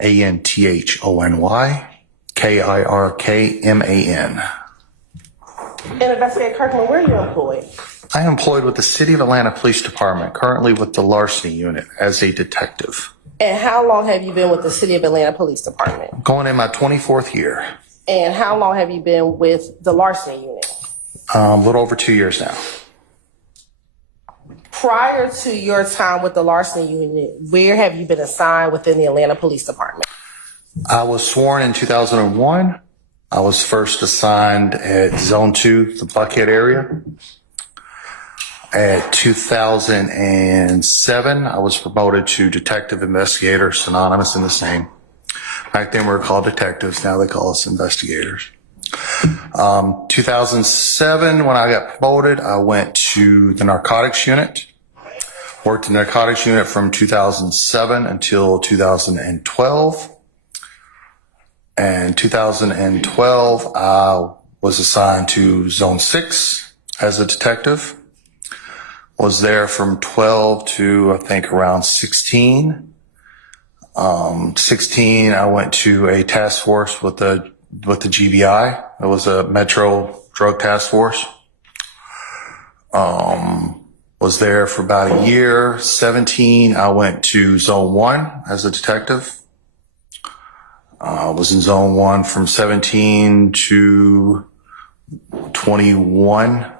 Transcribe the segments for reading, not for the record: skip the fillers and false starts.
ANTHONY KIRKMAN. And Investigator Kirkman, where are you employed? I am employed with the City of Atlanta Police Department, currently with the larceny unit as a detective. And how long have you been with the City of Atlanta Police Department? Going in my 24th year. And how long have you been with the larceny unit? A little over 2 years now. Prior to your time with the larceny unit, where have you been assigned within the Atlanta Police Department? I was sworn in 2001. I was first assigned at Zone 2, the Buckhead area. At 2007, I was promoted to detective investigator, synonymous in the same. Back then we were called detectives, now they call us investigators. 2007, when I got promoted, I went to the narcotics unit. Worked in the narcotics unit from 2007 until 2012. And 2012, I was assigned to Zone 6 as a detective. Was there from 12 to, I think, around 16. 16, I went to a task force with the GBI. It was a Metro Drug Task Force. Was there for about a year. 17, I went to Zone 1 as a detective. Was in Zone 1 from 17 to 21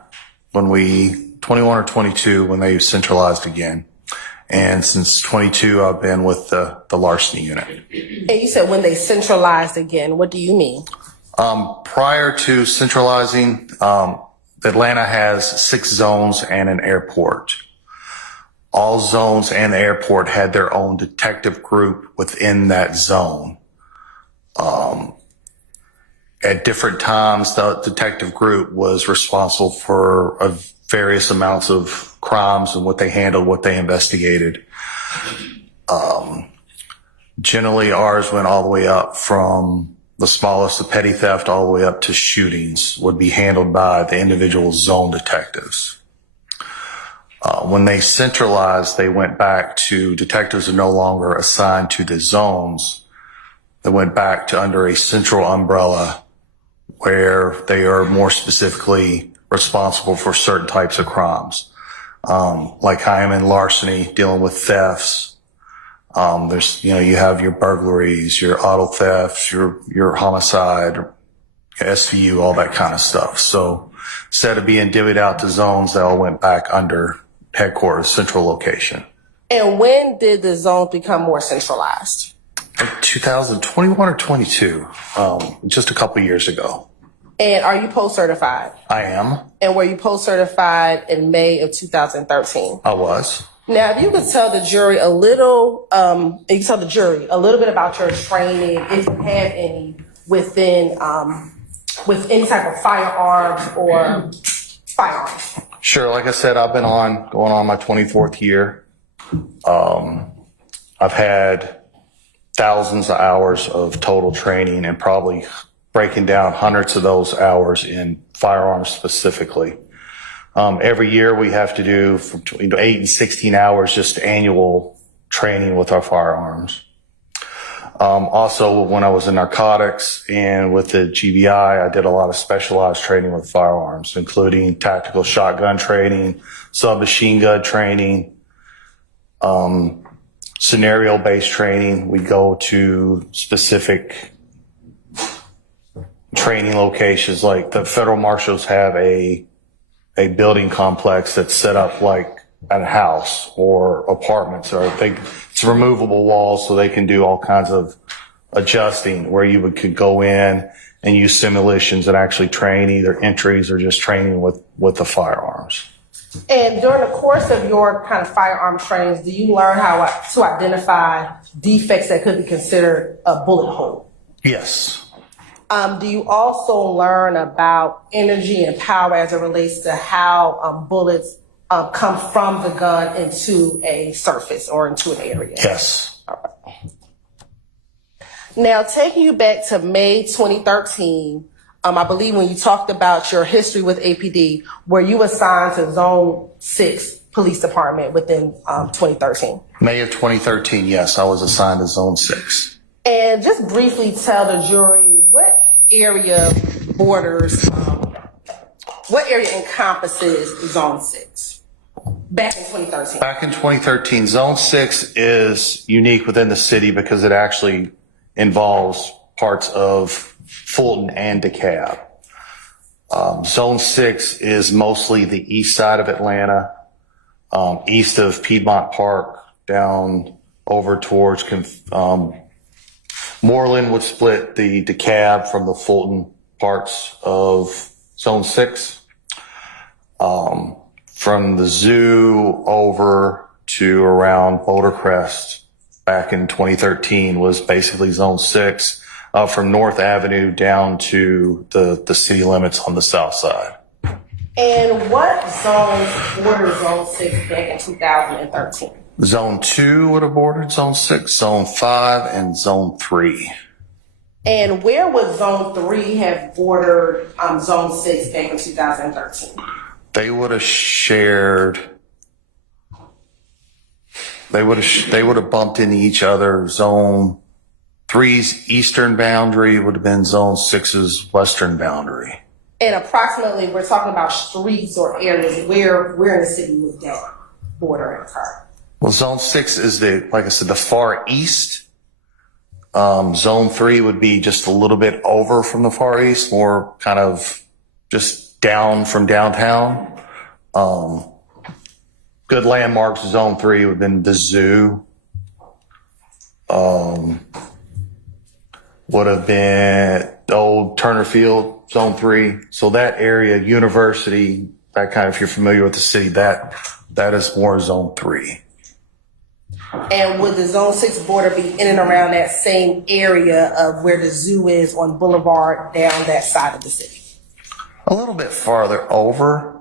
21 or 22 when they centralized again. And since 22, I've been with the larceny unit. And you said when they centralized again, what do you mean? Prior to centralizing, Atlanta has 6 zones and an airport. All zones and the airport had their own detective group within that zone. At different times, the detective group was responsible for various amounts of crimes and what they handled, what they investigated. Generally, ours went all the way up from the smallest of petty theft all the way up to shootings would be handled by the individual zone detectives. When they centralized, they went back to detectives are no longer assigned to the zones. They went back to under a central umbrella where they are more specifically responsible for certain types of crimes. Like I am in larceny, dealing with thefts. There's, you have your burglaries, your auto thefts, your homicide, your SVU, all that kind of stuff. So instead of being divvied out to zones, they all went back under headquarters, central location. And when did the zones become more centralized? 2021 or 22, just a couple years ago. And are you post-certified? I am. And were you post-certified in May of 2013? I was. Now, if you could tell the jury a little bit about your training, if you have any, with any type of firearms or firearms. Sure. Like I said, I've been going on my 24th year. I've had thousands of hours of total training and probably breaking down hundreds of those hours in firearms specifically. Every year we have to do from 8 and 16 hours just annual training with our firearms. Also, when I was in narcotics and with the GBI, I did a lot of specialized training with firearms, including tactical shotgun training, submachine gun training, scenario-based training. We go to specific training locations, like the federal marshals have a building complex that's set up like a house or apartments, or it's removable walls so they can do all kinds of adjusting where you could go in and use simulations and actually train either entries or just training with the firearms. And during the course of your kind of firearm trainings, do you learn how to identify defects that could be considered a bullet hole? Yes. Do you also learn about energy and power as it relates to how bullets come from the gun into a surface or into an area? Yes. All right. Now, taking you back to May 2013, I believe when you talked about your history with APD, were you assigned to Zone 6 Police Department within 2013? May of 2013, yes, I was assigned to Zone 6. And just briefly tell the jury what area encompasses Zone 6 back in 2013. Back in 2013, Zone 6 is unique within the city because it actually involves parts of Fulton and DeKalb. Zone 6 is mostly the east side of Atlanta, east of Piedmont Park, down over towards Moreland would split the DeKalb from the Fulton parts of Zone 6. From the zoo over to around Boulder Crest back in 2013 was basically Zone 6. From North Avenue down to the city limits on the south side. And what zones bordered Zone 6 back in 2013? Zone 2 would have bordered Zone 6, Zone 5, and Zone 3. And where would Zone 3 have bordered Zone 6 back in 2013? They would have shared. They would have bumped into each other. Zone 3's eastern boundary would have been Zone 6's western boundary. And approximately, we're talking about streets or areas where in the city would that border occur? Well, Zone 6 is like I said, the far east. Zone 3 would be just a little bit over from the far east, more kind of just down from downtown. Good landmarks, Zone 3 would have been the zoo. Would have been the old Turner Field, Zone 3. So that area, University, that kind of, if you're familiar with the city, that is more Zone 3. And would the Zone 6 border be in and around that same area of where the zoo is on Boulevard down that side of the city? A little bit farther over.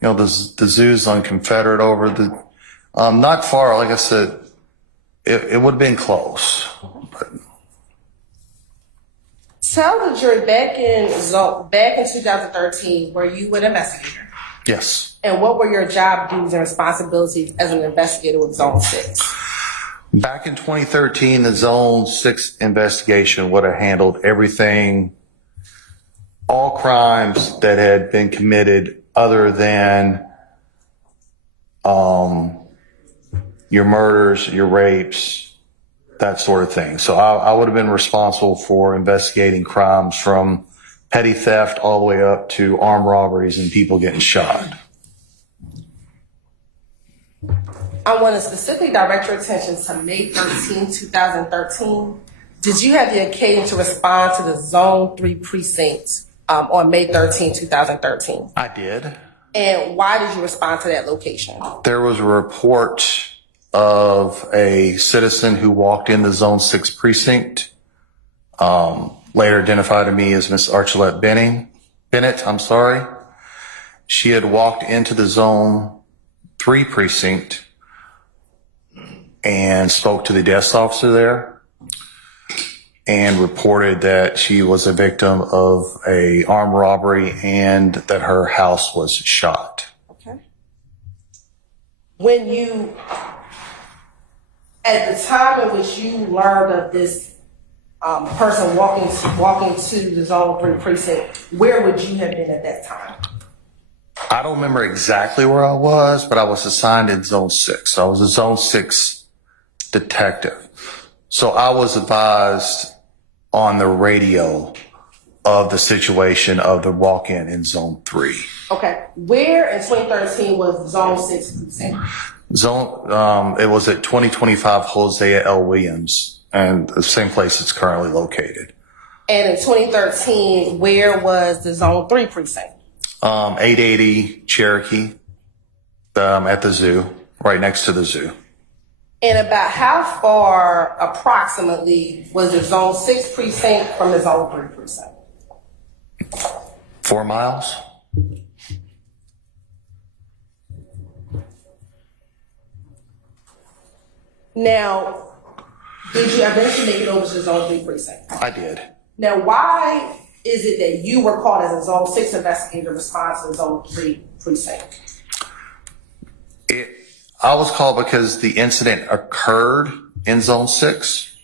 The zoo's on Confederate over the, not far. Like I said, it would have been close. But. Tell the jury back in 2013, were you an investigator? Yes. And what were your job duties and responsibilities as an investigator with Zone 6? Back in 2013, the Zone 6 investigation would have handled everything, all crimes that had been committed other than your murders, your rapes, that sort of thing. So I would have been responsible for investigating crimes from petty theft all the way up to armed robberies and people getting shot. I want to specifically direct your attention to May 13, 2013. Did you have the occasion to respond to the Zone 3 precinct on May 13, 2013? I did. And why did you respond to that location? There was a report of a citizen who walked in the Zone 6 precinct, later identified to me as Miss Archulette Bennett. She had walked into the Zone 3 precinct and spoke to the desk officer there and reported that she was a victim of a armed robbery and that her house was shot. Okay. When you, at the time in which you learned of this person walking to the Zone 3 precinct, where would you have been at that time? I don't remember exactly where I was, but I was assigned in Zone 6. I was a Zone 6 detective. So I was advised on the radio of the situation of the walk-in in Zone 3. Okay. Where in 2013 was Zone 6 precinct? It was at 2025 Hosea L. Williams, and the same place it's currently located. And in 2013, where was the Zone 3 precinct? 880 Cherokee, at the zoo, right next to the zoo. And about how far approximately was the Zone 6 precinct from the Zone 3 precinct? 4 miles. Now, did you eventually make it over to the Zone 3 precinct? I did. Now, why is it that you were called as a Zone 6 investigator response to the Zone 3 precinct? I was called because the incident occurred in Zone 6.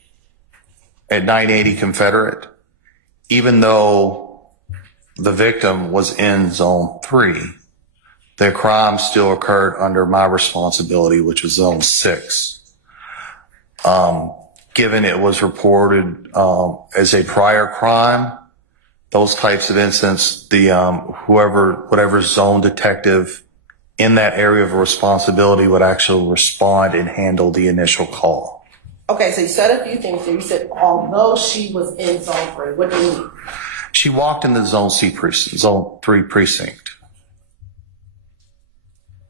at 980 Confederate, even though the victim was in zone 3, the crime still occurred under my responsibility, which was zone 6. Given it was reported as a prior crime, those types of incidents, the whatever zone detective in that area of responsibility would actually respond and handle the initial call. Okay, so you said a few things here. You said, although she was in zone 3, what do you mean? She walked into zone zone 3 precinct.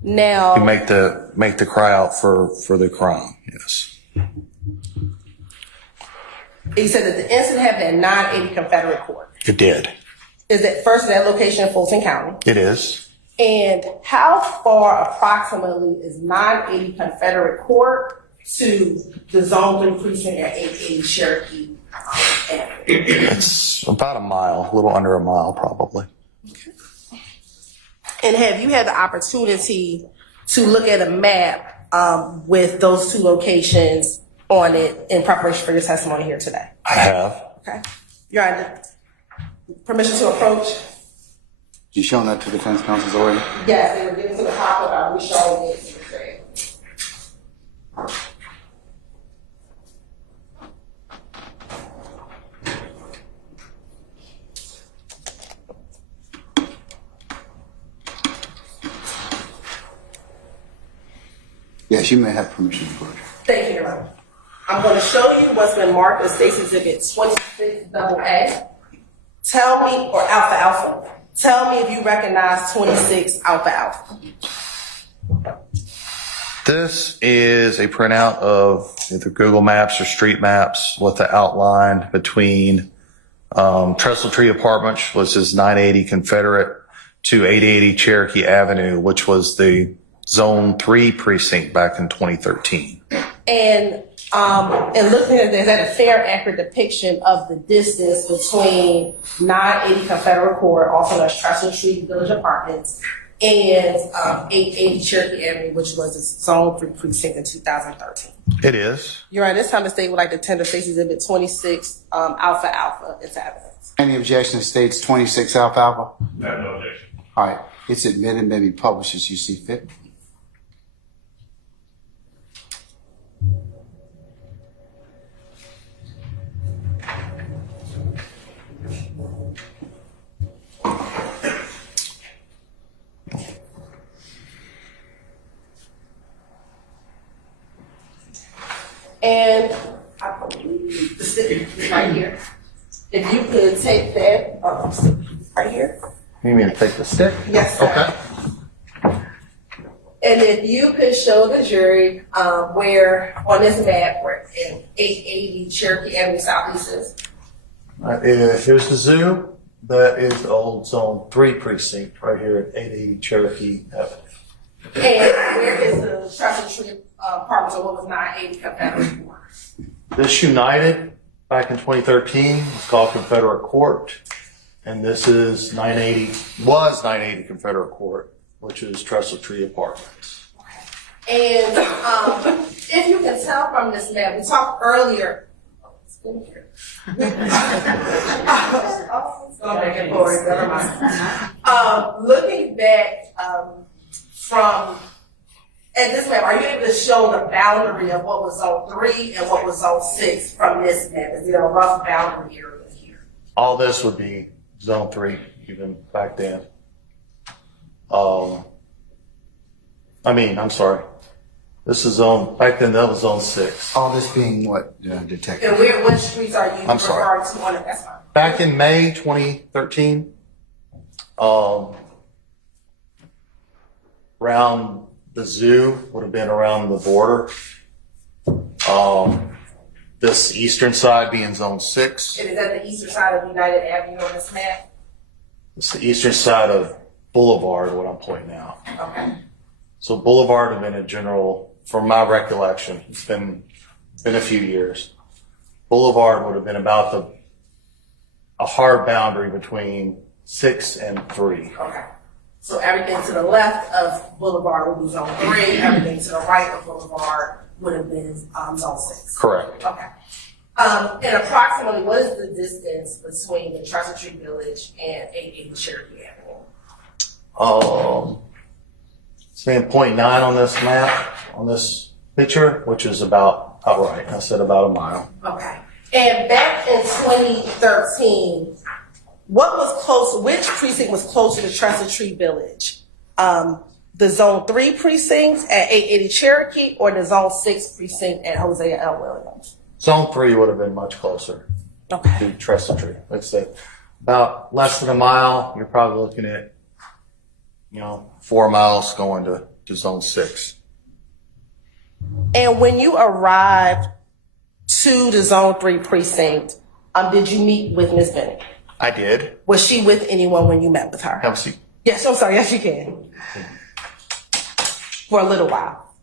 Now, You make the cry out for the crime. Yes. you said that the incident happened at 980 Confederate Court. It did. Is that first that location in Fulton County? It is. And how far approximately is 980 Confederate Court to the Zone 3 precinct at 880 Cherokee Avenue? It's about a mile, a little under a mile probably. And have you had the opportunity to look at a map with those two locations on it in preparation for your testimony here today? I have. Okay. Your Honor, permission to approach? You shown that to defense counsels already? Yes, they were given to the hospital. I'll be showing it to the jury. Yes, you may have permission to approach. Thank you, Your Honor. I'm going to show you what's been marked as State's Exhibit 26 AA. Tell me, or Alpha Alpha. Tell me if you recognize 26 Alpha Alpha. This is a printout of either Google Maps or Street Maps with the outline between Trestle Tree Apartments, which is 980 Confederate, to 880 Cherokee Avenue, which was the Zone 3 precinct back in 2013. And looking at this, is that a fair, accurate depiction of the distance between 980 Confederate Court, also known as Trestle Tree Village Apartments, and 880 Cherokee Avenue, which was the Zone 3 precinct in 2013? It is. Your Honor, this time the state would like to tender State's Exhibit 26 Alpha Alpha into evidence. Any objection to states 26 Alpha Alpha? I have no objection. All right. It's admitted, may be published as you see fit. And I believe the stick is right here. If you could take that right here. You mean to take the stick? Yes, sir. Okay. And if you could show the jury where on this map where 880 Cherokee Avenue Southeast is. Here's the zoo. That is the old Zone 3 precinct right here at 880 Cherokee Avenue. And where is the Trestle Tree Apartments, or what was 980 Confederate Court? This united back in 2013. It's called Confederate Court. And this is 980 Confederate Court, which is Trestle Tree Apartments. And if you can tell from this map, we talked earlier. Going back and forth, never mind. Looking back from at this map, are you able to show the boundary of what was Zone 3 and what was Zone 6 from this map? Is there a rough boundary area here? All this would be Zone 3, even back then. I'm sorry. This is back then that was Zone 6. All this being what, detective? And what streets are you I'm sorry. referring to on it? That's fine. Back in May 2013, around the zoo would have been around the border. This eastern side being Zone 6. And is that the eastern side of United Avenue on this map? It's the eastern side of Boulevard, what I'm pointing out. Okay. So Boulevard have been a general, from my recollection, it's been a few years. Boulevard would have been about a hard boundary between 6 and 3. Okay. So everything to the left of Boulevard would be Zone 3. Everything to the right of Boulevard would have been Zone 6. Correct. Okay. And approximately, what is the distance between the Trusted Tree Village and 880 Cherokee Avenue? Saying 0.9 on this map, on this picture, which is about right. I said about a mile. Okay. And back in 2013, what was close? Which precinct was closer to Trusted Tree Village? The Zone 3 precinct at 880 Cherokee or the Zone 6 precinct at Hosea L. Williams? Zone 3 would have been much closer Okay. to Trusted Tree. Let's say about less than a mile. You're probably looking at, 4 miles going to Zone 6. And when you arrived to the Zone 3 precinct, did you meet with Ms. Bennett? I did. Was she with anyone when you met with her? Have a seat. Yes, I'm sorry. Yes, you can. For a little while.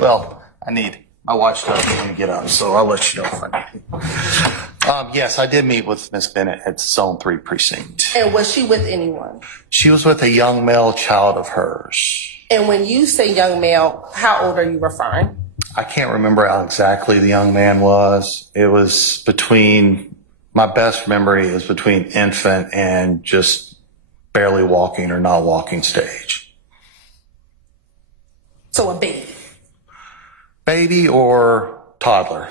Well, I watched when you get up, so I'll let you know if I need to. Yes, I did meet with Miss Bennett at Zone 3 precinct. And was she with anyone? She was with a young male child of hers. And when you say young male, how old are you referring? I can't remember how exactly the young man was. It was my best memory is between infant and just barely walking or not walking stage. So a baby. Baby or toddler.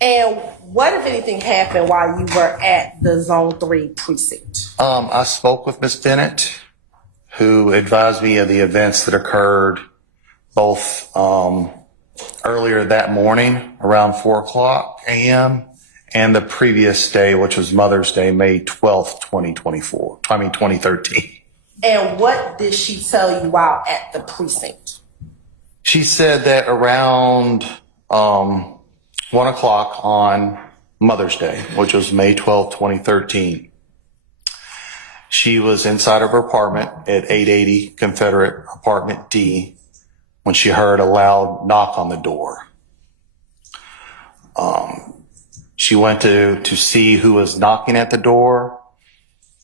And what, if anything, happened while you were at the Zone 3 precinct? I spoke with Miss Bennett, who advised me of the events that occurred both earlier that morning around 4:00 a.m. and the previous day, which was Mother's Day, May 12th, 2013. And what did she tell you while at the precinct? She said that around 1:00 on Mother's Day, which was May 12th, 2013, she was inside of her apartment at 880 Confederate Apartment D when she heard a loud knock on the door. She went to see who was knocking at the door,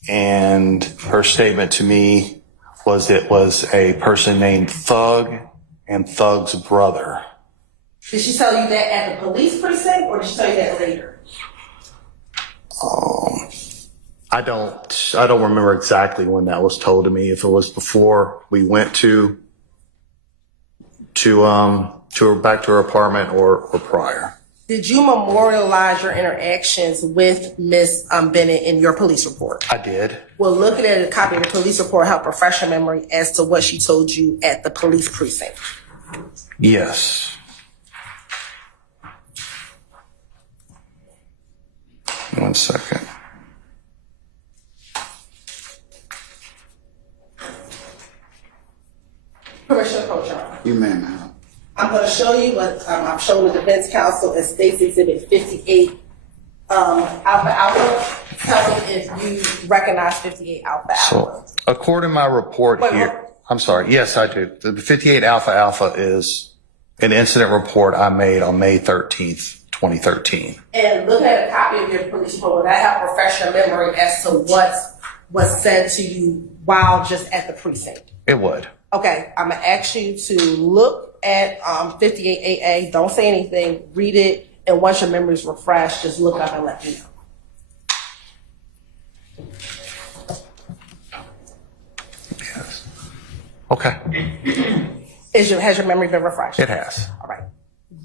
and her statement to me was it was a person named Thug and Thug's brother. Did she tell you that at the police precinct or did she tell you that later? I don't remember exactly when that was told to me. If it was before we went to back to her apartment or prior. Did you memorialize your interactions with Miss Bennett in your police report? I did. Well, looking at a copy of the police report help refresh your memory as to what she told you at the police precinct. Yes. One second. Commissioner Cochran. You may, ma'am. I'm going to show you what I'm showing the defense counsel as State's Exhibit 58 Alpha Alpha. Tell me if you recognize 58 Alpha Alpha. So, according to my report here, I'm sorry. Yes, I do. The 58 Alpha Alpha is an incident report I made on May 13th, 2013. And looking at a copy of your police report, would that help refresh your memory as to what was said to you while just at the precinct? It would. Okay, I'm going to ask you to look at 58AA. Don't say anything. Read it. And once your memory's refreshed, just look up and let me know. Yes. Okay. Has your memory been refreshed? It has. All right.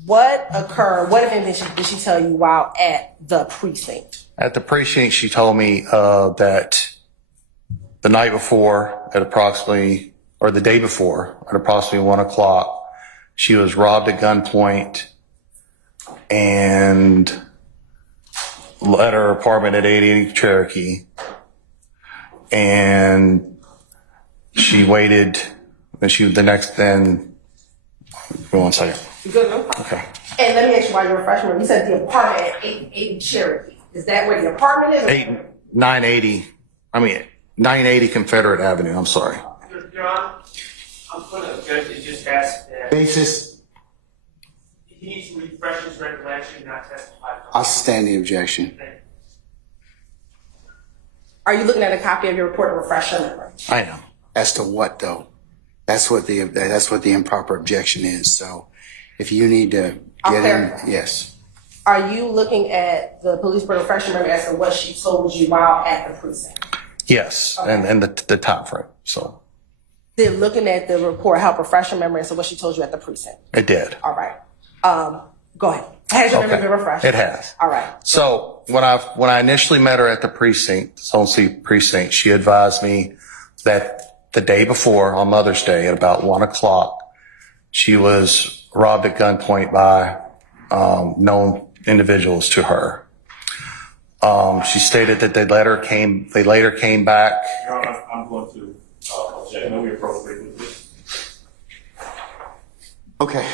What occurred? What, if anything, did she tell you while at the precinct? At the precinct, she told me that the night before at approximately, or the day before at approximately 1:00, she was robbed at gunpoint and at her apartment at 880 Cherokee. And she waited, and then, one second. You good? No problem. Okay. And let me ask you why you're refreshing. You said the apartment at 880 Cherokee. Is that where the apartment is? 980 Confederate Avenue. I'm sorry. Your Honor, I'm going to object to just ask that Basis, he needs to refresh his recollection, not testify. I'll stand the objection. Are you looking at a copy of your report to refresh your memory? I am. As to what, though? That's what the improper objection is. So If you need to I'll get him, clarify. yes. Are you looking at the police refresher memory as to what she told you while at the precinct? Yes, and the time frame. So Did looking at the report help refresh your memory as to what she told you at the precinct? it did. All right. Go ahead. Has your memory been refreshed? It has. All right. So when I initially met her at the precinct, Zone C precinct, she advised me that the day before, on Mother's Day, at about 1:00, she was robbed at gunpoint by known individuals to her. She stated that they later came back. Your Honor, I'm going to object. No, we appropriate with this. Okay.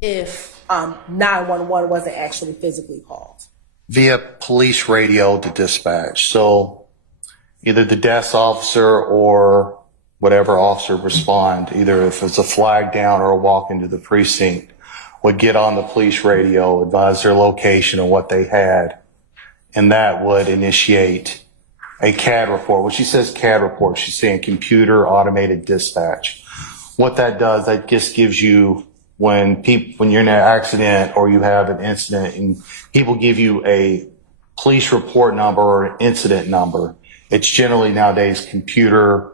If 911 wasn't actually physically called. Via police radio to dispatch. So either the desk officer or whatever officer respond, either if it's a flag down or a walk into the precinct, would get on the police radio, advise their location and what they had, and that would initiate a CAD report. When she says CAD report, she's saying computer automated dispatch. What that does, that just gives you, when you're in an accident or you have an incident and people give you a police report number or an incident number, it's generally nowadays computer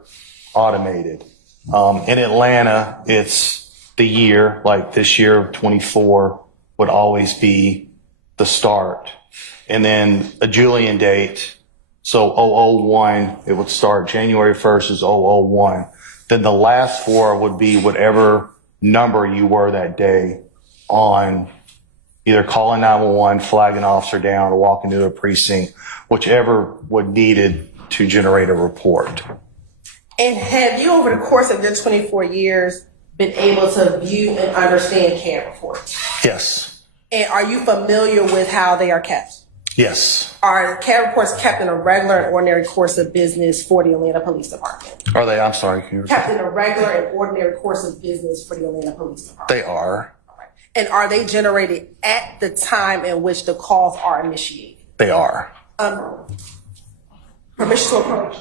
automated. In Atlanta, it's the year, like this year of 24 would always be the start. And then a Julian date. So 001, it would start January 1st is 001. Then the last four would be whatever number you were that day on either calling 911, flagging an officer down, or walking to a precinct, whichever would needed to generate a report. And have you, over the course of your 24 years, been able to view and understand CAD reports? Yes. And are you familiar with how they are kept? Yes. Are CAD reports kept in a regular and ordinary course of business for the Atlanta Police Department? Are they? I'm sorry. Can you repeat? Kept in a regular and ordinary course of business for the Atlanta Police Department? They are. All right. And are they generated at the time in which the calls are initiated? They are. Permission to approach.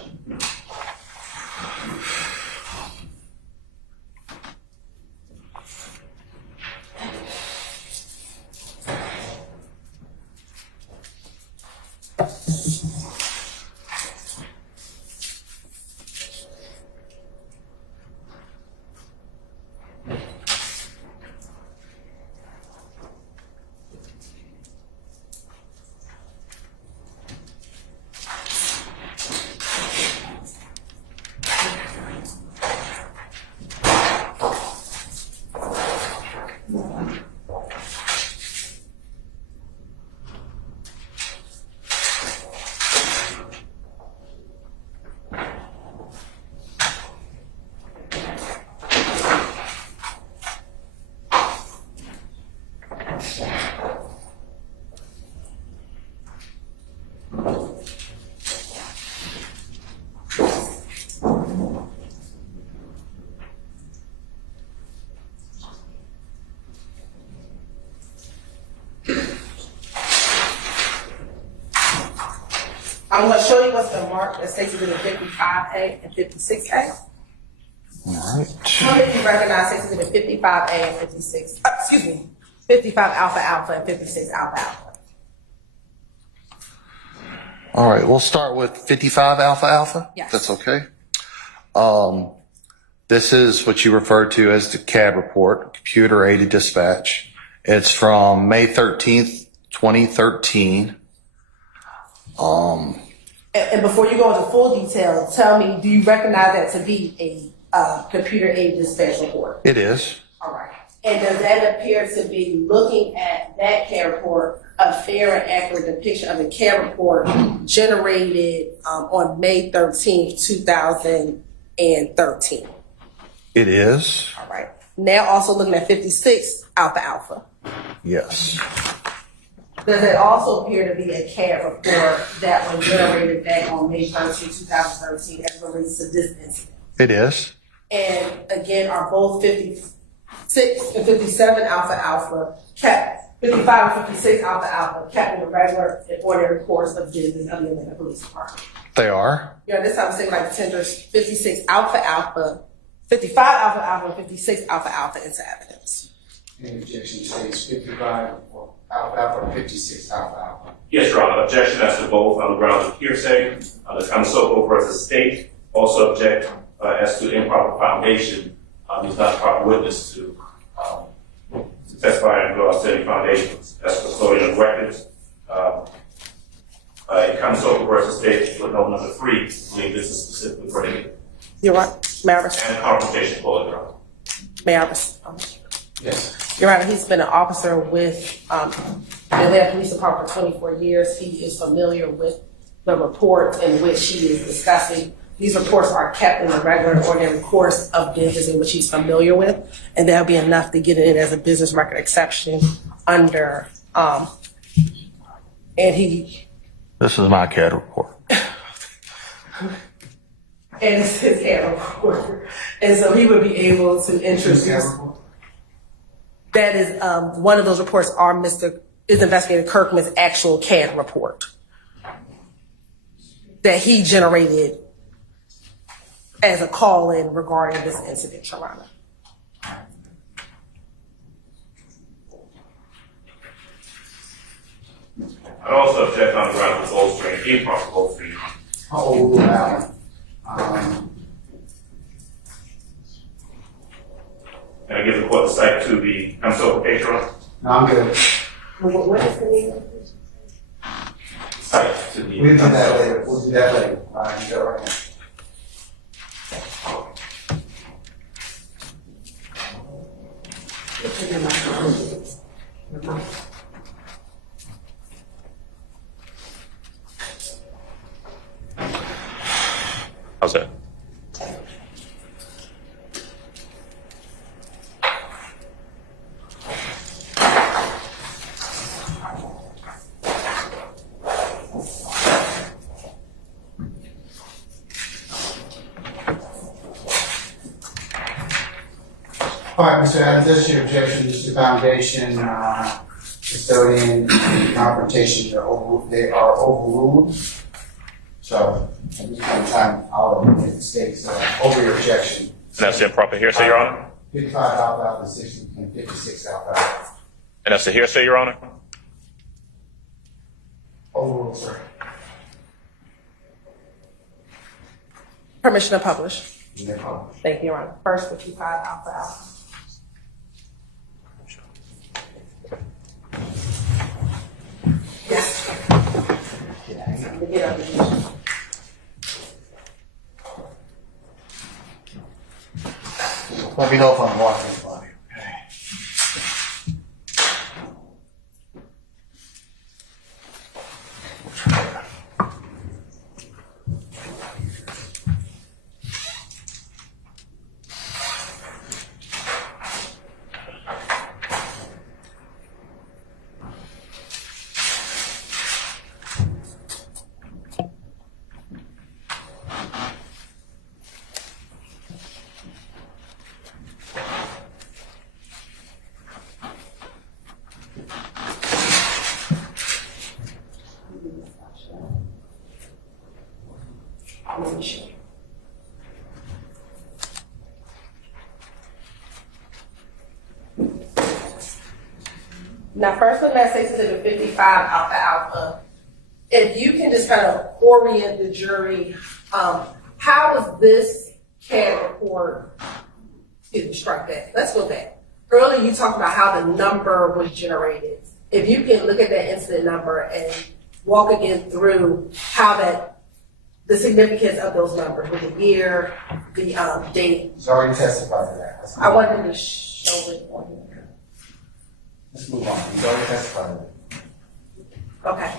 I'm going to show you what's the mark that states it in 55A and 56A. All right. Tell me if you recognize states it in 55A and 56. 55 alpha alpha and 56 alpha alpha. All right. We'll start with 55 alpha alpha. Yes. That's okay. This is what you refer to as the CAD report, computer aided dispatch. It's from May 13th, 2013. And before you go into full detail, tell me, do you recognize that to be a computer aided dispatch report? It is. All right. And does that appear to be, looking at that CAD report, a fair and accurate depiction of the CAD report generated on May 13th, 2013? It is. All right. Now also looking at 56 alpha alpha. Yes. Does it also appear to be a CAD report that was generated back on May 13th, 2013 as it relates to this incident? It is. And again, are both 56 and 57 alpha alpha kept, 55 and 56 alpha alpha kept in the regular and ordinary course of business of the Atlanta Police Department? They are. You know, this time I'm saying like tenders 56 alpha alpha, 55 alpha alpha, and 56 alpha alpha into evidence. Any objection states 55 alpha alpha or 56 alpha alpha? Yes, Your Honor. Objection as to both on the grounds of hearsay, the Kamasoko versus State. Also object as to improper foundation. He's not a proper witness to testify and go outstanding foundations. That's custodian of records. Kamasoko versus State, footnote number 3. I believe this is specifically for him. You're right. May I respond? And confrontation clause, Your Honor. May I respond? Yes. Your Honor, he's been an officer with the Atlanta Police Department for 24 years. He is familiar with the report in which he is discussing. These reports are kept in the regular and ordinary course of business in which he's familiar with, and that'll be enough to get it in as a business record exception under, and he, This is my CAD report. and it's his CAD report. And so he would be able to introduce. That is, one of those reports is Investigator Kirkman's actual CAD report that he generated as a call-in regarding this incident, Your Honor. I'd also object on the grounds of bolstering, improper bolstering. Oh, wow. Can I give the court the cite to the Kamasoko case, Your Honor? No, I'm good. What is the name of this? Cite to the. We'll do that later. We'll do that later. All right, you go right now. How's that? All right, Mr. Adams, that's your objection, Mr. Foundation, custodian, confrontation, they are overruled. So, at this point in time, I'll make the stakes over your objection. And that's the improper hearsay, Your Honor? 55 alfalfa, 60, and 56 alfalfa. And that's the hearsay, Your Honor? Overruled, sir. Permission to publish. No problem. Thank you, Your Honor. First 55 Alpha Alpha. Yes. Let me know if I'm watching, buddy. Okay. Now, first one that says to the 55 Alpha Alpha, if you can just kind of orient the jury, how was this CAD report, excuse me, strike that. Let's go back. Earlier you talked about how the number was generated. If you can look at that incident number and walk again through how that, the significance of those numbers, with the year, the date. He's already testified to that. I wanted to show it on here. Let's move on. He's already testified to that. Okay.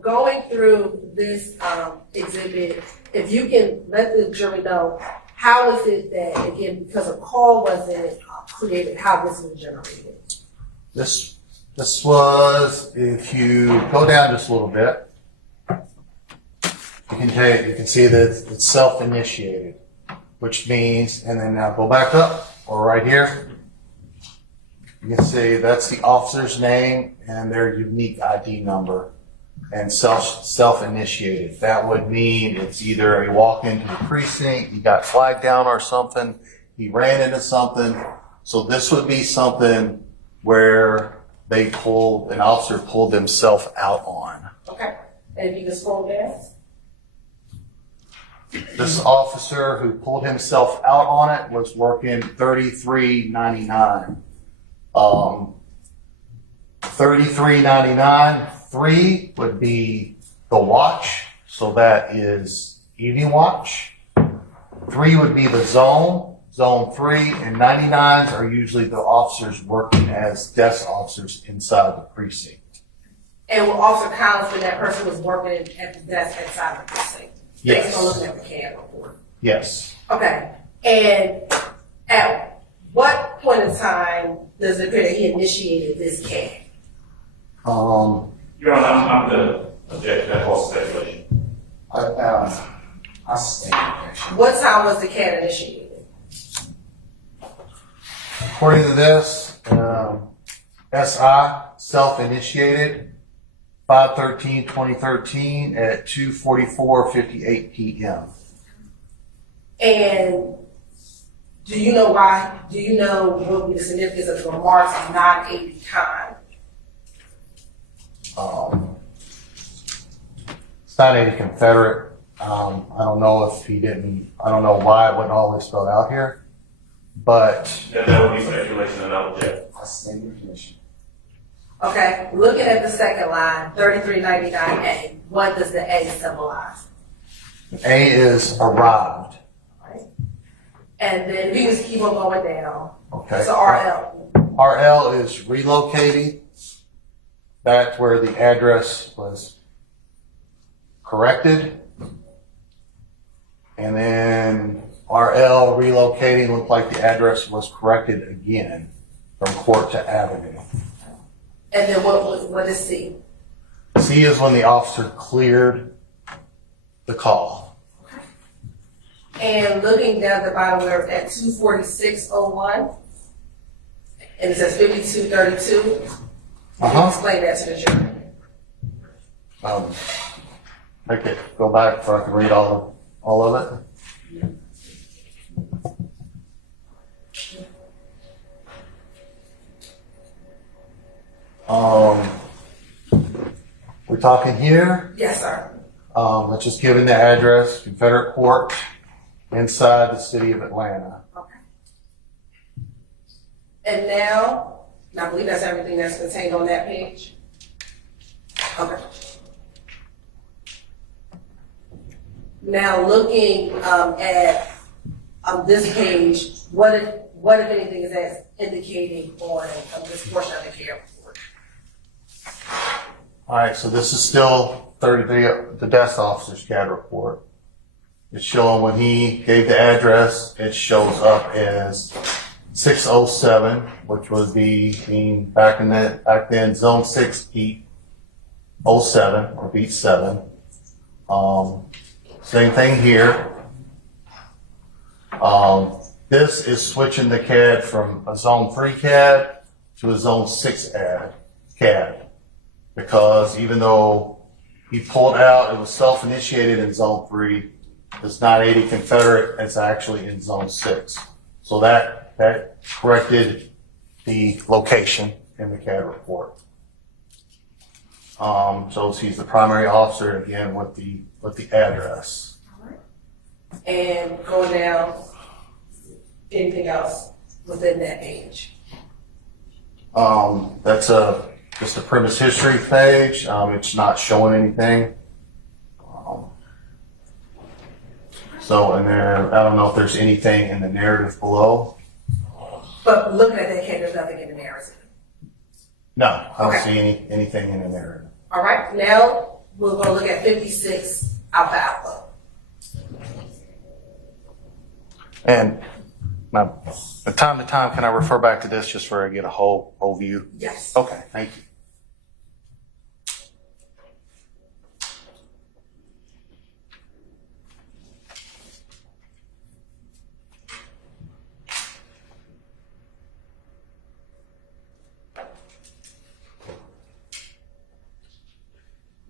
Going through this exhibit, if you can let the jury know, how is it that, again, because a call wasn't created, how this was generated? This was, if you go down just a little bit, you can see that it's self-initiated, which means, and then now go back up, or right here, you can see that's the officer's name and their unique ID number, and self-initiated. That would mean it's either he walked into the precinct, he got flagged down or something, he ran into something. So this would be something where an officer pulled themselves out on. Okay. And if you can scroll down. This officer who pulled himself out on it was working 3399. 3399, 3 would be the watch, so that is evening watch. 3 would be the zone 3, and 99s are usually the officers working as desk officers inside the precinct. And will also count when that person was working at the desk inside the precinct. Yes. Based on looking at the CAD report. Yes. Okay. And at what point in time does it appear that he initiated this CAD? Your Honor, I'm going to object to that false speculation. I sustain objection. What time was the CAD initiated? According to this, SI, self-initiated, 5/13/2013 at 2:44:58 p.m. And do you know why? Do you know what would be the significance of the remarks of 980 time? It's not any Confederate. I don't know if he didn't, I don't know why it wasn't always spelled out here, but That would be speculation and I'll object. I sustain your objection. Okay, looking at the second line, 3399A, what does the A symbolize? A is arrived. Right? And then we just keep on going down. Okay. So RL. RL is relocating back where the address was corrected. And then RL relocating, looked like the address was corrected again from Court to Avenue. And then what is C? C is when the officer cleared the call. And looking down the bottom, we're at 24601. And it says 5232. Explain that to the jury. Make it go back so I can read all of it. We're talking here. Yes, sir. It's just giving the address, Confederate Court, inside the city of Atlanta. Okay. And now, I believe that's everything that's contained on that page. Okay. Now, looking at this page, what if anything is that indicating on this portion of the care report? All right, so this is still the desk officer's CAD report. It's showing when he gave the address, it shows up as 607, which would be back then Zone 6 Beat 07 or Beat 7. Same thing here. This is switching the CAD from a Zone 3 CAD to a Zone 6 CAD. Because even though he pulled out, it was self-initiated in Zone 3, it's not 80 Confederate, it's actually in Zone 6. So that corrected the location in the CAD report. So he's the primary officer again with the address. All right. And going down, anything else within that page? That's just a premise history page. It's not showing anything. And then I don't know if there's anything in the narrative below. But looking at that, there's nothing in the narrative. No, I don't see anything in the narrative. All right, now we're going to look at 56 alpha alpha. And now, from time to time, can I refer back to this just for I get a whole view? Yes. Okay, thank you.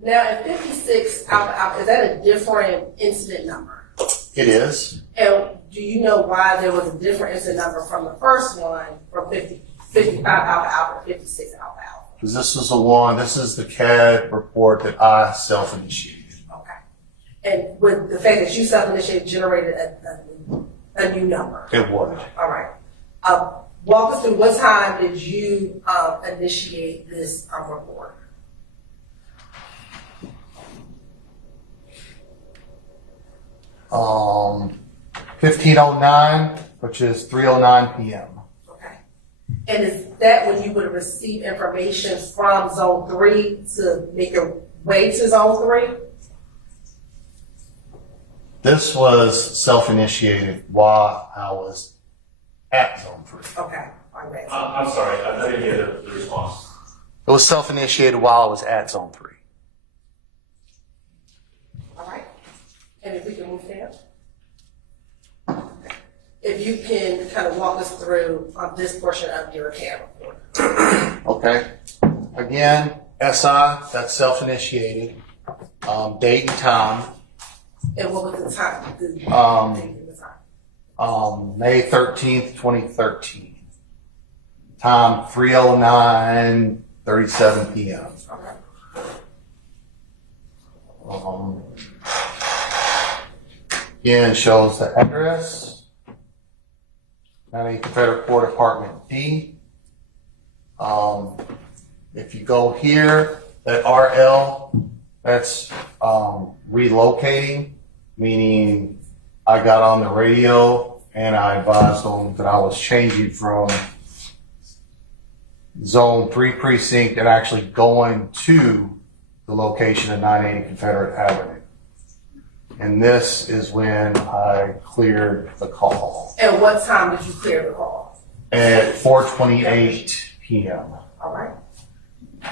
Now, in 56 alpha alpha, is that a different incident number? It is. And do you know why there was a different incident number from the first one, from 55 alpha alpha to 56 alpha alpha? Because this is the CAD report that I self-initiated. Okay. And with the fact that you self-initiated generated a new number? It would. All right. Walk us through, what time did you initiate this report? 1509, which is 3:09 p.m. Okay. And is that when you would receive information from Zone 3 to make your way to Zone 3? This was self-initiated while I was at Zone 3. Okay. All right. I'm sorry, I didn't hear the response. It was self-initiated while I was at Zone 3. All right. And if we can move down. If you can kind of walk us through this portion of your CAD report. Okay. Again, SI, that's self-initiated. Date and time. And what was the time? May 13th, 2013. Time 3:09:37 p.m. Okay. Again, shows the address. 90 Confederate Court Apartment D. If you go here, that RL, that's relocating, meaning I got on the radio and I advised them that I was changing from Zone 3 precinct and actually going to the location of 980 Confederate Avenue. And this is when I cleared the call And what time did you clear the call? at 4:28 p.m. All right.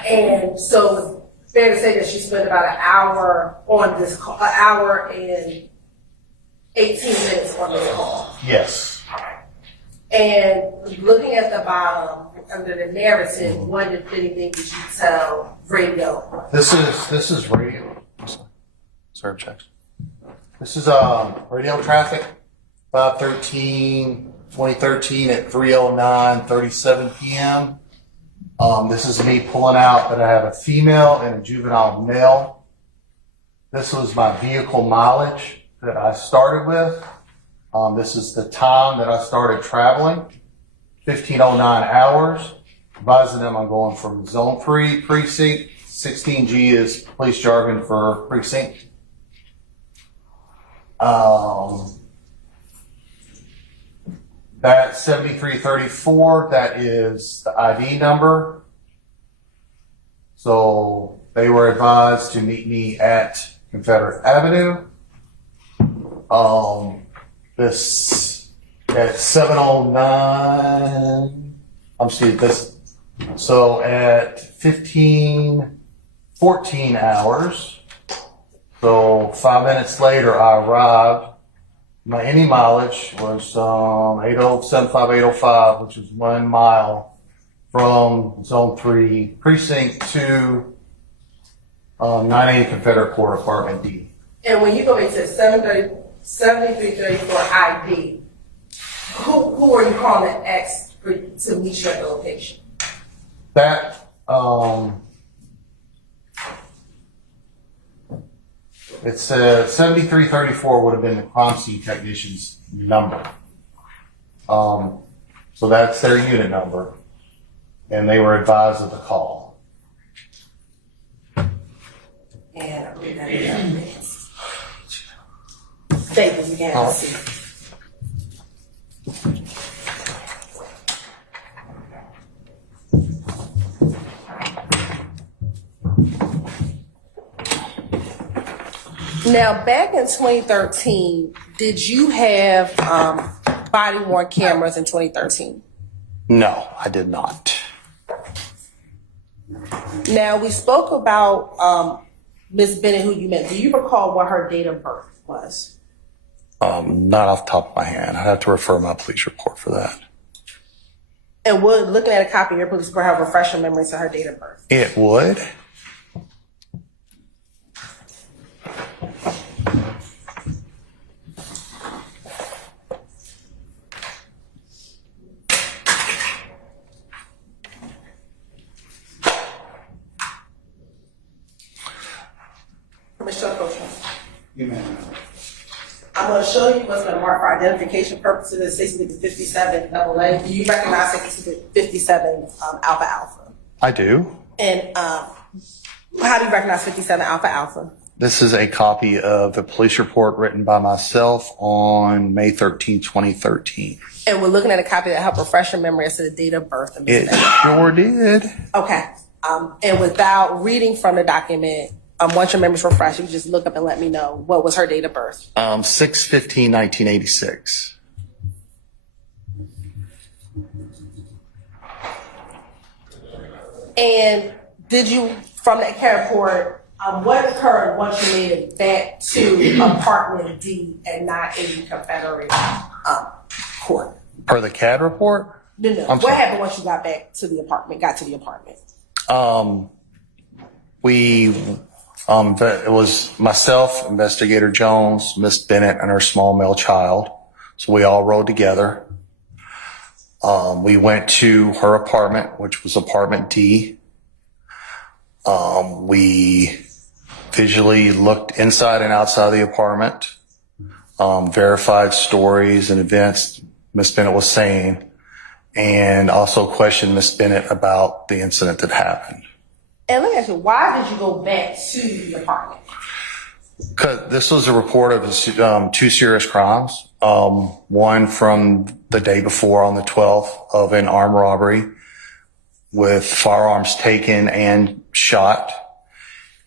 And so fair to say that she spent about an hour on this call, an hour and 18 minutes on this call. Yes. And looking at the bottom under the narrative, what if anything did you tell radio? This is radio. Sorry, checks. This is radio traffic. 5/13/2013 at 3:09:37 p.m. This is me pulling out that I have a female and a juvenile male. This was my vehicle mileage that I started with. This is the time that I started traveling, 1509 hours. Advising them I'm going from Zone 3 precinct. 16G is police jargon for precinct. That 7334, that is the ID number. So they were advised to meet me at Confederate Avenue. This at 7:09. So at 15:14 hours. So 5 minutes later, I arrived. My any mileage was 805, which is 1 mile from Zone 3 precinct to 980 Confederate Court, Apartment D. And when you go back to 7334 ID, who are you calling to ask to meet you at the location? That it says 7334 would have been the crime scene technician's number. So that's their unit number, and they were advised of the call. And I'm reading that in minutes. Thank you, you can see. Now, back in 2013, did you have body-worn cameras in 2013? No, I did not. Now, we spoke about Ms. Bennett, who you met. Do you recall what her date of birth was? Not off the top of my head. I'd have to refer my police report for that. And we're looking at a copy of your police report, have refresher memories of her date of birth. It would. Mr. Coach, You may. I'm going to show you what's been marked for identification purposes as 6057 AA. Do you recognize 6057 Alpha Alpha? I do. And how do you recognize 57 Alpha Alpha? This is a copy of the police report written by myself on May 13, 2013. And we're looking at a copy that helped refresh your memory as to the date of birth. Of Ms. It Bennett. sure did. Okay. And without reading from the document, once your memory's refreshed, you just look up and let me know what was her date of birth. 6/15/1986. And did you, from that care report, what occurred once you made it back to apartment D and not in Confederate court? Per the CAD report? No. I'm What sorry. happened once you got back to the apartment, got to the apartment? It was myself, Investigator Jones, Miss Bennett, and her small male child. So we all rode together. We went to her apartment, which was apartment D. We visually looked inside and outside the apartment, verified stories and events Miss Bennett was saying, and also questioned Miss Bennett about the incident that happened. And let me ask you, why did you go back to the apartment? Because this was a report of two serious crimes. One from the day before on the 12th of an armed robbery with firearms taken and shot.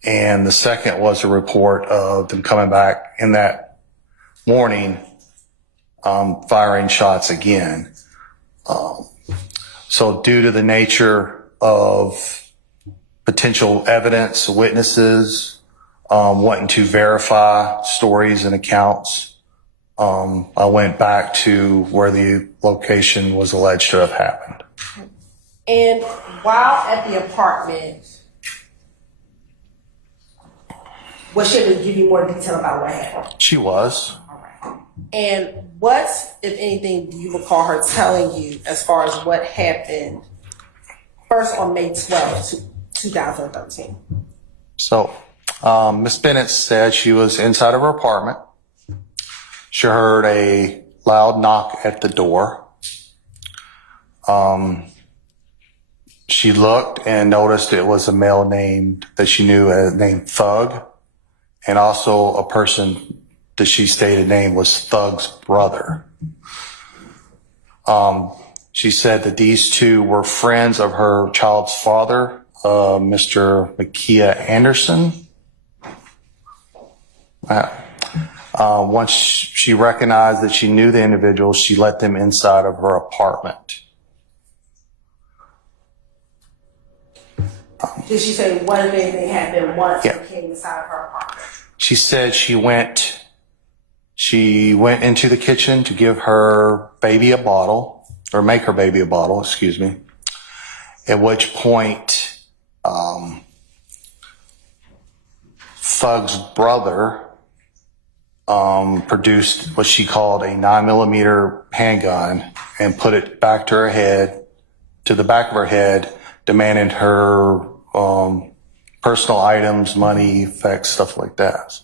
And the second was a report of them coming back in that morning, firing shots again. So due to the nature of potential evidence, witnesses, wanting to verify stories and accounts, I went back to where the location was alleged to have happened. And while at the apartment, was she able to give you more detail about what happened? She was. All right. And what, if anything, do you recall her telling you as far as what happened first on May 12th, 2013? So, Miss Bennett said she was inside of her apartment. She heard a loud knock at the door. She looked and noticed it was a male that she knew named Thug, and also a person that she stated name was Thug's brother. She said that these two were friends of her child's father, Mr. Makia Anderson. Once she recognized that she knew the individuals, she let them inside of her apartment. Did she say what if anything happened once Yeah. they came inside of her apartment? She said she went into the kitchen to give her baby a bottle, or make her baby a bottle, excuse me. At which point, Thug's brother produced what she called a 9mm handgun and put it back to her head, to the back of her head, demanding her personal items, money, effects, stuff like that.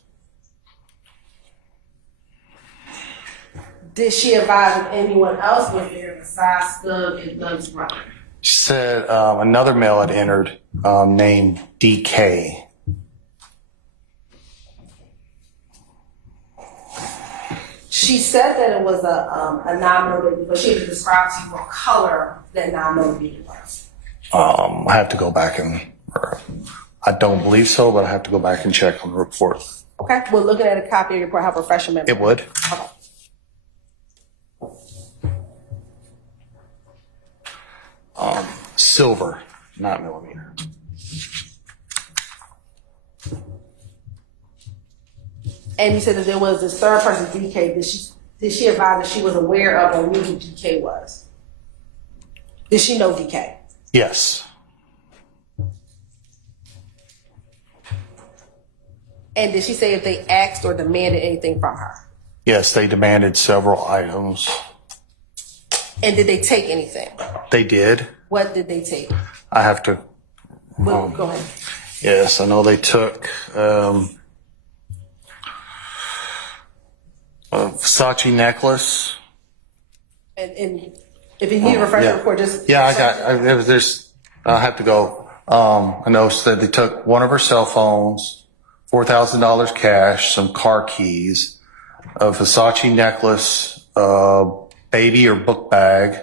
Did she advise if anyone else was there besides Thug and Thug's brother? She said another male had entered named DK. She said that it was a 9mm, but she described to you what color that 9mm was. I have to go back I don't believe so, but I have to go back and check on the report. Okay, we're looking at a copy of your report. Help refresh your memory. It would. Okay. Silver, not millimeter. And you said that there was this third person, DK. Did she advise that she was aware of or knew who DK was? Did she know DK? Yes. And did she say if they asked or demanded anything from her? Yes, they demanded several items. And did they take anything? They did. What did they take? I have to. Well, go ahead. Yes, I know they took a Versace necklace. And if you need to refresh your report, just Yeah, I have to go. I know that they took one of her cell phones, $4,000 cash, some car keys, a Versace necklace, baby or book bag.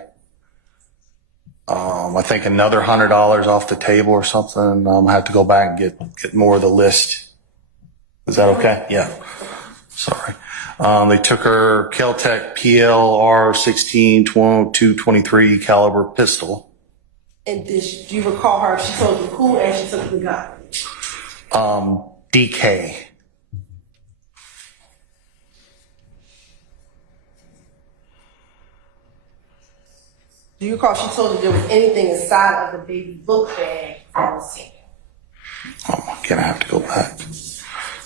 I think another $100 off the table or something. I have to go back and get more of the list. Is that okay? Yeah. Sorry. They took her Kel-Tec PLR 16 223 caliber pistol. And do you recall her? She told you who and she took the gun. DK. Do you recall she told you there was anything inside of the baby book bag that was taken? Again, I have to go back.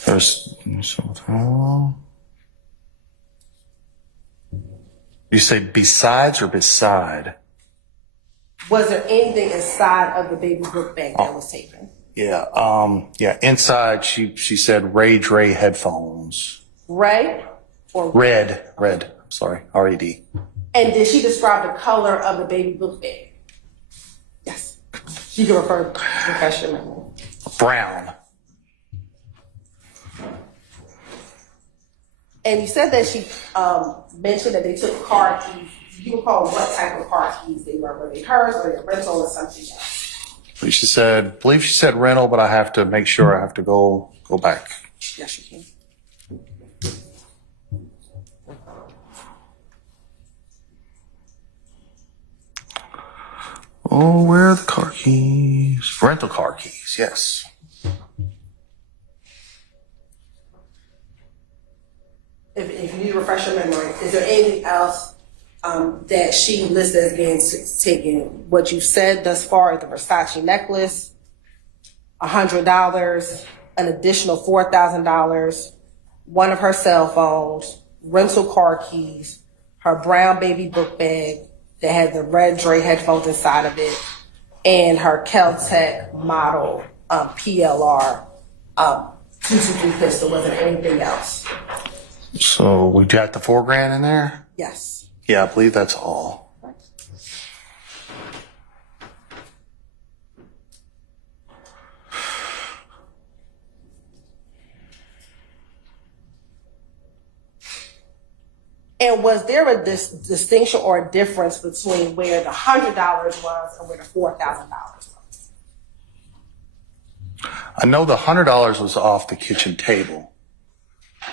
There's something. You say besides or beside? Was there anything inside of the baby book bag that was taken? Yeah. Inside, she said Rage Ray headphones. Red or Red. I'm sorry. RED. And did she describe the color of the baby book bag? Yes. You can refresh your memory. Brown. And you said that she mentioned that they took car keys. Do you recall what type of car keys they were? Were they hers or their rental or something else? I believe she said rental, but I have to make sure. I have to go back. Yes, you can. Oh, where are the car keys? Rental car keys, yes. If you need to refresh your memory, is there anything else that she listed as being taken? What you said thus far is the Versace necklace, $100, an additional $4,000, one of her cell phones, rental car keys, her brown baby book bag that had the red Dre headphones inside of it, and her Kel-Tec model PLR 223 pistol. Was there anything else? So we got the $4,000 in there? Yes. Yeah, I believe that's all. And was there a distinction or a difference between where the $100 was and where the $4,000 was? I know the $100 was off the kitchen table.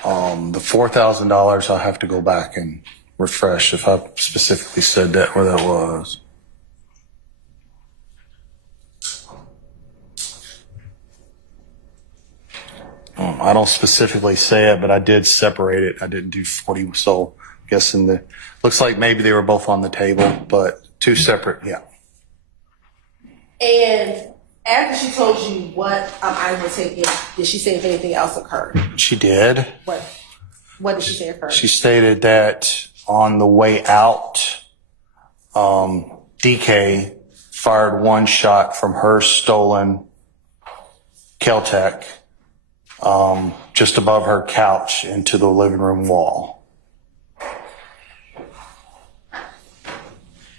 The $4,000, I'll have to go back and refresh if I specifically said that where that was. I don't specifically say it, but I did separate it. I didn't do 40, so I'm guessing looks like maybe they were both on the table, but two separate, yeah. And after she told you what I was taking, did she say if anything else occurred? She did. What did she say occurred? She stated that on the way out, DK fired one shot from her stolen Kel-Tec just above her couch into the living room wall.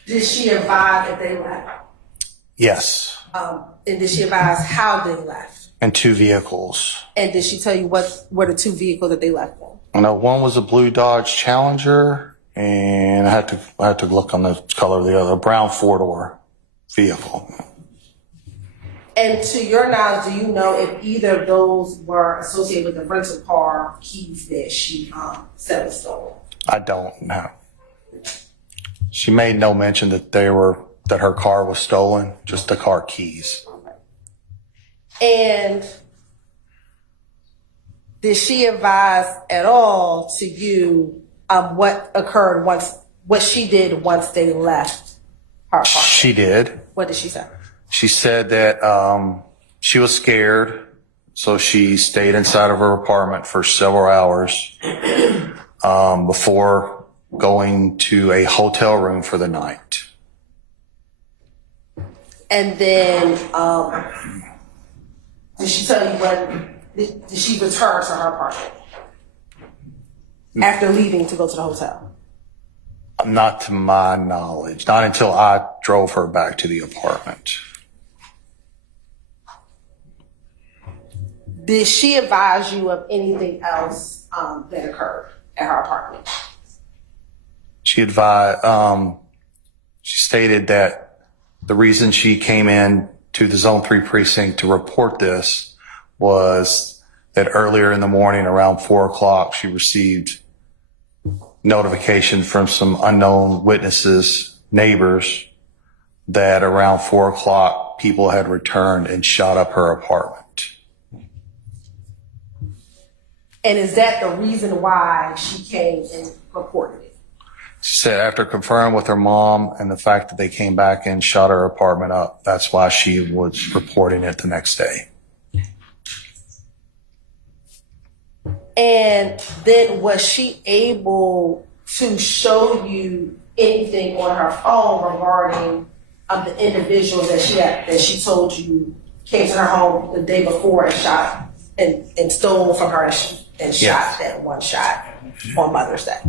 Did she advise if they left? Yes. And did she advise how they left? And two vehicles. And did she tell you what were the two vehicles that they left in? I know one was a blue Dodge Challenger, and I had to look on the color of the other, a brown four-door vehicle. And to your knowledge, do you know if either of those were associated with the rental car keys that she said was stolen? I don't know. She made no mention that her car was stolen, just the car keys. And did she advise at all to you what occurred what she did once they left her apartment? She did. What did she say? She said that she was scared, so she stayed inside of her apartment for several hours before going to a hotel room for the night. And then did she tell you when did she return to her apartment after leaving to go to the hotel? Not to my knowledge. Not until I drove her back to the apartment. Did she advise you of anything else that occurred at her apartment? She stated that the reason she came in to the Zone 3 precinct to report this was that earlier in the morning around 4:00, she received notification from some unknown witnesses, neighbors, that around 4:00 people had returned and shot up her apartment. And is that the reason why she came and reported it? She said after confirming with her mom and the fact that they came back and shot her apartment up, that's why she was reporting it the next day. And then was she able to show you anything on her phone regarding the individuals that she told you came to her home the day before and shot and stole from her and shot that one shot on Mother's Day?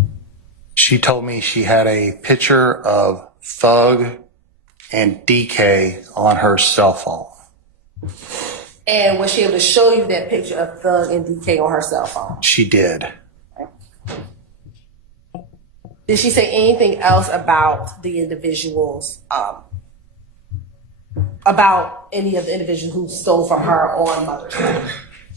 She told me she had a picture of Thug and DK on her cell phone. And was she able to show you that picture of Thug and DK on her cell phone? She did. Did she say anything else about the individuals about any of the individuals who stole from her on Mother's Day?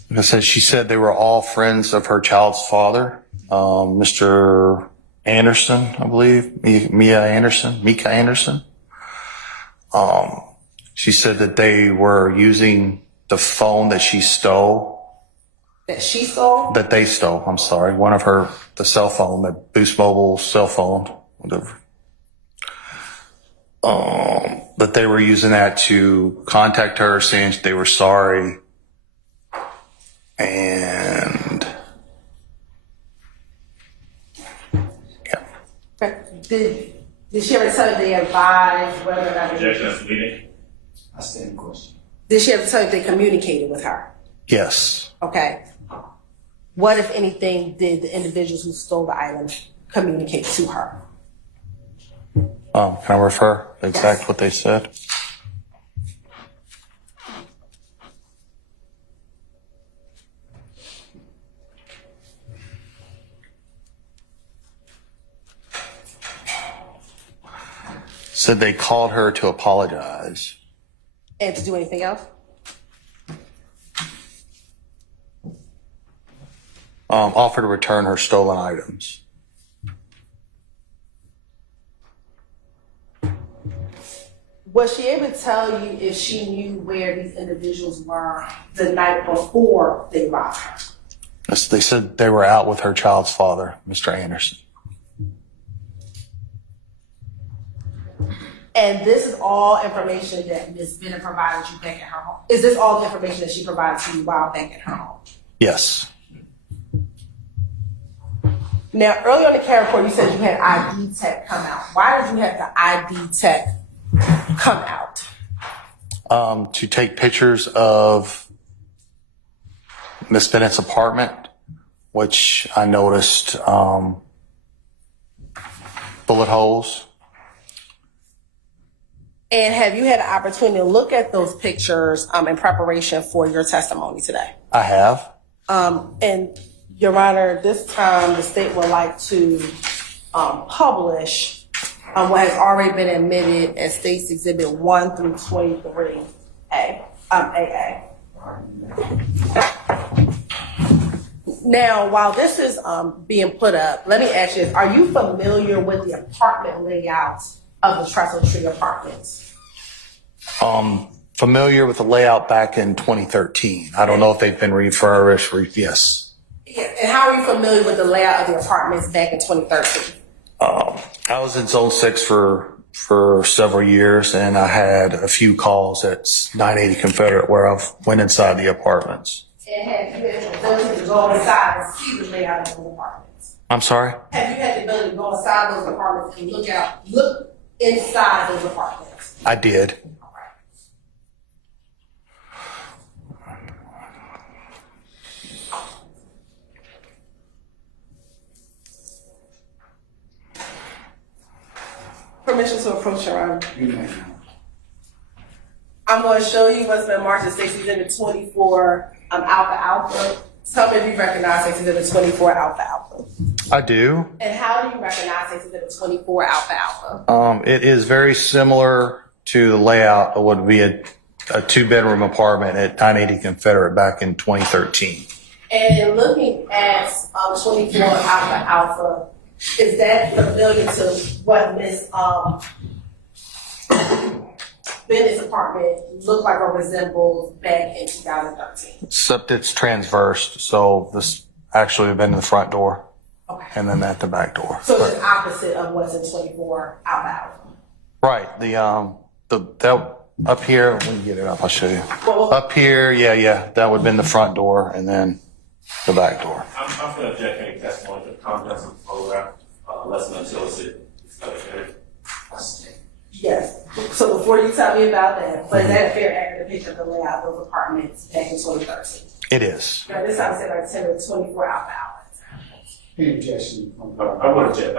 Like I said, she said they were all friends of her child's father, Mr. Anderson, I believe, Mika Anderson. She said that they were using the phone that she stole. That she stole? That they stole, I'm sorry. The cell phone, the Boost Mobile cell phone, whatever. That they were using that to contact her saying they were sorry. And yeah. Did she ever tell you they advised whether or not Objection as to leading. I stand in question. Did she ever tell you they communicated with her? Yes. Okay. What, if anything, did the individuals who stole the items communicate to her? Can I refer exact what they said? Said they called her to apologize. And to do anything else? Offered to return her stolen items. Was she able to tell you if she knew where these individuals were the night before they robbed her? Yes, they said they were out with her child's father, Mr. Anderson. And this is all information that Ms. Bennett provided you back at her home. Is this all the information that she provided to you while back at her home? Yes. Now, earlier on the CARE report, you said you had ID tech come out. Why did you have the ID tech come out? To take pictures of Miss Bennett's apartment, which I noticed bullet holes. And have you had an opportunity to look at those pictures in preparation for your testimony today? I have. And Your Honor, this time the state would like to publish what has already been admitted as State's Exhibit 1 through 23A, AA. Now, while this is being put up, let me ask you this. Are you familiar with the apartment layout of the Trestle Tree Apartments? Familiar with the layout back in 2013. I don't know if they've been refurbished. Yes. Yeah, and how are you familiar with the layout of the apartments back in 2013? I was in Zone 6 for several years, and I had a few calls at 980 Confederate where I went inside the apartments. And have you had the ability to go inside and see the layout of the apartments? I'm sorry? Have you had the ability to go inside those apartments and look inside those apartments? I did. Permission to approach Your Honor. You may know. I'm going to show you what's been marked as State's Exhibit 24 Alpha Alpha. Tell me if you recognize State's Exhibit 24 Alpha Alpha. I do. And how do you recognize State's Exhibit 24 Alpha Alpha? It is very similar to the layout of what would be a two-bedroom apartment at 980 Confederate back in 2013. And in looking at 24 Alpha Alpha, is that familiar to what Ms. Bennett's apartment looked like or resembles back in 2013? Except it's transversed, so this actually would have been in the front door. Okay. And then at the back door. So it's opposite of what's in 24 Alpha Alpha. Right. That up here, when you get it up, I'll show you. Well, Up here, yeah, that would have been the front door and then the back door. I'm going to object any testimony to the contents of the photograph, unless and until it's edited. yes. So before you tell me about that, but is that a fair, accurate picture of the layout of those apartments back in 2013? It is. Now, this time I said like 10 or 24 Alpha Alpha. Any objection? I would object.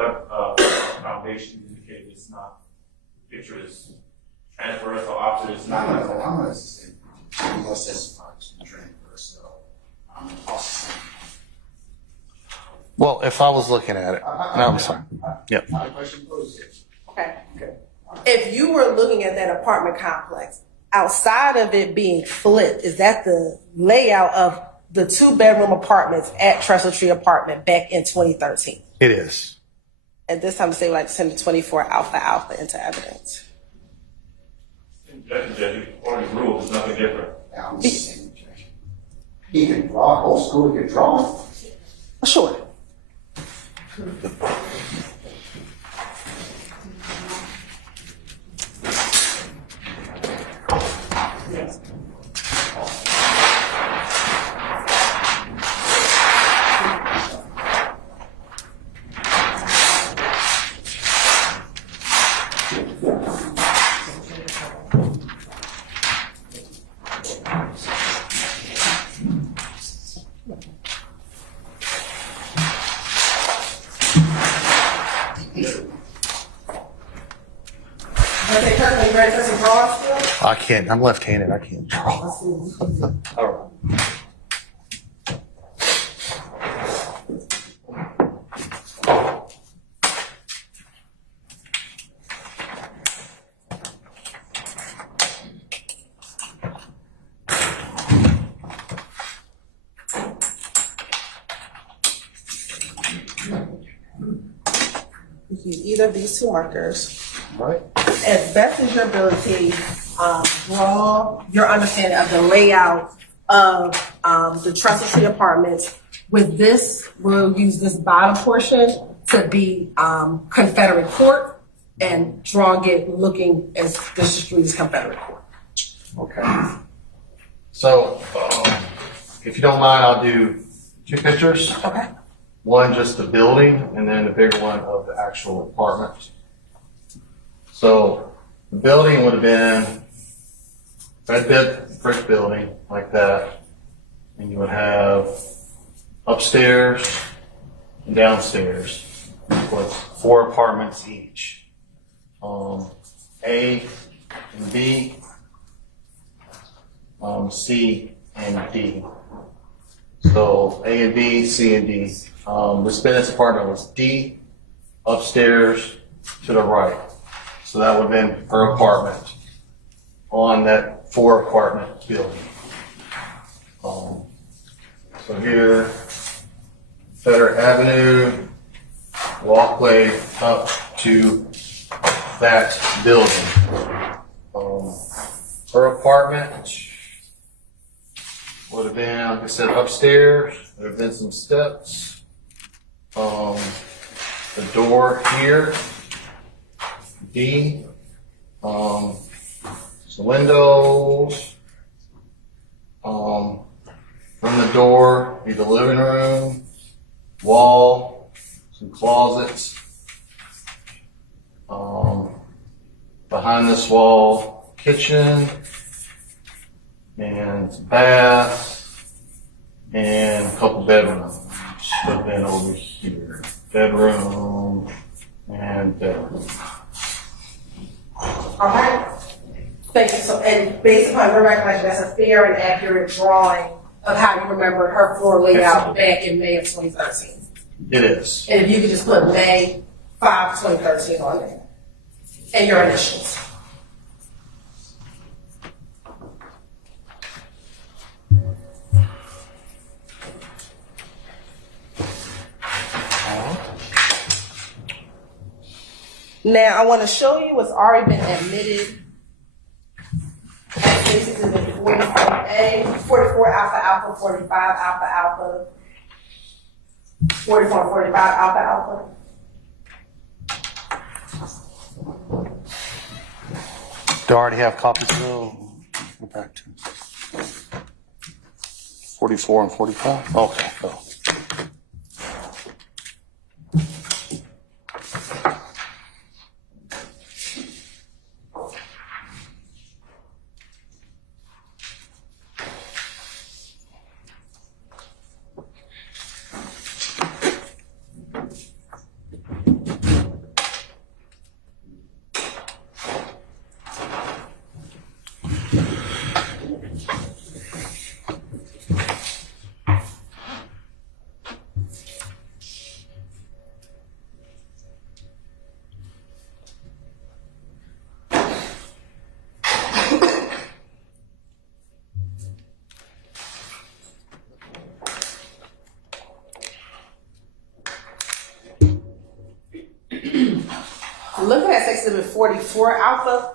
Foundation indicated it's not, the picture is transverse or opposite. It's I'm not. gonna say, I'm gonna testify to the transverse, so I'm also. Well, if I was looking at it. No, I'm sorry. Yep. My question posed here. Okay. If you were looking at that apartment complex, outside of it being flipped, is that the layout of the 2-bedroom apartments at Trestle Tree Apartment back in 2013? It is. At this time, they would like to send the 24 Alpha Alpha into evidence. Judge, according to rules, it's nothing different. I'm just saying, objection. He can draw, old school, he can draw. Sure. I can't. I'm left-handed. I can't draw. All right. Use either of these two markers. All right. As best as your ability, draw your understanding of the layout of the Trestle Tree Apartments. With this, we'll use this bottom portion to be Confederate Court and drawing it looking as this street is Confederate Court. Okay. So, if you don't mind, I'll do 2 pictures. Okay. One just the building, and then a bigger one of the actual apartment. So the building would have been red brick building like that, and you would have upstairs and downstairs with 4 apartments each. A and B, C and D. So A and B, C and D. This Bennett's apartment was D, upstairs to the right. So that would have been her apartment on that 4 apartment building. So here, Federer Avenue, walkway up to that building. Her apartment would have been, like I said, upstairs. There have been some steps. The door here, D, some windows, from the door, be the living room, wall, some closets, behind this wall, kitchen, and some bath, and a couple bedrooms. Should have been over here. Bedroom and bedroom. All right. Thank you. So, and based upon your recollection, that's a fair and accurate drawing of how you remember her floor layout back in May of 2013. It is. And if you could just put May 5, 2013 on there. And your initials. Now, I want to show you what's already been admitted as cases in 44A, 44 alpha alpha, 45 alpha alpha, 44 and 45 alpha alpha. Do I already have copies of those? Go back to 44 and 45? Okay, go. looking at sex exhibit 44 alpha.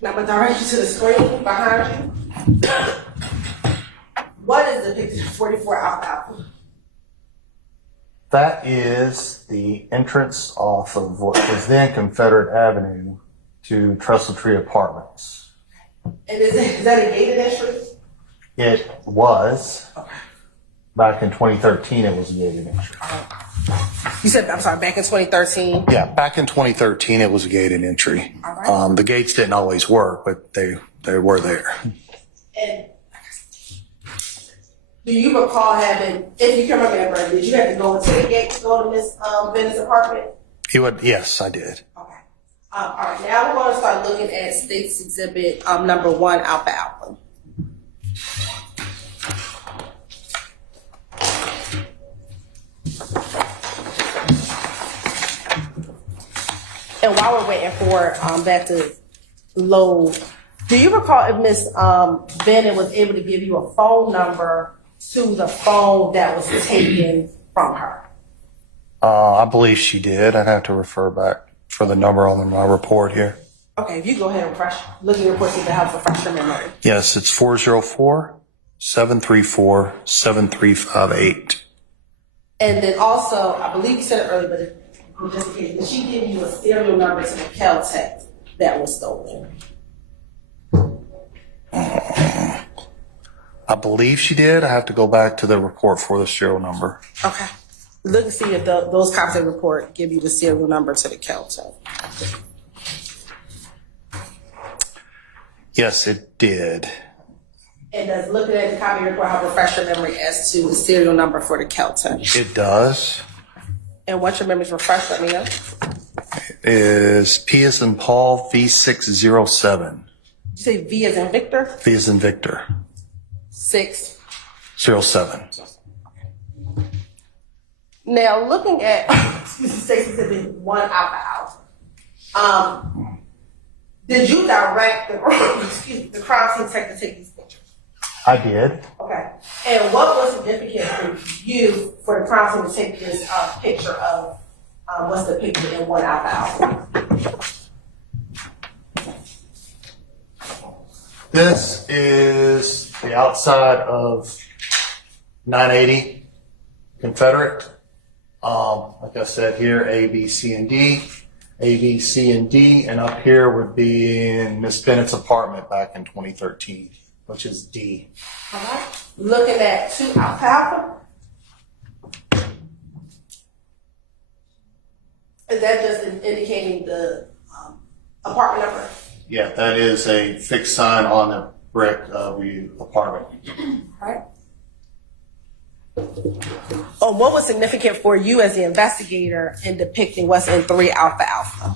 Now I'm gonna direct you to the screen behind you. What is depicted in 44 alpha? That is the entrance off of what was then Confederate Avenue to Trestle Tree Apartments. And is that a gated entry? It was, back in 2013, it was a gated entry. You said, I'm sorry, back in 2013. Yeah, back in 2013, it was a gated entry. All right. The gates didn't always work, but they were there. And do you recall having, if you can remember, did you have to go into the gate to go to Miss Bennett's apartment? Yes, I did. Okay. All right. Now we're going to start looking at State's Exhibit number 1, Alpha Alpha. And while we're waiting for that to load, do you recall if Miss Bennett was able to give you a phone number to the phone that was taken from her? I believe she did. I'd have to refer back for the number on my report here. Okay, if you go ahead and look at your report, see if it helps refresh your memory. Yes, it's 404-734-7358. And then also, I believe you said it earlier, but just in case, did she give you a serial number to the Caltech that was stolen? I believe she did. I have to go back to the report for the serial number. Okay. Look and see if those copies of the report give you the serial number to the Caltech. Yes, it did. And does looking at the copy of the report help refresh your memory as to the serial number for the Caltech? It does. And once your memory's refreshed, let me know. It is P as in Paul, V607. Did you say V as in Victor? V as in Victor, 6. 07. Now, looking at State's Exhibit 1 Alpha Alpha, did you direct the crime scene tech to take these pictures? I did. Okay. And what was significant for you for the crime scene to take this picture of what's depicted in 1 Alpha Alpha? This is the outside of 980 Confederate. Like I said here, A, B, C, and D. A, B, C, and D. And up here would be in Miss Bennett's apartment back in 2013, which is D. All right. Looking at 2 Alpha Alpha. Is that just indicating the apartment number? Yeah, that is a fixed sign on the brick of the apartment. All right. Oh, what was significant for you as the investigator in depicting what's in 3 Alpha Alpha?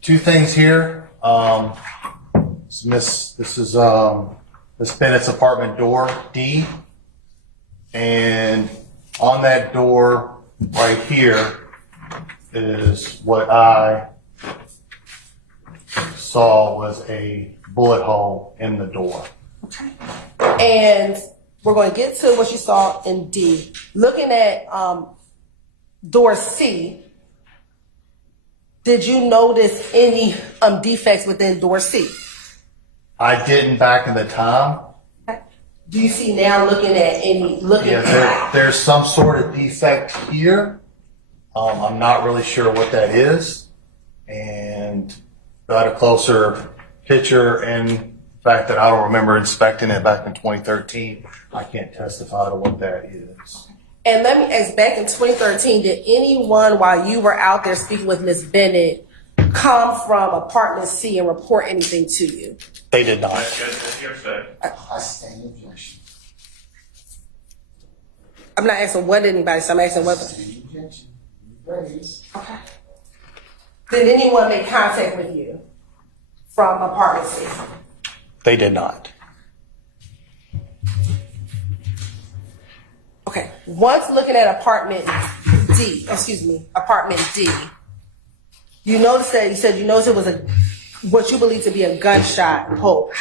Two things here. This is Miss Bennett's apartment door, D. And on that door right here is what I saw was a bullet hole in the door. Okay. And we're going to get to what you saw in D. Looking at door C, did you notice any defects within door C? I didn't back in the time. Okay. Do you see now looking at any, There's some sort of defect here. I'm not really sure what that is. And got a closer picture, and the fact that I don't remember inspecting it back in 2013, I can't testify to what that is. And let me ask, back in 2013, did anyone, while you were out there speaking with Ms. Bennett, come from apartment C and report anything to you? They did not. I stand objection. I'm not asking what anybody said, I'm asking what. Any objection? Raise. Okay. Did anyone make contact with you from apartment C? They did not. Okay. Once looking at apartment D, you noticed that you said you noticed it was what you believe to be a gunshot hole.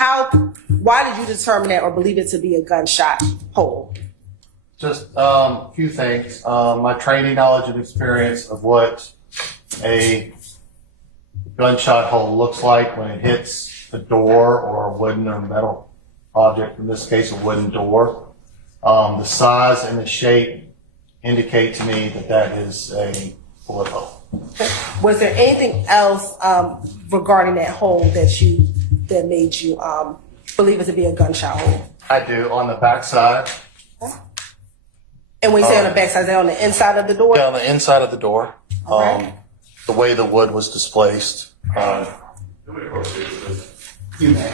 Why did you determine that or believe it to be a gunshot hole? Just a few things. My training, knowledge, and experience of what a gunshot hole looks like when it hits a door or a wooden or metal object, in this case a wooden door. The size and the shape indicate to me that that is a bullet hole. Was there anything else regarding that hole that made you believe it to be a gunshot hole? I do. On the back side, And when you say on the back side, is that on the inside of the door? on the inside of the door, Okay. the way the wood was displaced. You may.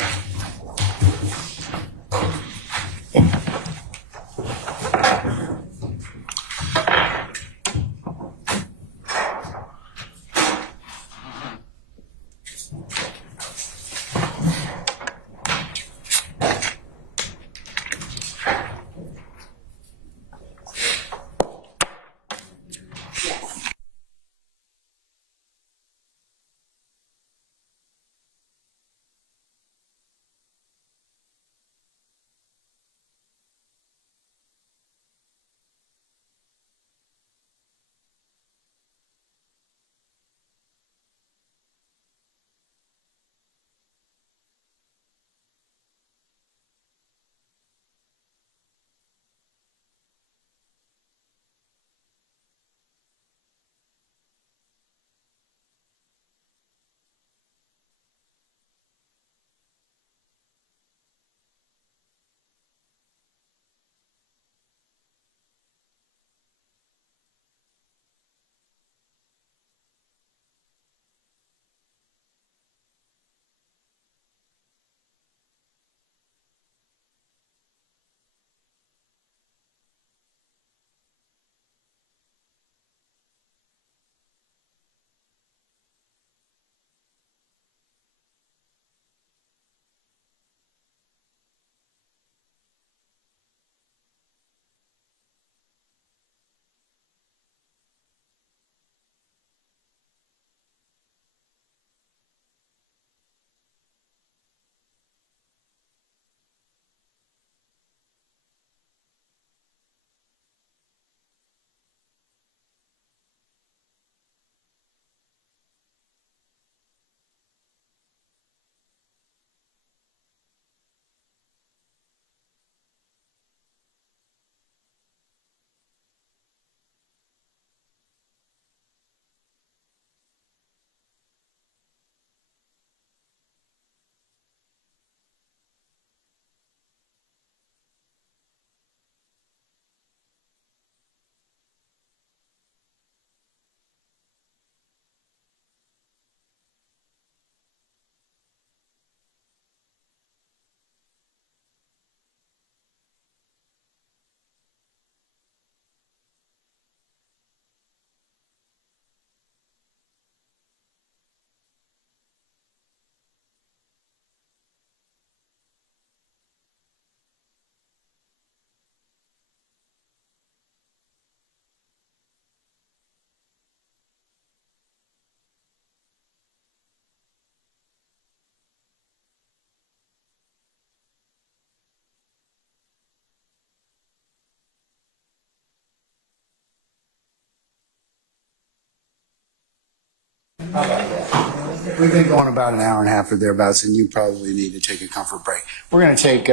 We've been going about an hour and a half or thereabouts, and you probably need to take a comfort break. We're going to take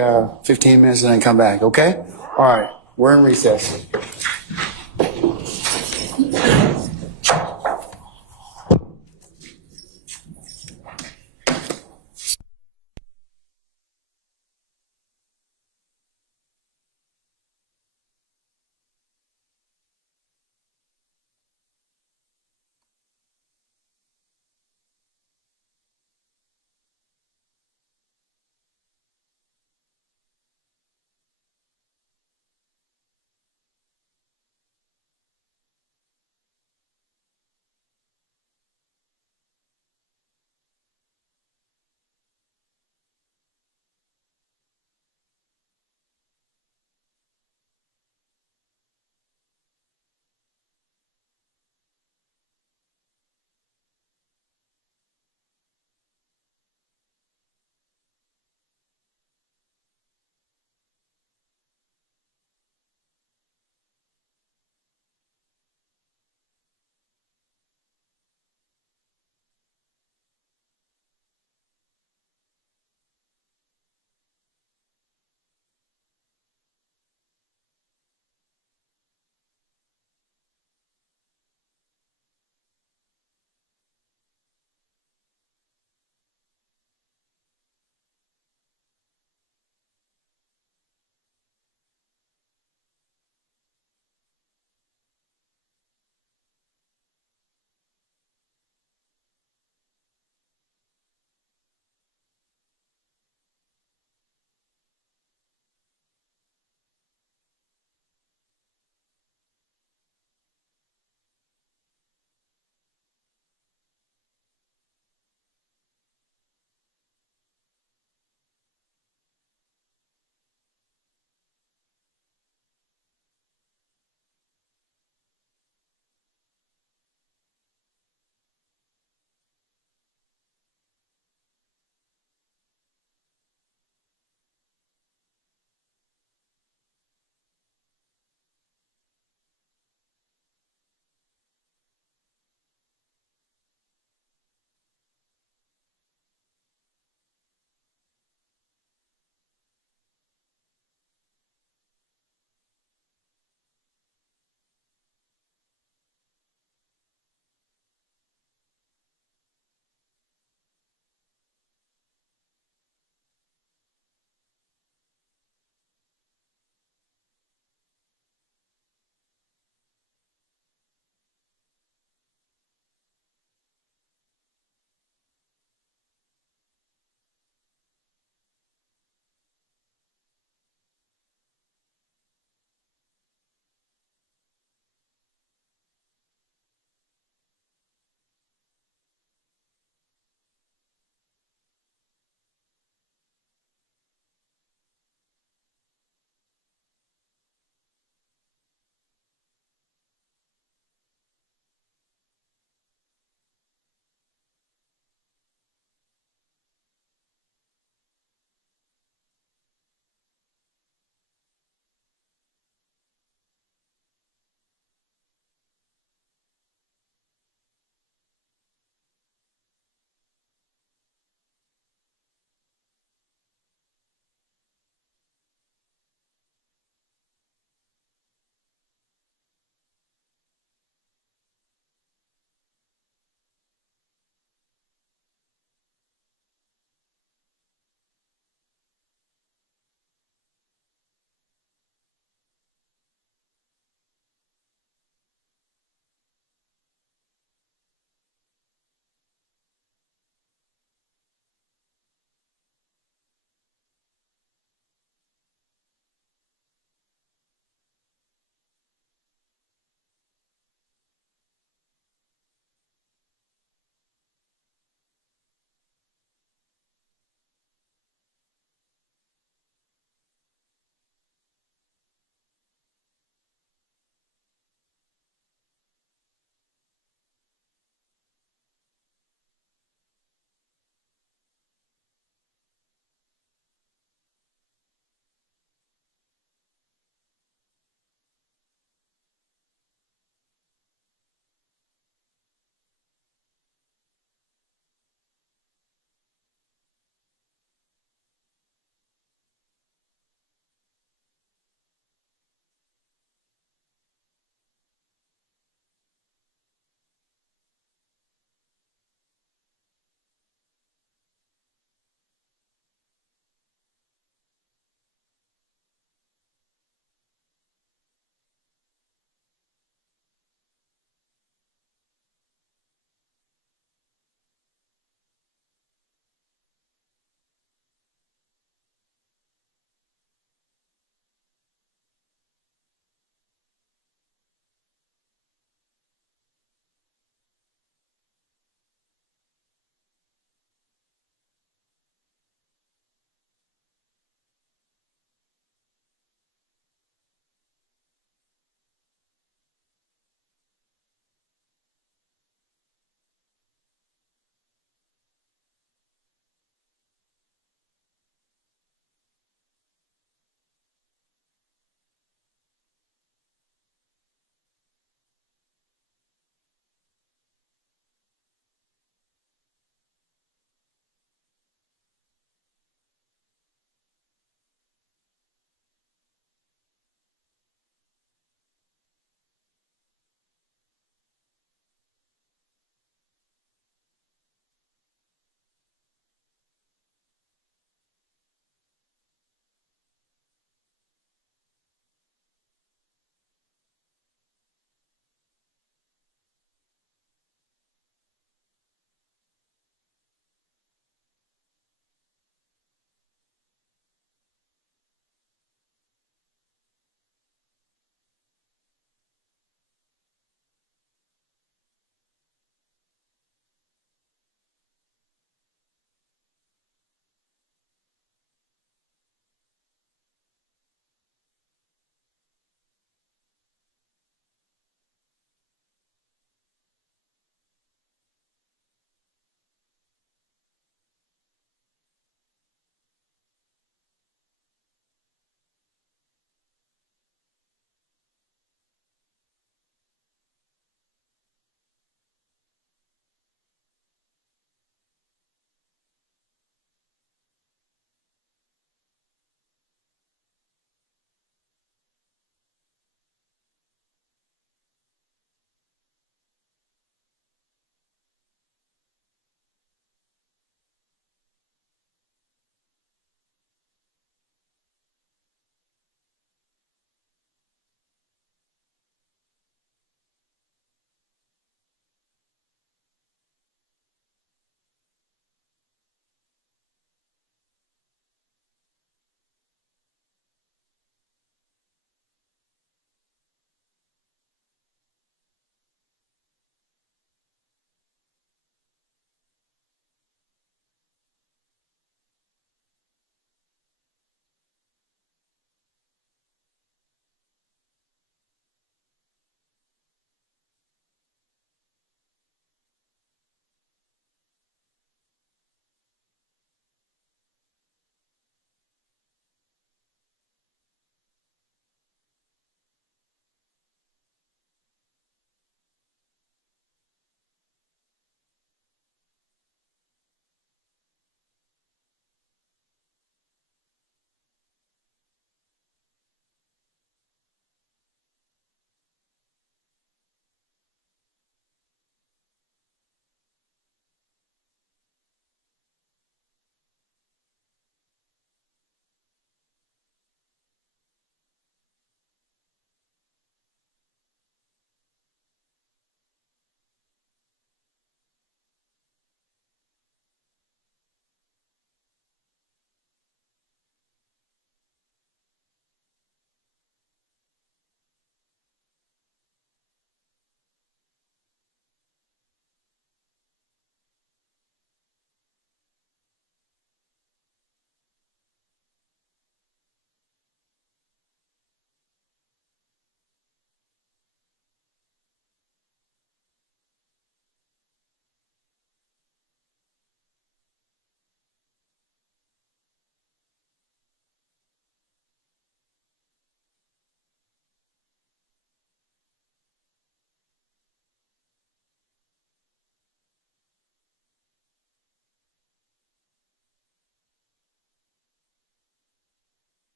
15 minutes and then come back, okay? All right, we're in recess.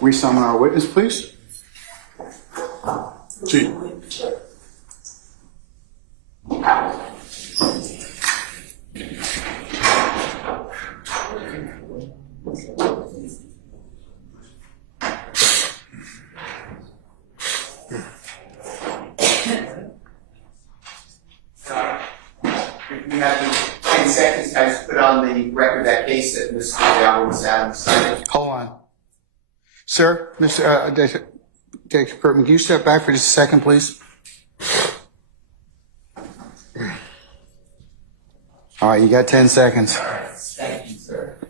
We summon our witness, please. See. We have 10 seconds. I just put on the record that case that Mr. Adams cited. Hold on. Sir, Mr. Detective Kurtman, can you step back for just a second, please? All right, you got 10 seconds. Thank you, sir. It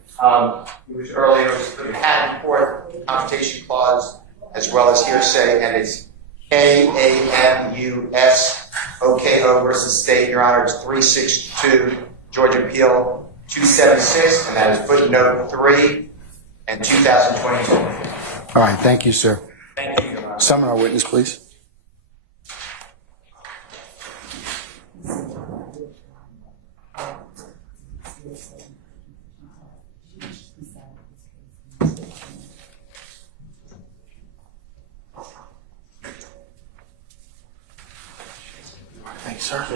was earlier, it was for the patent court confrontation clause as well as hearsay, and it's KAMUS OKO versus state. Your Honor, it's 362 Georgia Appeal 276, and that is footnote 3 and 2022. All right, thank you, sir. Thank you, Your Honor. Summon our witness, please. Thanks, sir.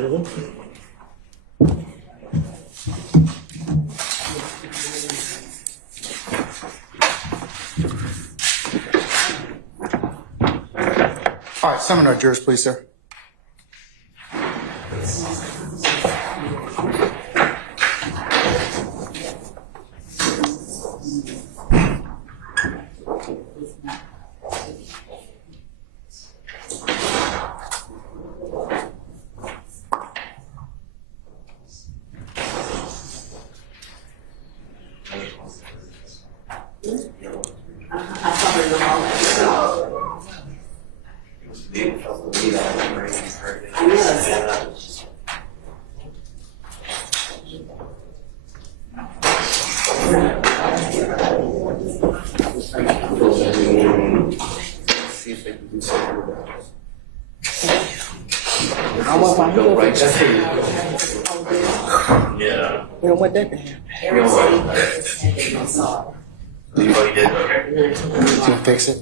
All right, summon our jurors, please, sir. Yeah. We don't want that to happen. Anybody did? Okay. Can you fix it?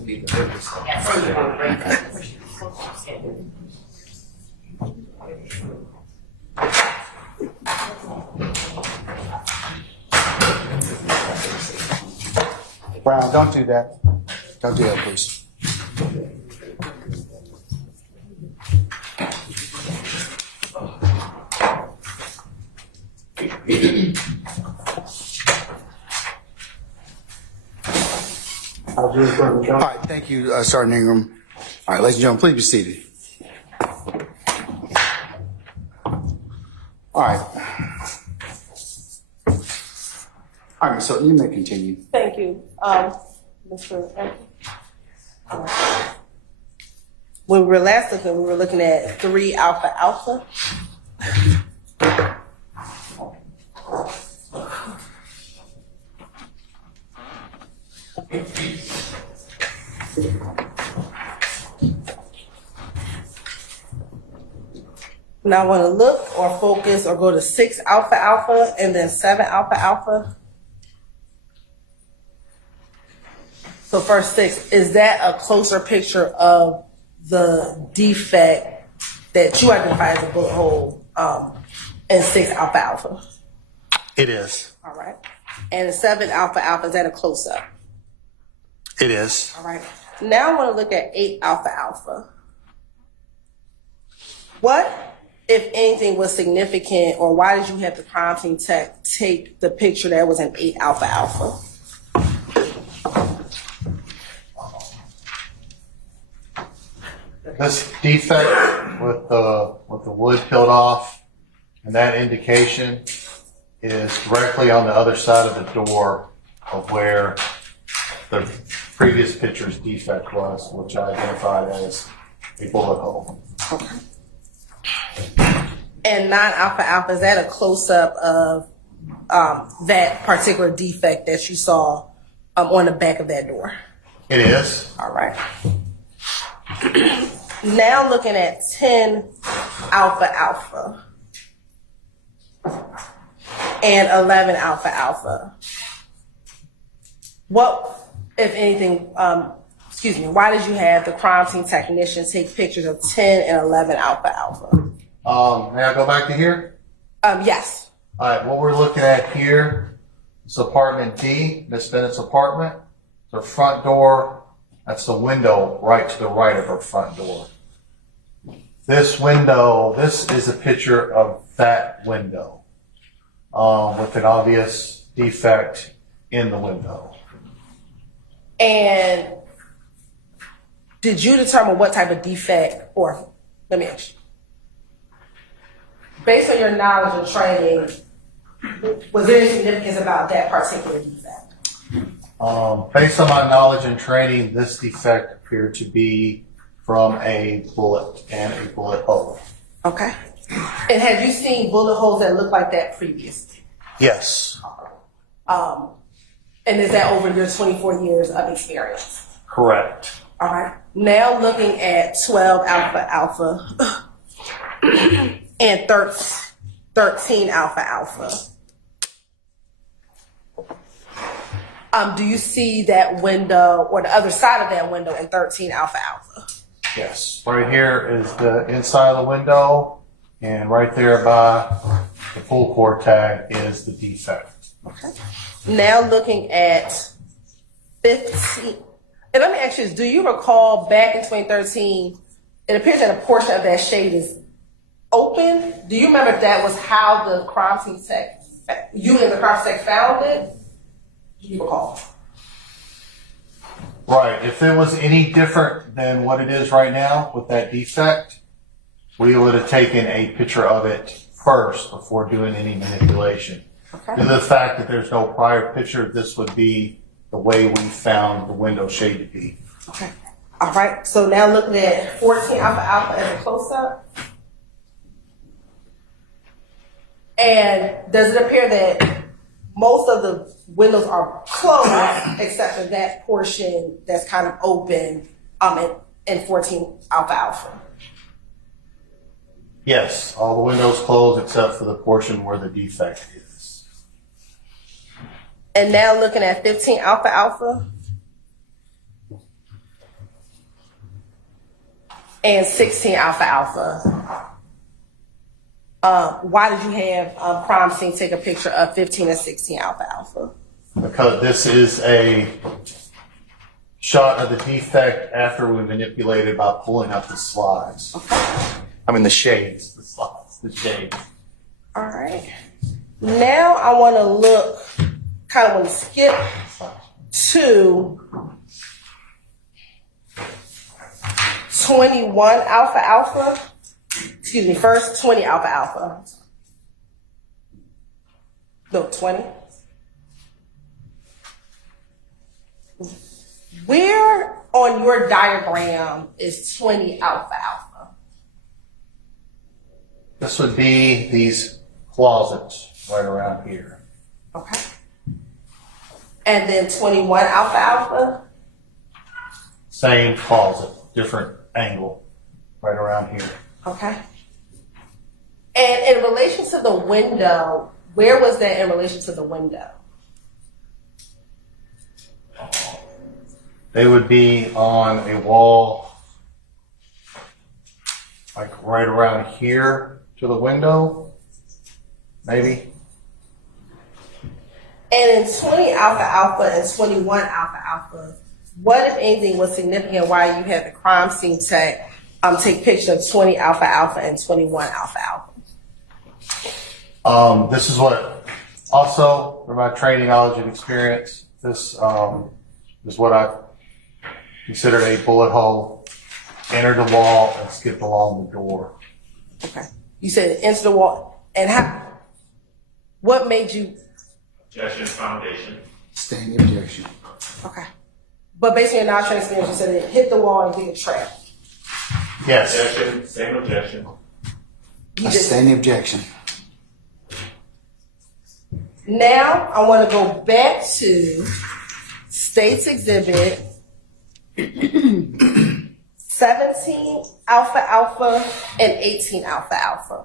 Brown, don't do that. Don't do that, please. All right, thank you, Sergeant Ingram. All right, ladies and gentlemen, please be seated. All right. All right, so you may continue. Thank you, Mr. Hampton. When we were last looking, we were looking at 3 alpha alpha. Now I want to look or focus or go to 6 alpha alpha and then 7 alpha alpha. So first 6, is that a closer picture of the defect that you identify as a bullet hole in 6 alpha alpha? It is. All right. And 7 alpha alpha, is that a close up? It is. All right. Now I want to look at 8 alpha alpha. What, if anything, was significant, or why did you have the crime scene tech take the picture that was an 8 alpha alpha? This defect with the wood peeled off, and that indication is directly on the other side of the door of where the previous picture's defect was, which I identified as a bullet hole. Okay. And 9 alpha alpha, is that a close up of that particular defect that you saw on the back of that door? It is. All right. Now looking at 10 alpha alpha and 11 alpha alpha. What if anything, why did you have the crime scene technician take pictures of 10 and 11 Alpha Alpha? May I go back to here? Yes. All right, what we're looking at here is apartment D, Miss Bennett's apartment. The front door, that's the window right to the right of her front door. This window, this is a picture of that window with an obvious defect in the window. And did you determine what type of defect, or let me ask you, based on your knowledge and training, was there any significance about that particular defect? Based on my knowledge and training, this defect appeared to be from a bullet and a bullet hole. Okay. And have you seen bullet holes that look like that previously? Yes, And is that over your 24 years of experience? correct. All right. Now looking at 12 Alpha Alpha and 13 Alpha Alpha. Do you see that window or the other side of that window in 13 Alpha Alpha? Yes. Right here is the inside of the window, and right there by the full core tag is the defect. Okay. Now looking at 15. And let me ask you this, do you recall back in 2013, it appears that a portion of that shade is open. Do you remember if that was how the crime scene tech, you and the crime scene tech found it? Do you recall? Right. If it was any different than what it is right now with that defect, we would have taken a picture of it first before doing any manipulation. Okay. Due to the fact that there's no prior picture, this would be the way we found the window shade to be. Okay. All right. So now looking at 14 Alpha Alpha as a close-up. And does it appear that most of the windows are closed except for that portion that's kind of open in 14 Alpha Alpha? Yes, all the windows closed except for the portion where the defect is. And now looking at 15 Alpha Alpha and 16 Alpha Alpha. Why did you have crime scene take a picture of 15 and 16 Alpha Alpha? Because this is a shot of the defect after we manipulated by pulling up the slides. I mean the shades, the slides, the shades. All right. Now I want to skip to 21 Alpha Alpha. Excuse me, first 20 Alpha Alpha. No, 20. Where on your diagram is 20 Alpha Alpha? This would be these closets right around here. Okay. And then 21 Alpha Alpha? Same closet, different angle, right around here. Okay. And in relation to the window, where was that in relation to the window? They would be on a wall, like right around here to the window, maybe. And in 20 Alpha Alpha and 21 Alpha Alpha, what, if anything, was significant why you had the crime scene tech take pictures of 20 Alpha Alpha and 21 Alpha Alpha? This is what, also, for my training, knowledge, and experience, this is what I considered a bullet hole, entered the wall, and skipped along the door. Okay. You said enter the wall. And what made you? Objection, foundation. Standing objection. Okay. But based on your knowledge and experience, you said it hit the wall and did a trail. Yes. Objection, same objection. You A just, standing objection. now I want to go back to State's Exhibit 17 Alpha Alpha and 18 Alpha Alpha.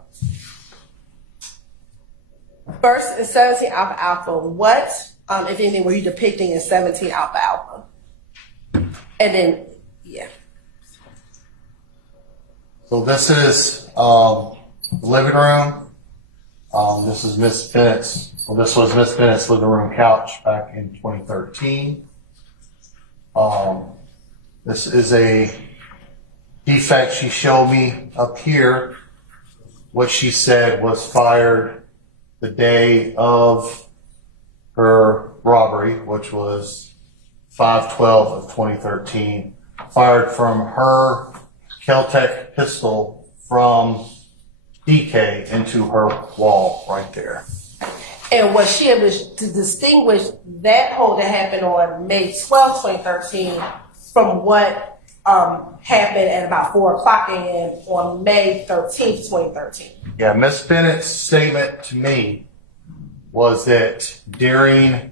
First, in 17 Alpha Alpha, what, if anything, were you depicting in 17 Alpha Alpha? And then, yeah. So this is the living room. This is Miss Bennett's. Well, this was Miss Bennett's living room couch back in 2013. This is a defect she showed me up here. What she said was fired the day of her robbery, which was 5/12 of 2013. Fired from her Kel-Tec pistol from DK into her wall right there. And was she able to distinguish that hole that happened on May 12, 2013 from what happened at about 4 o'clock a.m. on May 13th, 2013? Yeah, Miss Bennett's statement to me was that during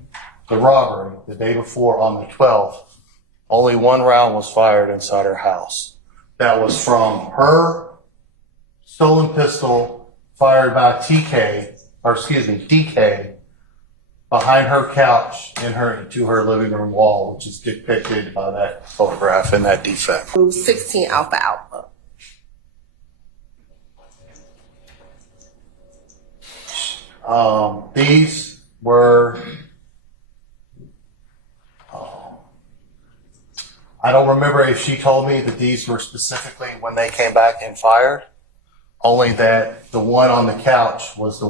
the robbery, the day before on the 12th, only one round was fired inside her house. That was from her stolen pistol fired by DK, behind her couch to her living room wall, which is depicted by that photograph in that defect. 16 Alpha Alpha. These were, I don't remember if she told me that these were specifically when they came back and fired, only that the one on the couch was the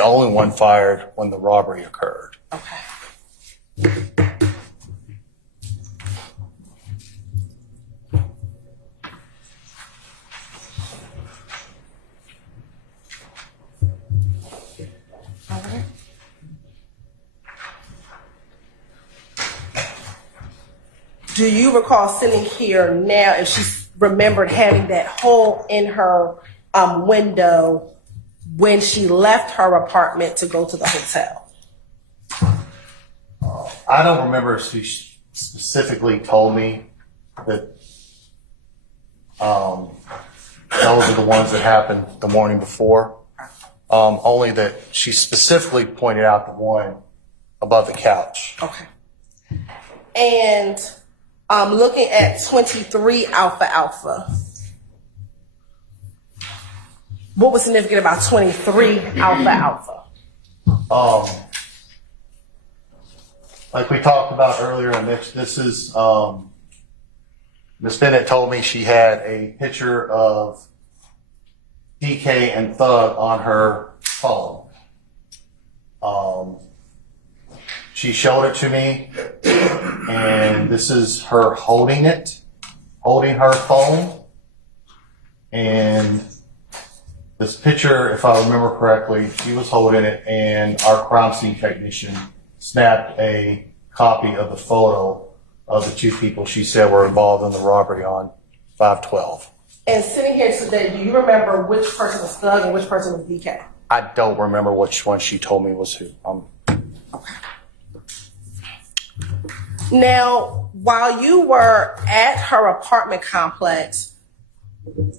only one fired when the robbery occurred. Okay. All right. Do you recall sitting here now if she remembered having that hole in her window when she left her apartment to go to the hotel? I don't remember if she specifically told me that those are the ones that happened the morning before. Only that she specifically pointed out the one above the couch. Okay. And looking at 23 Alpha Alpha, what was significant about 23 Alpha Alpha? Like we talked about earlier, Mitch, this is, Miss Bennett told me she had a picture of DK and Thug on her phone. She showed it to me, and this is her holding her phone. And this picture, if I remember correctly, she was holding it, and our crime scene technician snapped a copy of the photo of the two people she said were involved in the robbery on 5/12. And sitting here today, do you remember which person was Thug and which person was DK? I don't remember which one she told me was who. Okay. Now, while you were at her apartment complex,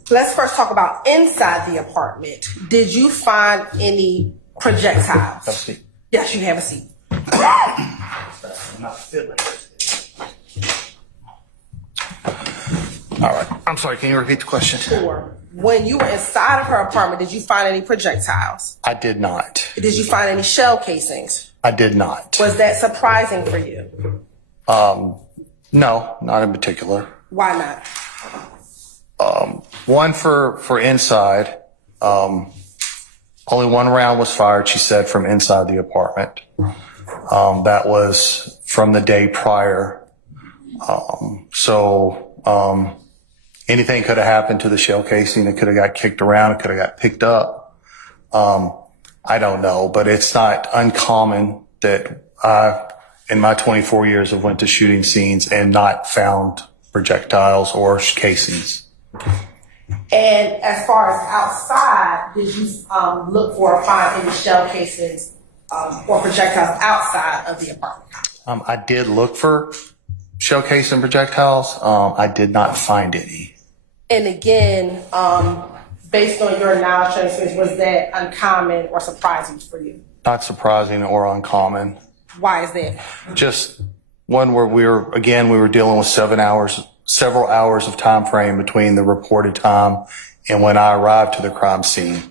let's first talk about inside the apartment. Did you find any projectiles? Let's see. Yes, you have a seat. I'm not feeling it. All right. I'm sorry. Can you repeat the question? Sure. When you were inside of her apartment, did you find any projectiles? I did not. Did you find any shell casings? I did not. Was that surprising for you? No, not in particular. Why not? One for inside. Only one round was fired, she said, from inside the apartment. That was from the day prior. Anything could have happened to the shell casing. It could have got kicked around. It could have got picked up. I don't know, but it's not uncommon that in my 24 years, I've went to shooting scenes and not found projectiles or casings. And as far as outside, did you look for or find any shell casings or projectiles outside of the apartment? I did look for shell case and projectiles. I did not find any. And again, based on your knowledge and experience, was that uncommon or surprising for you? Not surprising or uncommon. Why is that? Just One where we were dealing with several hours of time frame between the reported time and when I arrived to the crime scene.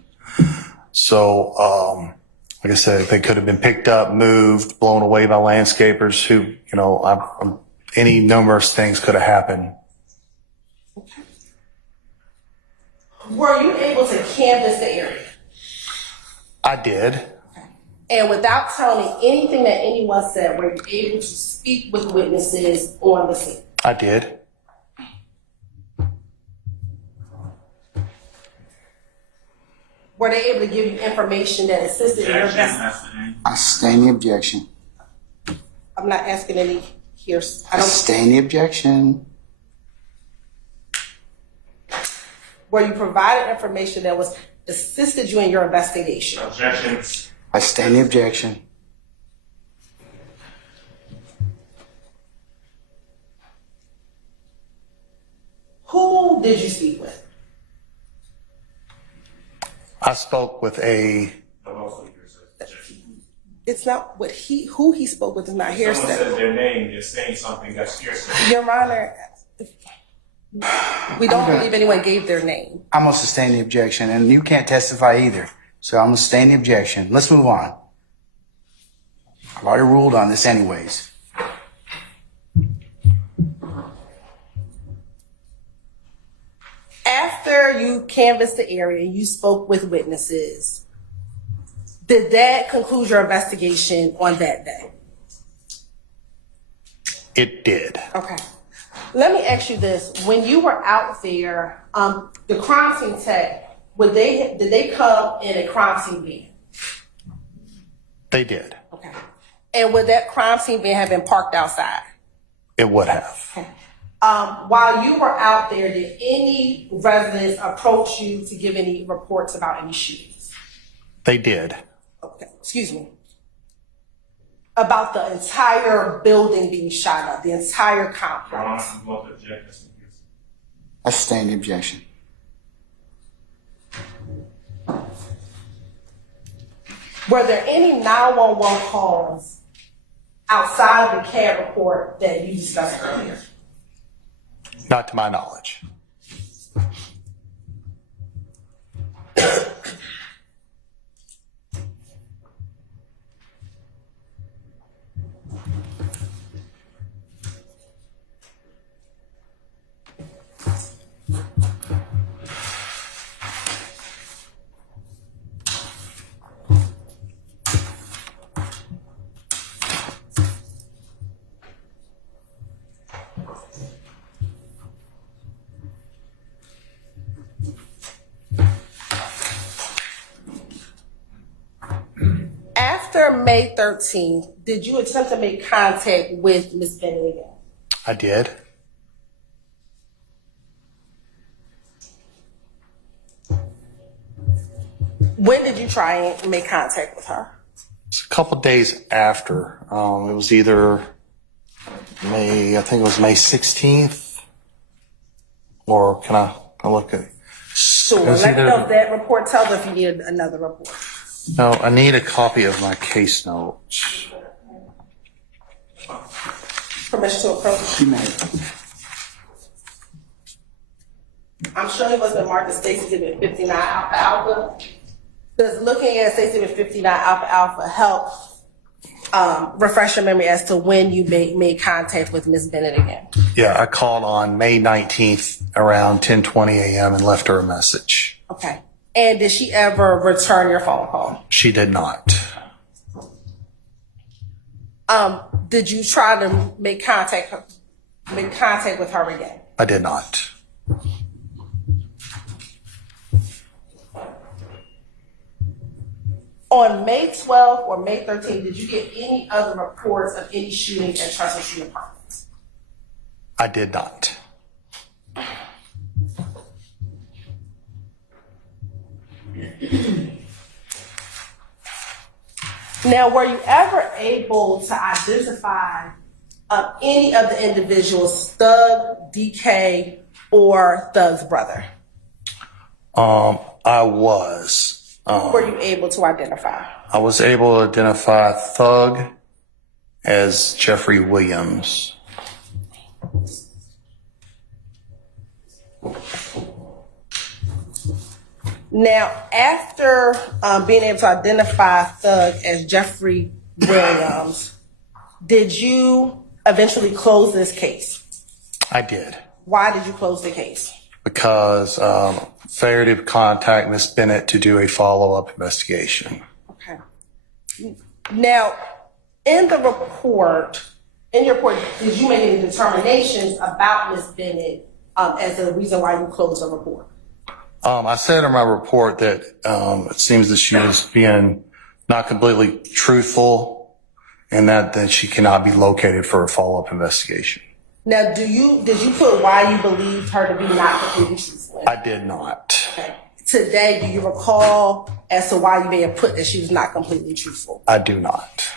So, like I said, they could have been picked up, moved, blown away by landscapers who, any numerous things could have happened. Were you able to canvass the area? I did. And without telling me anything that anyone said, were you able to speak with witnesses on the scene? I did. Were they able to give you information that assisted in your investigation? I sustain the objection. I'm not asking any here. I sustain the objection. Were you provided information that was assisted you in your investigation? Objections. I sustain the objection. Who did you speak with? I spoke with I'm also hearsay. Objection. It's not who he spoke with is not Someone hearsay. says their name, they're saying something that's hearsay. Your Honor, we don't believe anyone gave their name. I'm gonna sustain the objection, and you can't testify either. So I'm gonna sustain the objection. Let's move on. I've already ruled on this anyways. After you canvassed the area, you spoke with witnesses. Did that conclude your investigation on that day? it did. Okay. Let me ask you this. When you were out there, the crime scene tech, did they come in a crime scene van? They did. Okay. And would that crime scene van have been parked outside? It would have. Okay. While you were out there, did any residents approach you to give any reports about any shootings? They did. Okay. Excuse me. About the entire building being shot up, the entire complex. I'm going to object. That's what you're saying. I sustain the objection. Were there any 911 calls outside the CAD report that you discussed earlier? Not to my knowledge. After May 13th, did you attempt to make contact with Ms. Bennett again? I did. When did you try and make contact with her? It's a couple days after. It was either I think it was May 16th, or can I look at it? Sure. Is Let me either- know if that report tells us if you need another report. No, I need a copy of my case notes. Permission to approach. You may. I'm sure it was been marked as Stacy Exhibit 59 Alpha Alpha. Does looking at Stacy Exhibit 59 Alpha Alpha help refresh your memory as to when you made contact with Ms. Bennett again? Yeah, I called on May 19th around 10:20 a.m. and left her a message. Okay. And did she ever return your phone call? She did not. Did you try to make contact with her again? I did not. On May 12th or May 13th, did you get any other reports of any shootings at Trust Street Apartments? I did not. Now, were you ever able to identify any of the individuals, Thug, DK, or Thug's brother? I was. Who were you able to identify? I was able to identify Thug as Jeffrey Williams. Now, after being able to identify Thug as Jeffrey Williams, did you eventually close this case? I did. Why did you close the case? Because failure to contact Miss Bennett to do a follow-up investigation. Okay. Now, in your report, did you make any determinations about Miss Bennett as the reason why you closed the report? I said in my report that it seems that she was being not completely truthful and that she cannot be located for a follow-up investigation. Now, did you put why you believed her to be not completely truthful? I did not. Okay. Today, do you recall as to why you may have put that she was not completely truthful? I do not.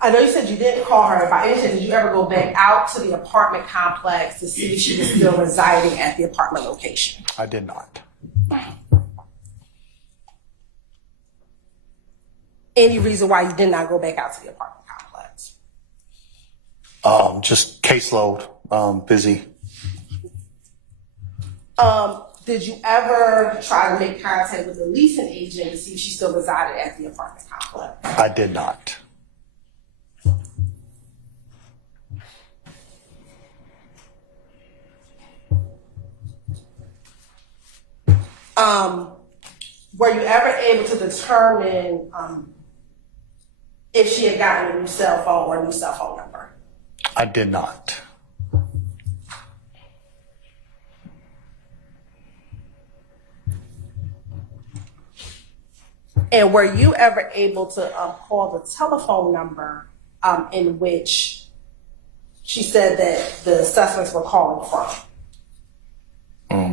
I know you said you didn't call her. By any chance, did you ever go back out to the apartment complex to see if she was still residing at the apartment location? I did not. Any reason why you did not go back out to the apartment complex? Just caseload, busy. Did you ever try to make contact with the leasing agent to see if she still resided at the apartment complex? I did not. Were you ever able to determine if she had gotten a new cell phone or a new cell phone number? I did not. And were you ever able to call the telephone number in which she said that the suspects were calling from?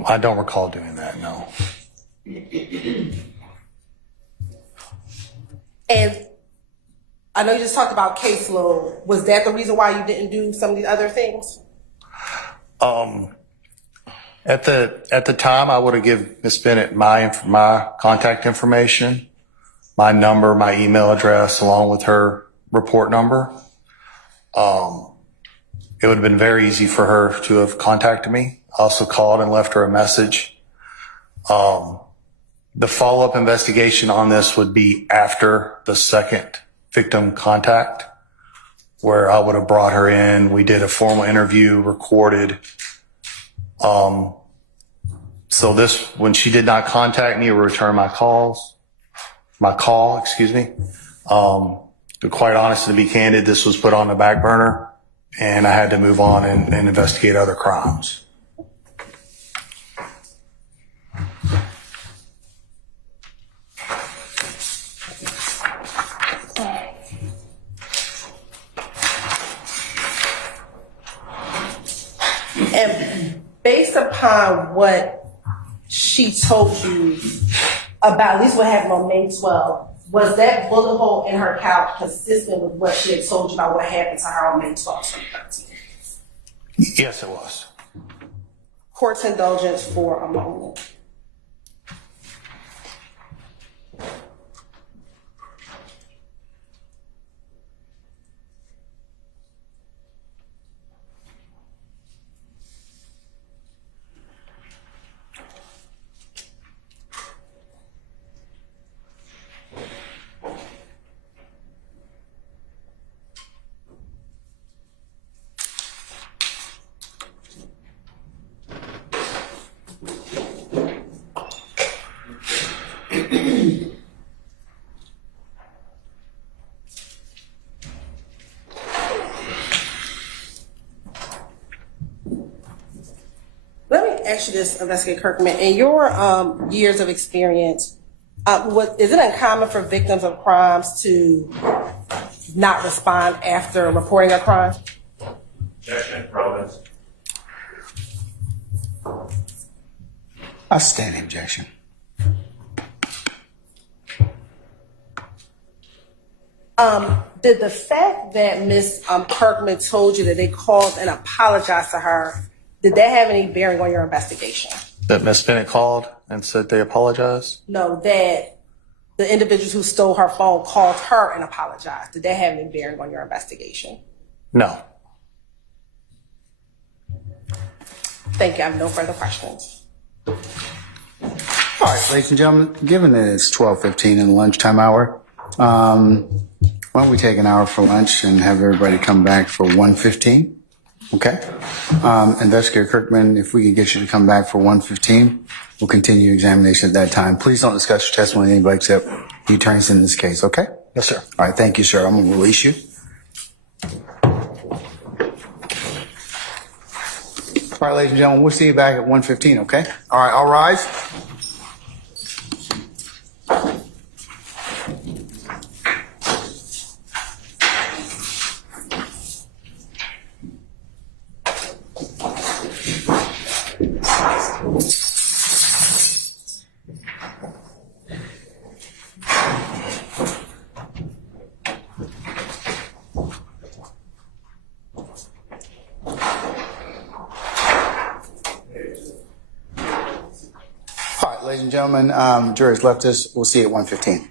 I don't recall doing that, no. And I know you just talked about caseload. Was that the reason why you didn't do some of the other things? At the time, I would have given Miss Bennett my contact information, my number, my email address, along with her report number. It would have been very easy for her to have contacted me. I also called and left her a message. The follow-up investigation on this would be after the second victim contact, where I would have brought her in. We did a formal interview, recorded. So when she did not contact me or return my call, to be quite honest and to be candid, this was put on the back burner and I had to move on and investigate other crimes. And based upon what she told you about, at least what happened on May 12th, was that bullet hole in her couch consistent with what she had told you about what happened to her on May 12th, 2013? Yes, it was. Court's indulgence for a moment. Let me ask you this, Investigator Kirkman. In your years of experience, is it uncommon for victims of crimes to not respond after reporting a crime? Objection, relevance. I stand the objection. Did the fact that Ms. Kirkman told you that they called and apologized to her, did that have any bearing on your investigation? That Miss Bennett called and said they apologized? No, that the individuals who stole her phone called her and apologized. Did that have any bearing on your investigation? No. Thank you. I have no further questions. All right, ladies and gentlemen, given that it's 12:15 in the lunchtime hour, why don't we take an hour for lunch and have everybody come back for 1:15? Okay? Investigator Kirkman, if we could get you to come back for 1:15, we'll continue examination at that time. Please don't discuss your testimony with anybody except the attorneys in this case, okay? Yes, sir. All right, thank you, sir. I'm going to release you. All right, ladies and gentlemen, we'll see you back at 1:15, okay? All right, all rise. All right, ladies and gentlemen, jury's left us. We'll see you at 1:15.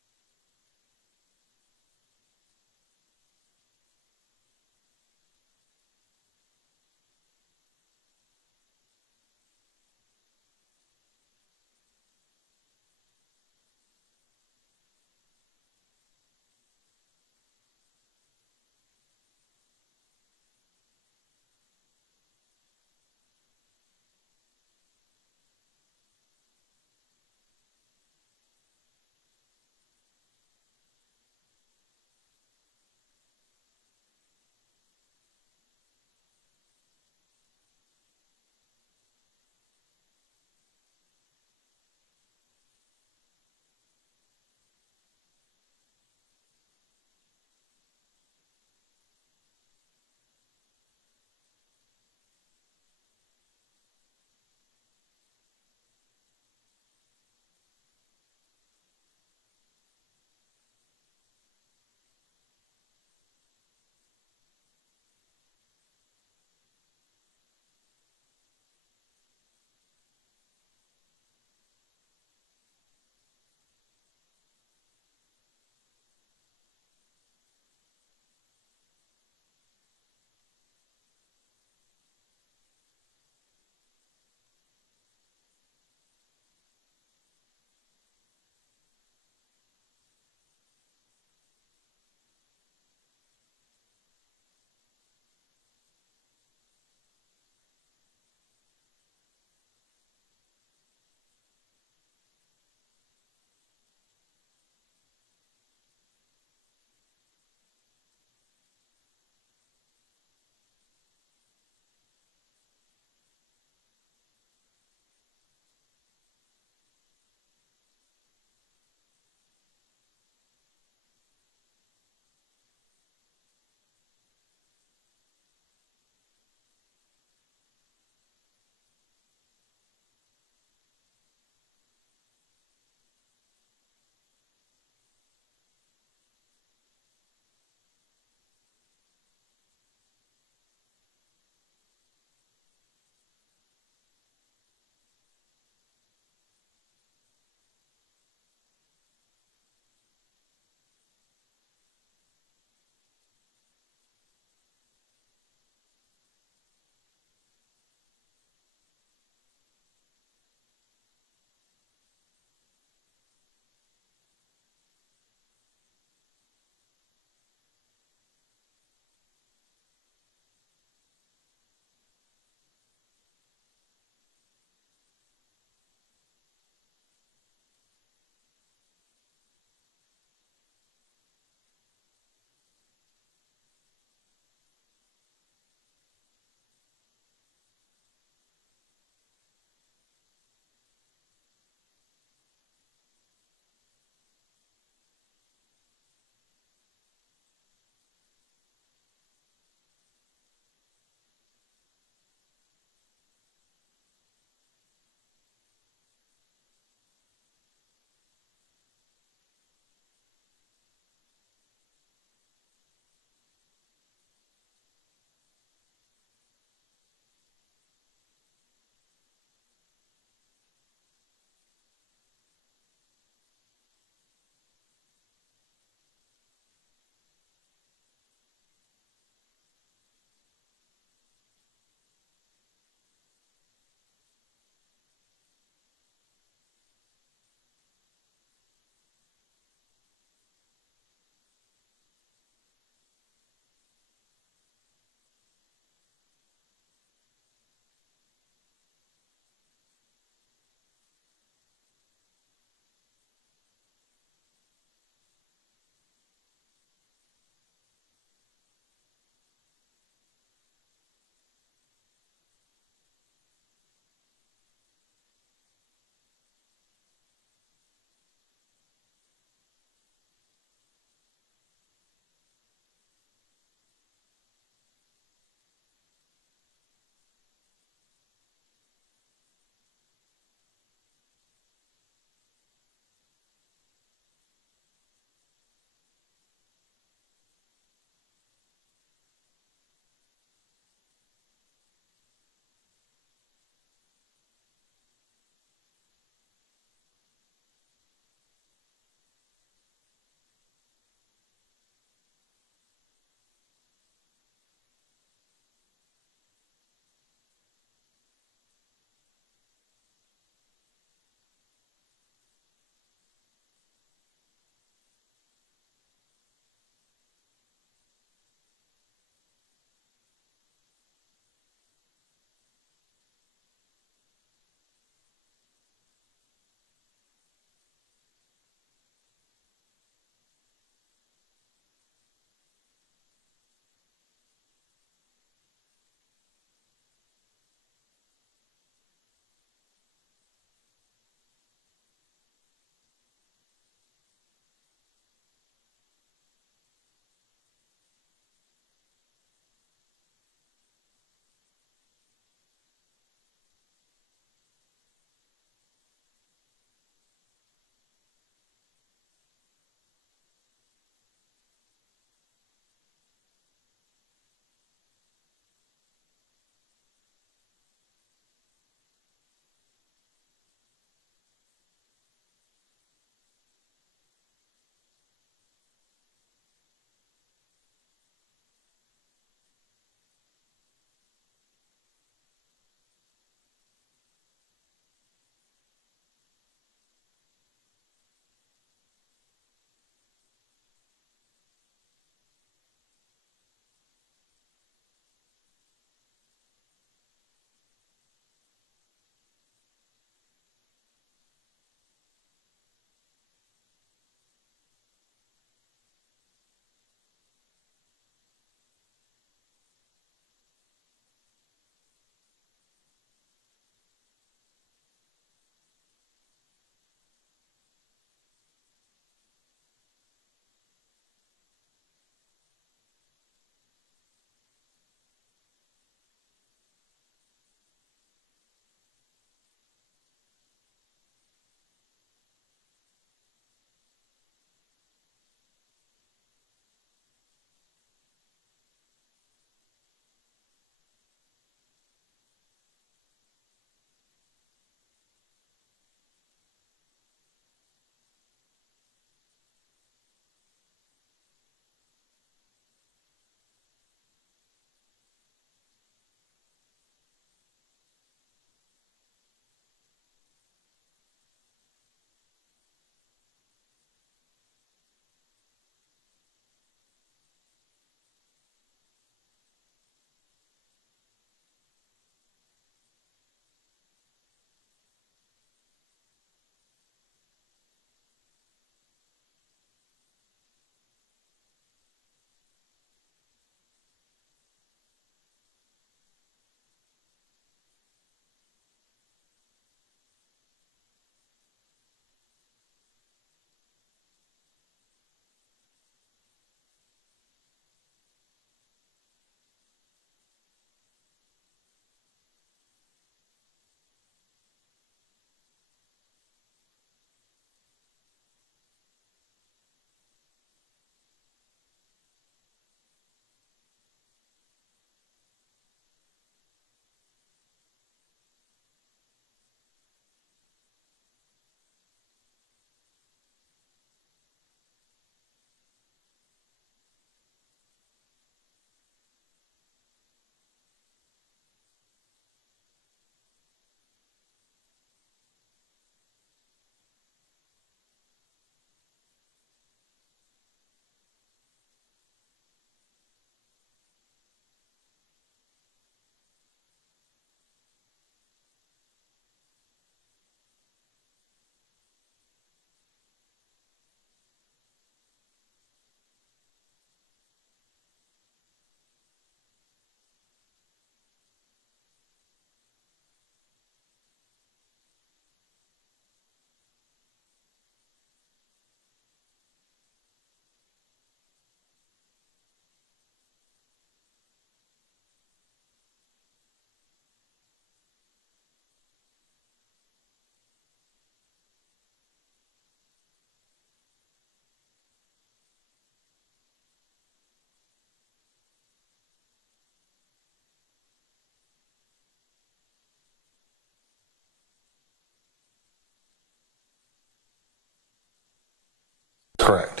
Correct.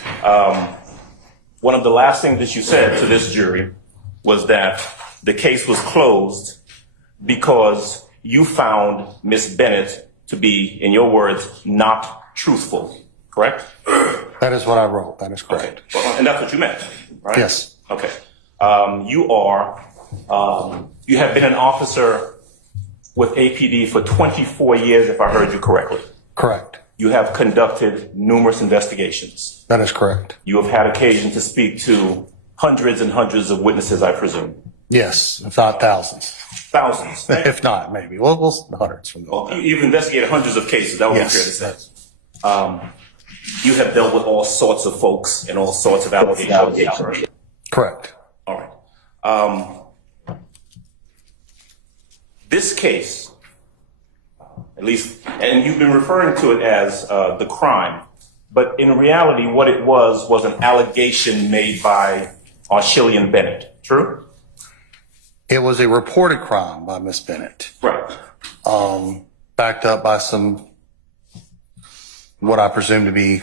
One of the last things that you said to this jury was that the case was closed because you found Miss Bennett to be, in your words, not truthful, correct? That is what I wrote. That is correct. Well, and that's what you meant, right? Yes. Okay. You have been an officer with APD for 24 years, if I heard you correctly. Correct. You have conducted numerous investigations. That is correct. You have had occasion to speak to hundreds and hundreds of witnesses, I presume. Yes, if not thousands. Thousands. If not, maybe. We'll hundreds from the Well, you've investigated hundreds of cases. That would be fair to say. You have dealt with all sorts of folks and all sorts of allegations. Correct. All right. This case, at least, and you've been referring to it as the crime, but in reality, what it was an allegation made by Archillian Bennett. True? It was a reported crime by Miss Bennett, Right. backed up by some, what I presume to be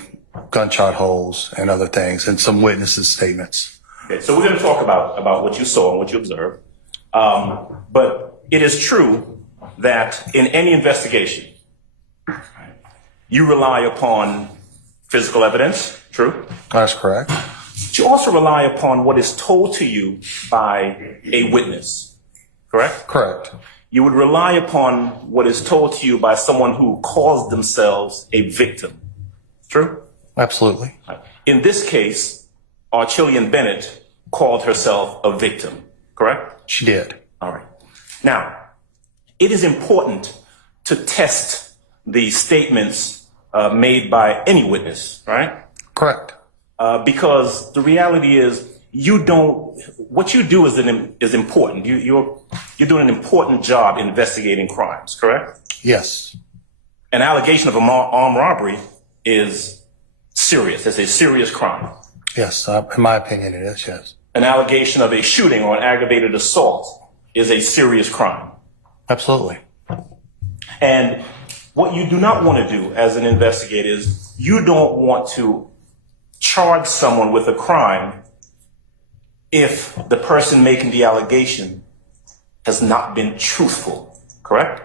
gunshot holes and other things, and some witnesses' statements. Okay, so we're going to talk about what you saw and what you observed. But it is true that in any investigation, you rely upon physical evidence. True? That's correct. But you also rely upon what is told to you by a witness. Correct? Correct. You would rely upon what is told to you by someone who calls themselves a victim. True? Absolutely. In this case, Archillian Bennett called herself a victim. Correct? She did. All right. Now, it is important to test the statements made by any witness, right? Correct. Because the reality is, what you do is important. You're doing an important job investigating crimes, correct? Yes. An allegation of armed robbery is serious. It's a serious crime. Yes. In my opinion, it is. Yes. An allegation of a shooting or an aggravated assault is a serious crime. Absolutely. And what you do not want to do as an investigator is you don't want to charge someone with a crime if the person making the allegation has not been truthful, correct?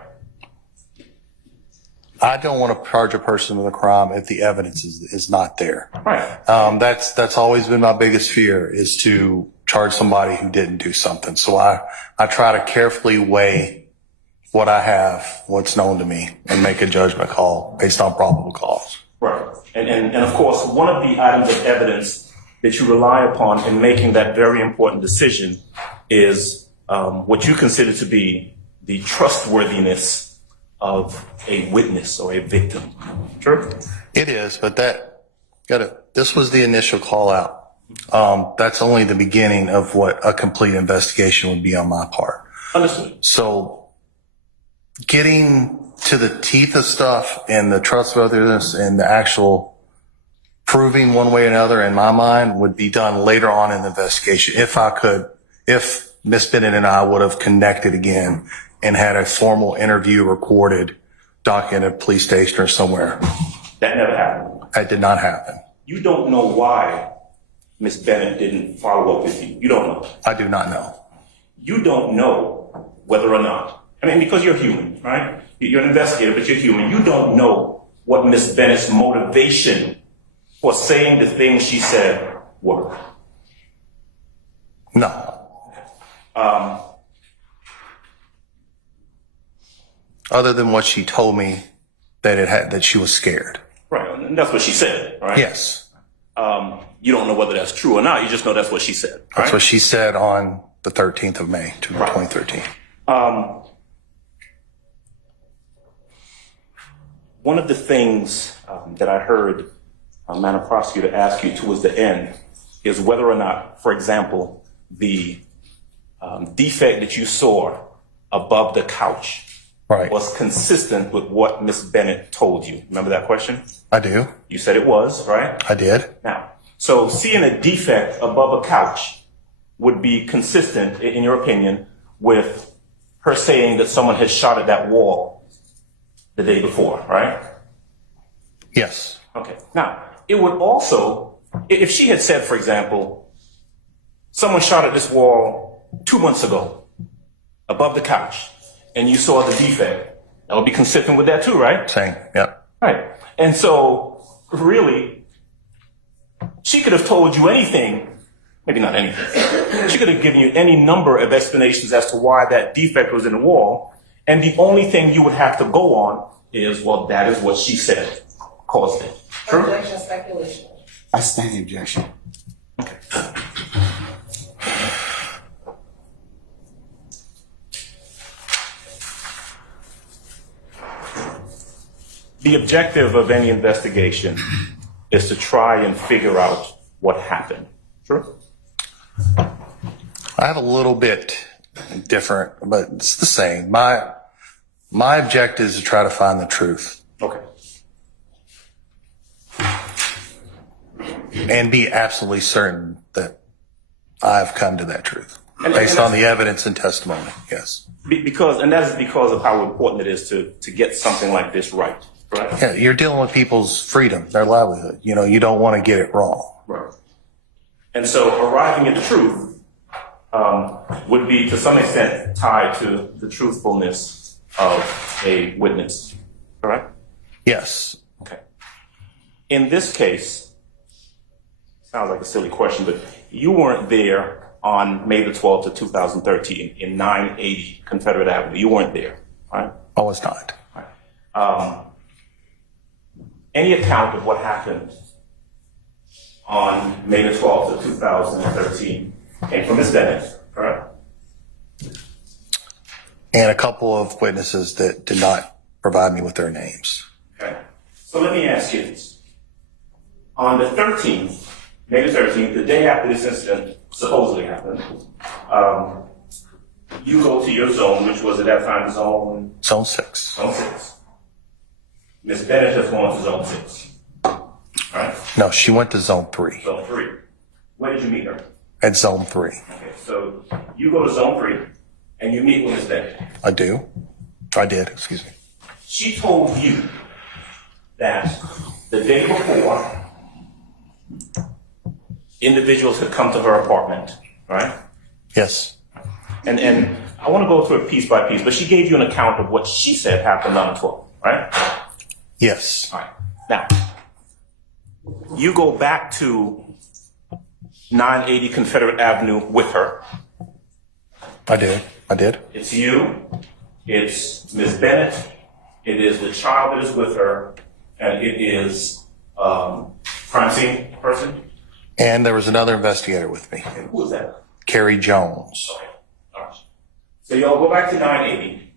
I don't want to charge a person with a crime if the evidence is not there. Right. That's always been my biggest fear, is to charge somebody who didn't do something. So I try to carefully weigh what I have, what's known to me, and make a judgment call based on probable cause. Right. And of course, one of the items of evidence that you rely upon in making that very important decision is what you consider to be the trustworthiness of a witness or a victim. True? It is, but this was the initial call out. That's only the beginning of what a complete investigation would be on my part. Understood. So getting to the teeth of stuff and the trustworthiness and the actual proving one way or another, in my mind, would be done later on in the investigation. If Miss Bennett and I would have connected again and had a formal interview recorded, documented, police station or somewhere. That never happened. That did not happen. You don't know why Miss Bennett didn't follow up with you. You don't know. I do not know. You don't know whether or not. I mean, because you're human, right? You're an investigator, but you're human. You don't know what Miss Bennett's motivation for saying the things she said were. No. Other than what she told me that she was scared. Right, and that's what she said, right? Yes. You don't know whether that's true or not. You just know that's what she said. Right? That's what she said on the 13th of May, 2013. One of the things that I heard Madam Prosecutor ask you towards the end is whether or not, for example, the defect that you saw above the couch was consistent with what Miss Bennett told you. Remember that question? I do. You said it was, right? I did. Now, so seeing a defect above a couch would be consistent, in your opinion, with her saying that someone had shot at that wall the day before, right? Yes. Okay. Now, It would also, if she had said, for example, someone shot at this wall 2 months ago, above the couch, and you saw the defect, that would be consistent with that too, right? Same, yep. Right. And so, really, she could have told you anything, maybe not anything. She could have given you any number of explanations as to why that defect was in the wall, and the only thing you would have to go on is, well, that is what she said caused it. True? Objection, speculation. I stand the objection. Okay. The objective of any investigation is to try and figure out what happened. True? I have a little bit different, but it's the same. My objective is to try to find the truth Okay. and be absolutely certain that I've come to that truth And based that's- on the evidence and testimony. Yes. And that is because of how important it is to get something like this right. Right? Yeah, you're dealing with people's freedom, their livelihood. You know, you don't want to get it wrong. Right. And so arriving at the truth would be to some extent tied to the truthfulness of a witness. Correct? Yes. Okay. In this case, sounds like a silly question, but you weren't there on May the 12th of 2013 in 980 Confederate Avenue. You weren't there, right? I was not. Right. Any account of what happened on May the 12th of 2013 came from Ms. Bennett, correct? And a couple of witnesses that did not provide me with their names. Okay. So let me ask you this. On the 13th, May the 13th, the day after this incident supposedly happened, you go to your zone, which was at that time zone Zone 6. 6. Ms. Bennett has gone to zone 6. Right? No, she went to Zone 3. Zone 3. Where did you meet her? At Zone 3. Okay, so you go to zone 3 and you meet with Ms. Bennett. I do. I did, excuse me. She told you that the day before, individuals had come to her apartment, right? Yes. And I want to go through it piece by piece, but she gave you an account of what she said happened on the 12th, right? Yes. All right. Now, you go back to 980 Confederate Avenue with her. I did. I did. It's you, it's Ms. Bennett, it is the child that is with her, and it is crime scene person. And there was another investigator with me, And who is that? Carrie Jones. Okay. All right. So y'all go back to 980,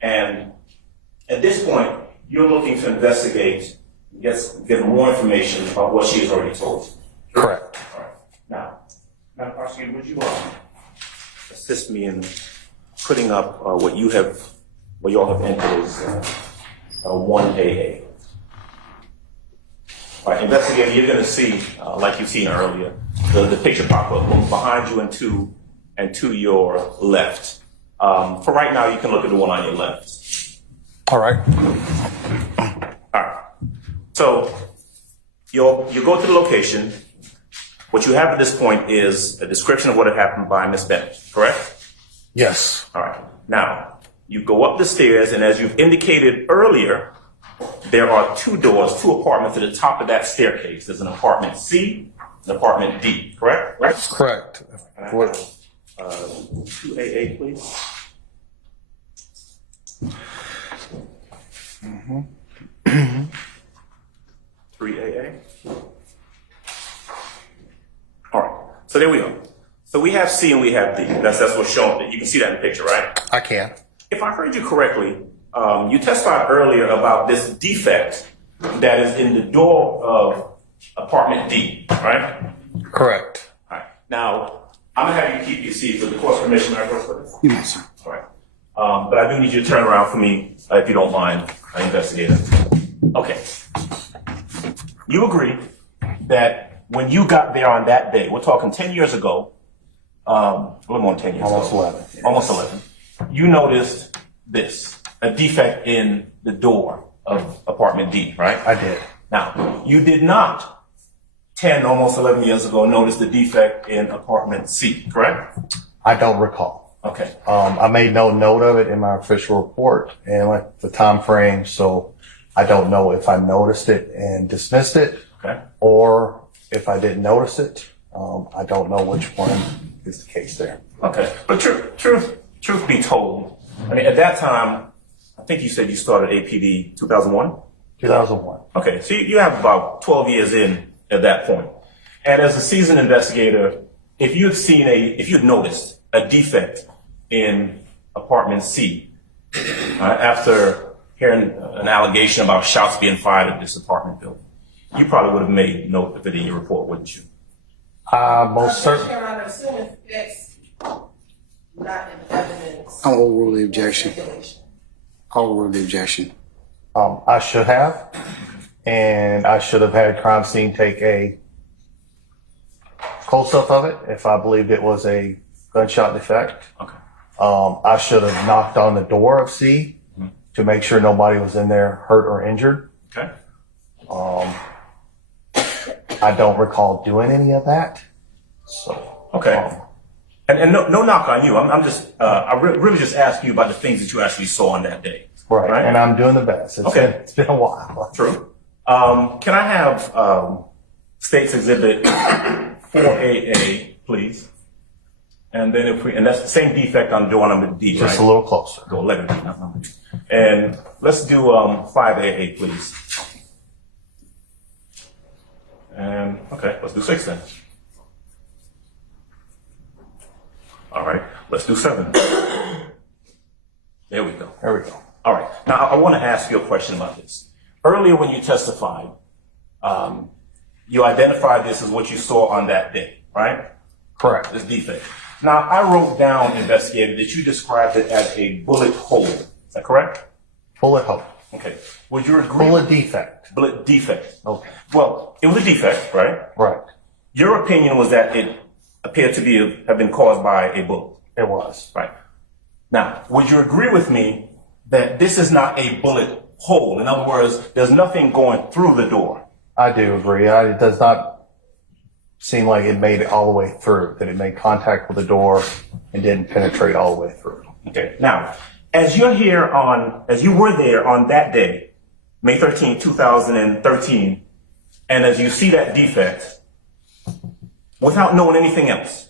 and at this point, you're looking to investigate, get more information about what she has already told you. Correct. All right. Now, prosecutor, would you assist me in putting up what y'all have entered as 1AA? All right, investigator, you're going to see, like you've seen earlier, the picture pop up both behind you and to your left. For right now, you can look at the one on your left. All right. All right. So you go to the location. What you have at this point is a description of what had happened by Miss Bennett, correct? Yes. All right. Now, you go up the stairs, and as you've indicated earlier, there are two doors, two apartments at the top of that staircase. There's an apartment C, an apartment D, correct? Right? Correct. What? 2AA, please. Mm-hmm. 3AA. All right. So there we go. So we have C and we have D. That's what's shown. You can see that in the picture, right? I can. If I heard you correctly, you testified earlier about this defect that is in the door of apartment D, right? Correct. All right. Now, I'm going to have you keep your seat with the court's permission, Mr. Witness. You may, sir. All right. But I do need you to turn around for me, if you don't mind, investigator. Okay. You agree that when you got there on that day, we're talking 10 years ago, a little more than 10 years Almost ago. 11. Almost 11. You noticed this, a defect in the door of apartment D, right? I did. Now, you did not 10, almost 11 years ago, noticed the defect in apartment C, correct? I don't recall. Okay. I made no note of it in my official report and like the time frame, so I don't know if I noticed it and dismissed it, Okay. or if I didn't notice it. I don't know which one is the case there. Okay. But truth be told, I mean, at that time, I think you said you started APD 2001? 2001. Okay. So you have about 12 years in at that point. And as a seasoned investigator, if you'd noticed a defect in apartment C, after hearing an allegation about shots being fired at this apartment building, you probably would have made note of it in your report, wouldn't you? Most certainly. Your Honor, assuming that's not in evidence. I'll overrule the objection. Speculation. I'll overrule the objection. I should have, and I should have had crime scene take a close-up of it if I believed it was a gunshot defect. Okay. I should have knocked on the door of C to make sure nobody was in there hurt or injured. Okay. I don't recall doing any of that. So, Okay. And no knock on you. I'm just, really just asked you about the things that you actually saw on that day. right. And I'm doing the best. Okay. It's been a while. True. Can I have State's Exhibit 4AA, please? And then and that's the same defect on door number D, Just right? a little closer. Go 11, not number D. And let's do 5AA, please. And okay, let's do 6 then. All right, let's do 7. There we go. There we go. All right. Now, I want to ask you a question about this. Earlier when you testified, you identified this as what you saw on that day, right? Correct. This defect. Now, I wrote down, investigator, that you described it as a bullet hole. Is that correct? Bullet hole. Okay. Would you agree? Bullet defect. Bullet defect. Okay. Well, it was a defect, right? Right. Your opinion was that it appeared to have been caused by a bullet. It was. Right. Now, would you agree with me that this is not a bullet hole? In other words, there's nothing going through the door. I do agree. It does not seem like it made it all the way through, that it made contact with the door and didn't penetrate all the way through. Okay. Now, as you were there on that day, May 13, 2013, and as you see that defect, without knowing anything else,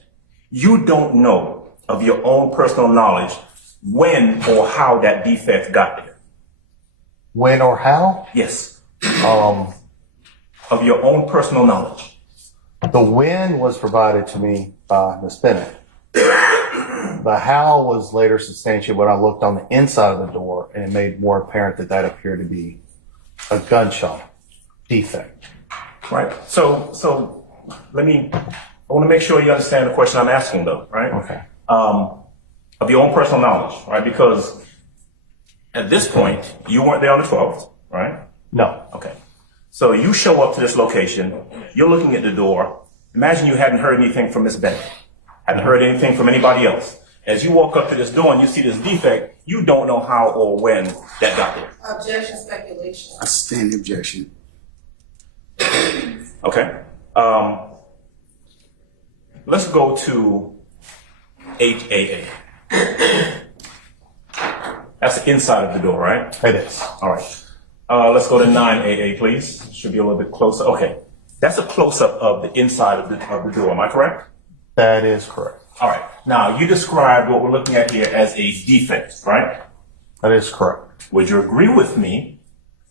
you don't know of your own personal knowledge when or how that defect got there. When or how? Yes. Um, Of your own personal knowledge. the when was provided to me by Ms. Bennett. The how was later substantiated when I looked on the inside of the door, and it made more apparent that appeared to be a gunshot defect. Right. So I want to make sure you understand the question I'm asking though, right? Okay. Of your own personal knowledge, right? Because at this point, you weren't there on the 12th, right? No. Okay. So you show up to this location, you're looking at the door. Imagine you hadn't heard anything from Miss Bennett, hadn't heard anything from anybody else. As you walk up to this door and you see this defect, you don't know how or when that got there. Objection, speculation. I stand the objection. Okay. Let's go to 8AA. That's the inside of the door, right? It is. All right. Let's go to 9AA, please. Should be a little bit closer. Okay. That's a close-up of the inside of the door. Am I correct? That is correct. All right. Now, you described what we're looking at here as a defect, right? That is correct. Would you agree with me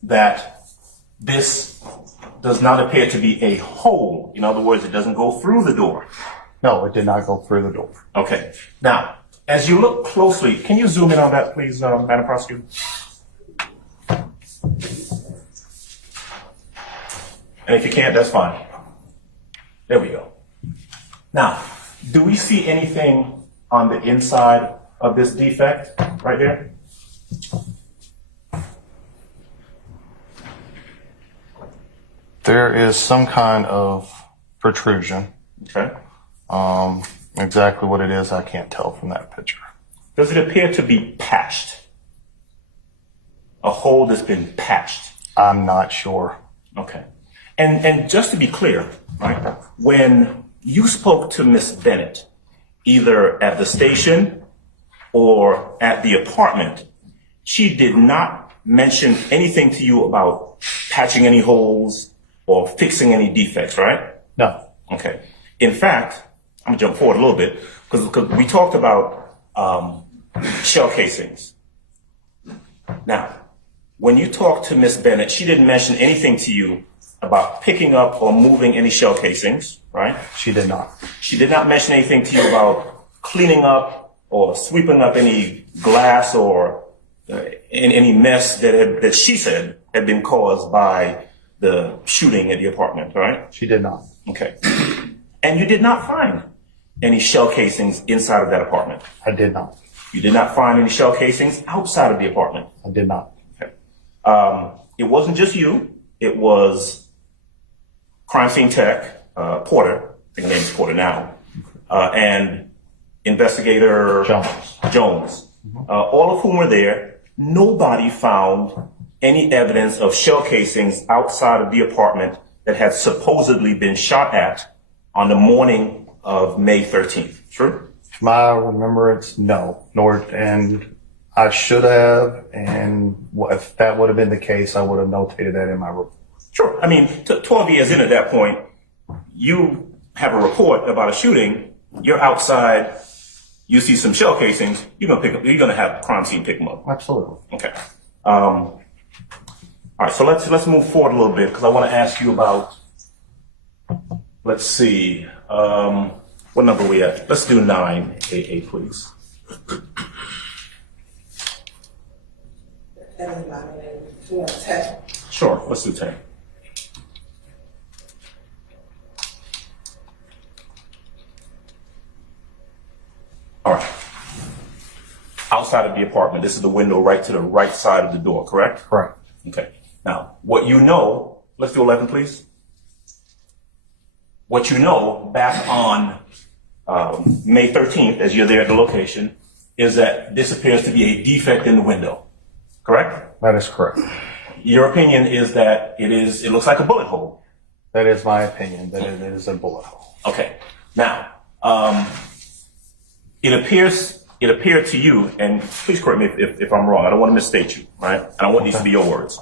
that this does not appear to be a hole? In other words, it doesn't go through the door. No, it did not go through the door. Okay. Now, as you look closely, can you zoom in on that, please, Madam Prosecutor? And if you can't, that's fine. There we go. Now, do we see anything on the inside of this defect right there? There is some kind of protrusion. Okay. Exactly what it is, I can't tell from that picture. Does it appear to be patched? A hole that's been patched? I'm not sure. Okay. And just to be clear, right, when you spoke to Miss Bennett, either at the station or at the apartment, she did not mention anything to you about patching any holes or fixing any defects, right? No. Okay. In fact, I'm gonna jump forward a little bit because we talked about shell casings. Now, when you talked to Miss Bennett, she didn't mention anything to you about picking up or moving any shell casings, right? She did not. She did not mention anything to you about cleaning up or sweeping up any glass or any mess that she said had been caused by the shooting at the apartment, right? She did not. Okay. And you did not find any shell casings inside of that apartment. I did not. You did not find any shell casings outside of the apartment. I did not. Okay. It wasn't just you. It was crime scene tech, Porter, I think her name is Porter now, and investigator Jones, all of whom were there. Nobody found any evidence of shell casings outside of the apartment that had supposedly been shot at on the morning of May 13th. True? My remembrance, no. And I should have, and if that would have been the case, I would have notated that in my report. Sure. I mean, 12 years in at that point, you have a report about a shooting, you're outside, you see some shell casings, you're gonna have crime scene pick them up. Absolutely. Okay. All right, so let's move forward a little bit because I want to ask you about, let's see, what number are we at? Let's do 9AA, please. Sure, let's do 10. All right. Outside of the apartment, this is the window right to the right side of the door, correct? Correct. Okay. Now, what you know, let's do 11, please. What you know back on May 13th, as you're there at the location, is that this appears to be a defect in the window, correct? That is correct. Your opinion is that it looks like a bullet hole. That is my opinion, that it is a bullet hole. Okay. Now, it appeared to you, and please correct me if I'm wrong. I don't want to misstate you, right? I don't want these to be your words.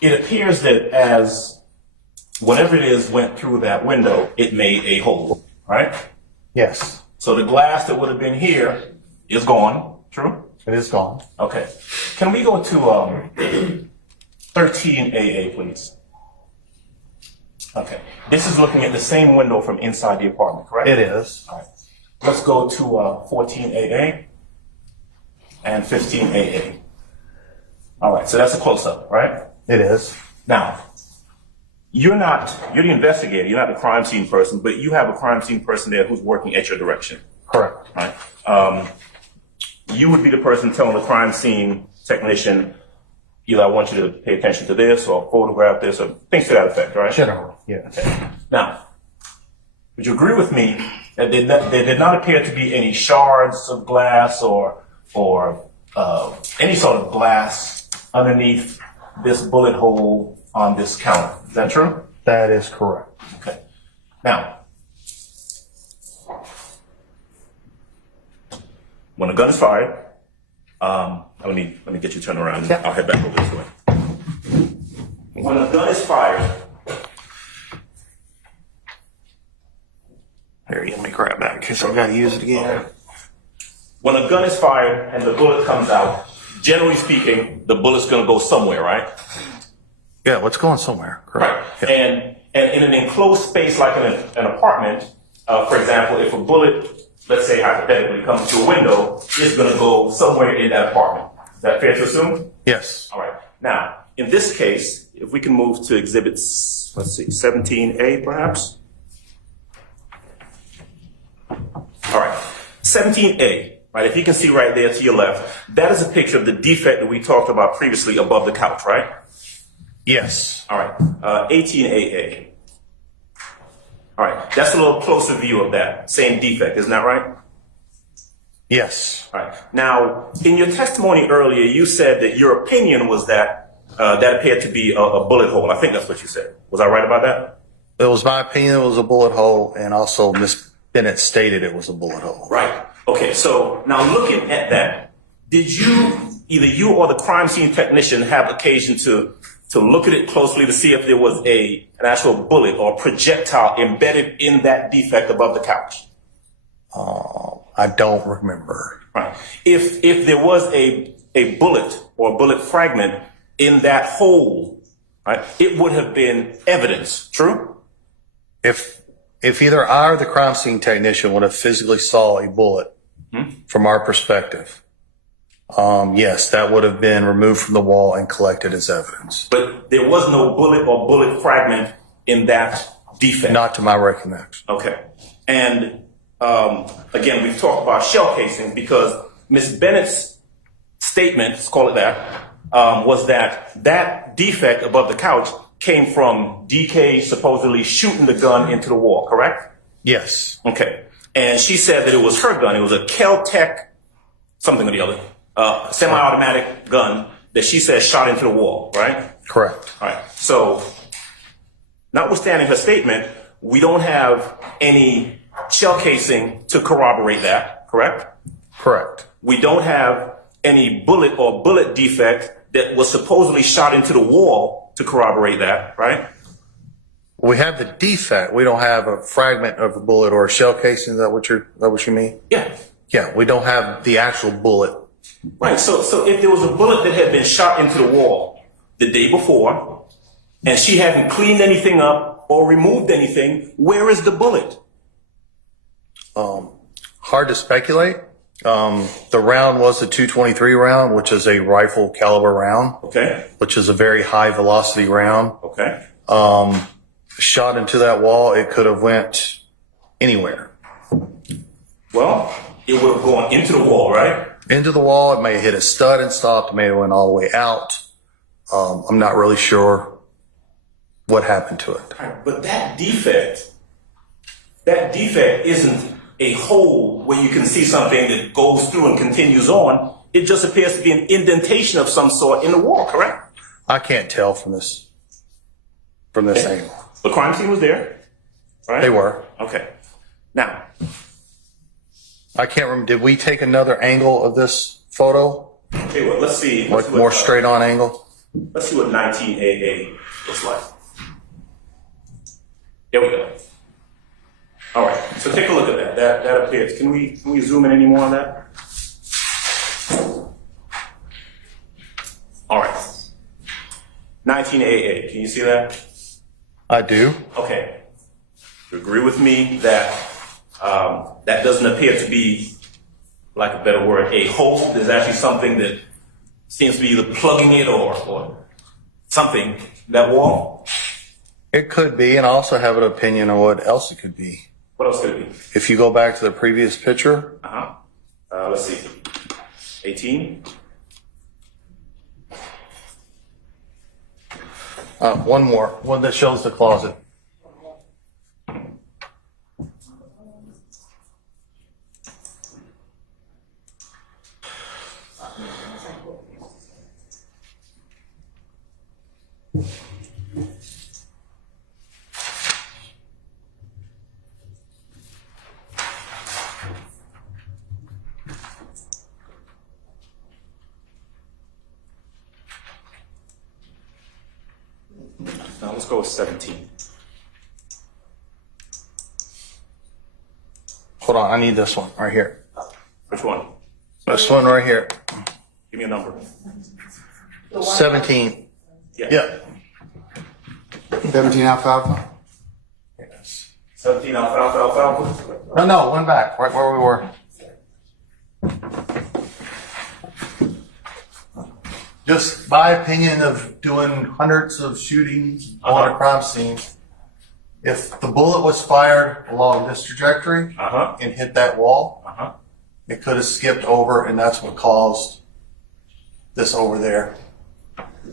It appears that as whatever it is went through that window, it made a hole, right? Yes, So the glass that would have been here is gone. True? it is gone. Okay. Can we go to 13AA, please? Okay. This is looking at the same window from inside the apartment, correct? It is. All right. Let's go to 14AA and 15AA. All right. So that's a close-up, right? It is. Now, you're the investigator. You're not the crime scene person, but you have a crime scene person there who's working at your direction, Correct. right? You would be the person telling the crime scene technician, either I want you to pay attention to this or photograph this or things to that effect, right? Generally, yes. Okay. Now, would you agree with me that there did not appear to be any shards of glass or any sort of glass underneath this bullet hole on this counter? Is that true? That is correct. Okay. Now, when a gun is fired, let me get you turned around. Yeah. I'll head back over this way. When a gun is fired, Here, let me grab that in case I gotta use it again. when a gun is fired and the bullet comes out, generally speaking, the bullet's going to go somewhere, right? Yeah, what's going somewhere? Correct. Right. Yeah. And in an enclosed space like an apartment, for example, if a bullet, let's say hypothetically, comes to a window, it's going to go somewhere in that apartment. Is that fair to assume? Yes. All right. Now, in this case, if we can move to exhibits, let's see, 17A perhaps. All right. 17A, right? If you can see right there to your left, that is a picture of the defect that we talked about previously above the couch, right? Yes. All right. 18AA. All right. That's a little closer view of that same defect, isn't that right? Yes. All right. Now, in your testimony earlier, you said that your opinion was that that appeared to be a bullet hole. I think that's what you said. Was I right about that? It was my opinion it was a bullet hole, and also Miss Bennett stated it was a bullet hole. Right. Okay, so now looking at that, did you, either you or the crime scene technician, have occasion to look at it closely to see if there was an actual bullet or projectile embedded in that defect above the couch? I don't remember. Right. If there was a bullet or a bullet fragment in that hole, right, it would have been evidence, true? If either I or the crime scene technician would have physically saw a bullet from our perspective, yes, that would have been removed from the wall and collected as evidence. But there was no bullet or bullet fragment in that defect? Not to my recollection. Okay. And again, we've talked about shell casing because Ms. Bennett's statement, let's call it that, was that defect above the couch came from DK supposedly shooting the gun into the wall, correct? Yes. Okay. And she said that it was her gun. It was a Kel-Tec something or the other, semi-automatic gun that she said shot into the wall, right? Correct. All right. So, notwithstanding her statement, we don't have any shell casing to corroborate that, correct? Correct. We don't have any bullet or bullet defect that was supposedly shot into the wall to corroborate that, right? We have the defect. We don't have a fragment of a bullet or a shell casing. Is that what you mean? Yeah. Yeah, we don't have the actual bullet. Right. So if there was a bullet that had been shot into the wall the day before, and she hadn't cleaned anything up or removed anything, where is the bullet? Hard to speculate. The round was a .223 round, which is a rifle caliber round, Okay. which is a very high velocity round. Okay. Shot into that wall, it could have went anywhere. Well, it would have gone into the wall, right? Into the wall, it may have hit a stud and stopped, it may have went all the way out. I'm not really sure what happened to it. But that defect isn't a hole where you can see something that goes through and continues on. It just appears to be an indentation of some sort in the wall, correct? I can't tell from this angle. The crime scene was there, right? They were. Okay. Now, I can't remember. Did we take another angle of this photo? okay, well, let's see. Like more straight on angle? Let's see what 19AA looks like. There we go. All right, so take a look at that. That appears. Can we zoom in any more on that? All right. 19AA. Can you see that? I do. Okay. You agree with me that that doesn't appear to be, like a better word, a hole? There's actually something that seems to be either plugging it or something, that wall? It could be, and I also have an opinion on what else it could be. What else could it be? If you go back to the previous picture, Let's see. 18? one more, one that shows the closet. Now let's go with 17. Hold on, I need this one right here. Which one? This one right here. Give me a number. 17. Yeah. 17 alfalfa? Yes. 17 alfalfa. No, one back, right where we were. Just my opinion of doing hundreds of shootings on a crime scene. If the bullet was fired along this trajectory and hit that wall, it could have skipped over, and that's what caused this over there.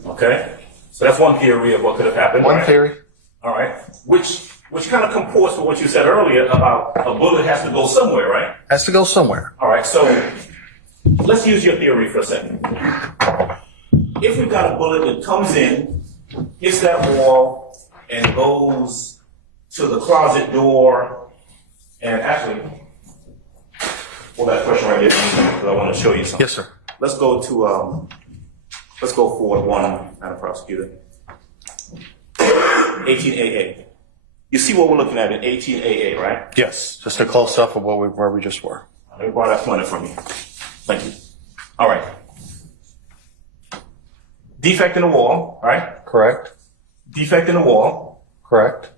Okay. So that's one theory of what could have happened. One right? theory. All right. Which kind of comports with what you said earlier about a bullet has to go somewhere, right? Has to go somewhere. All right. So let's use your theory for a second. if we've got a bullet that comes in, hits that wall, and goes to the closet door, and actually, hold that question right here, because I want to show you something. Yes, sir. Let's go to, let's go forward one, Madam Prosecutor. 18AA. You see what we're looking at in 18AA, right? Yes, just a close up of where we just were. Let me borrow that pointer from you. Thank you. All right. Defect in the wall, right? Correct. Defect in the wall. Correct.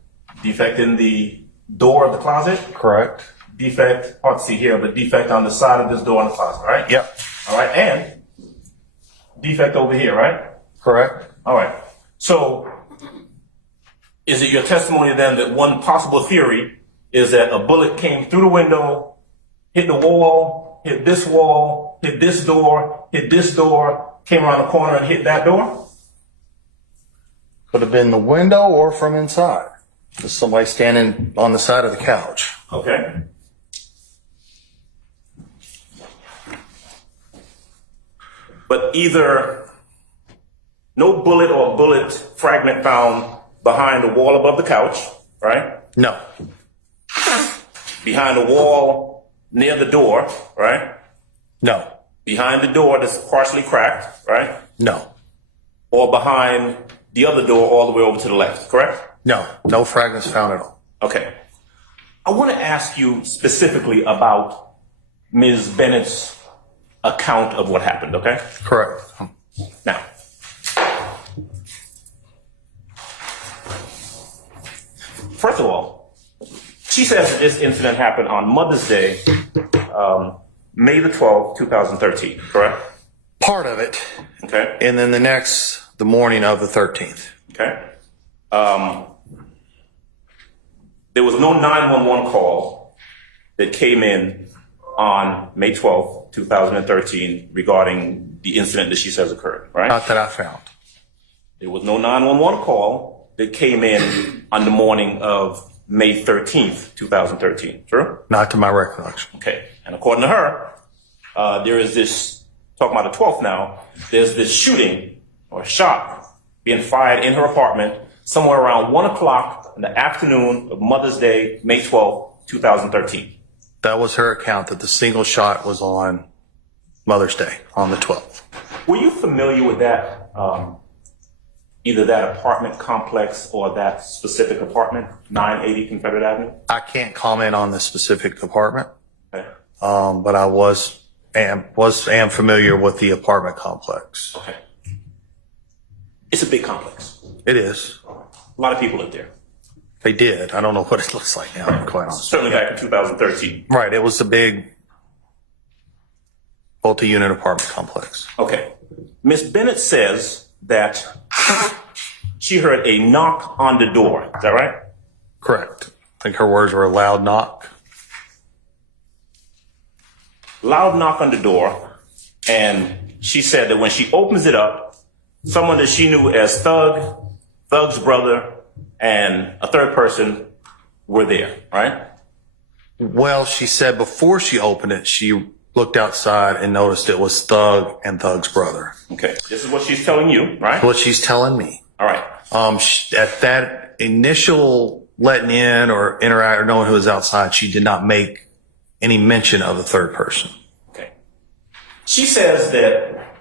Defect in the door of the closet. Correct. Defect, hard to see here, but defect on the side of this door in the closet, right? Yep. All right, and defect over here, right? Correct. All right. So, is it your testimony then that one possible theory is that a bullet came through the window, hit the wall, hit this wall, hit this door, came around the corner and hit that door? Could have been the window or from inside. Just somebody standing on the side of the couch. Okay. But either no bullet or bullet fragment found behind the wall above the couch, right? No. Behind the wall near the door, right? No. Behind the door that's partially cracked, right? No. Or behind the other door all the way over to the left, correct? No. No fragments found at all. Okay. I want to ask you specifically about Ms. Bennett's account of what happened, okay? Correct. Now, first of all, she says that this incident happened on Mother's Day, May the 12th, 2013, correct? Part of it. Okay. And then the morning of the 13th. Okay. There was no 911 call that came in on May 12th, 2013 regarding the incident that she says occurred, right? Not that I found. There was no 911 call that came in on the morning of May 13th, 2013, true? Not to my recollection. Okay. And according to her, there is this, talking about the 12th now, there's this shooting or shot being fired in her apartment somewhere around 1 o'clock in the afternoon of Mother's Day, May 12th, 2013. That was her account that the single shot was on Mother's Day on the 12th. Were you familiar with that, either that apartment complex or that specific apartment, 980 Confederate Avenue? I can't comment on the specific apartment, Okay. but I am familiar with the apartment complex. Okay. It's a big complex. It is. A lot of people live there. They did. I don't know what it looks like now, to be quite honest. Certainly back in 2013. Right. It was a big multi-unit apartment complex. Okay. Ms. Bennett says that she heard a knock on the door. Is that right? Correct. I think her words were a loud knock. Loud knock on the door. And she said that when she opens it up, someone that she knew as Thug's brother, and a third person were there, right? Well, she said before she opened it, she looked outside and noticed it was Thug and Thug's brother. Okay. This is what she's telling you, right? What she's telling me. All right. At that initial letting in or interact or knowing who was outside, she did not make any mention of a third person. Okay. She says that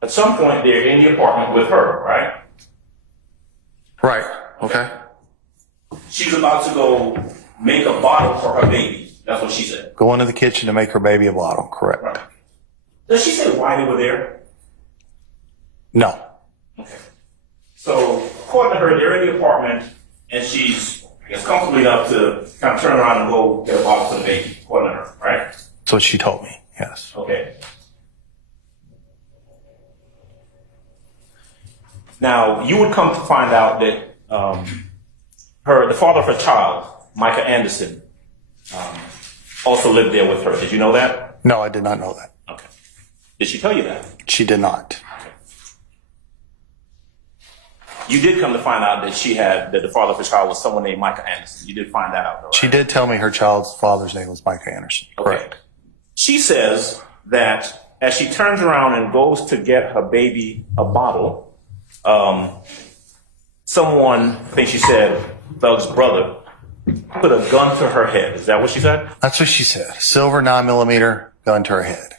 at some point they're in the apartment with her, right? Right. Okay. She's about to go make a bottle for her baby. That's what she said. Go into the kitchen to make her baby a bottle. Correct. Right. Does she say why they were there? No. Okay. So, according to her, they're in the apartment, and she's, I guess, comfortable enough to kind of turn around and go get a bottle for the baby, according to her, right? That's what she told me. Yes. Okay. Now, you would come to find out that the father of her child, Micah Anderson, also lived there with her. Did you know that? No, I did not know that. Okay. Did she tell you that? She did not. You did come to find out that the father of her child was someone named Micah Anderson. You did find that out, though, right? She did tell me her child's father's name was Micah Anderson. Okay. Correct. She says that as she turns around and goes to get her baby a bottle, someone, I think she said, Thug's brother, put a gun to her head. Is that what she said? That's what she said. Silver 9mm gun to her head.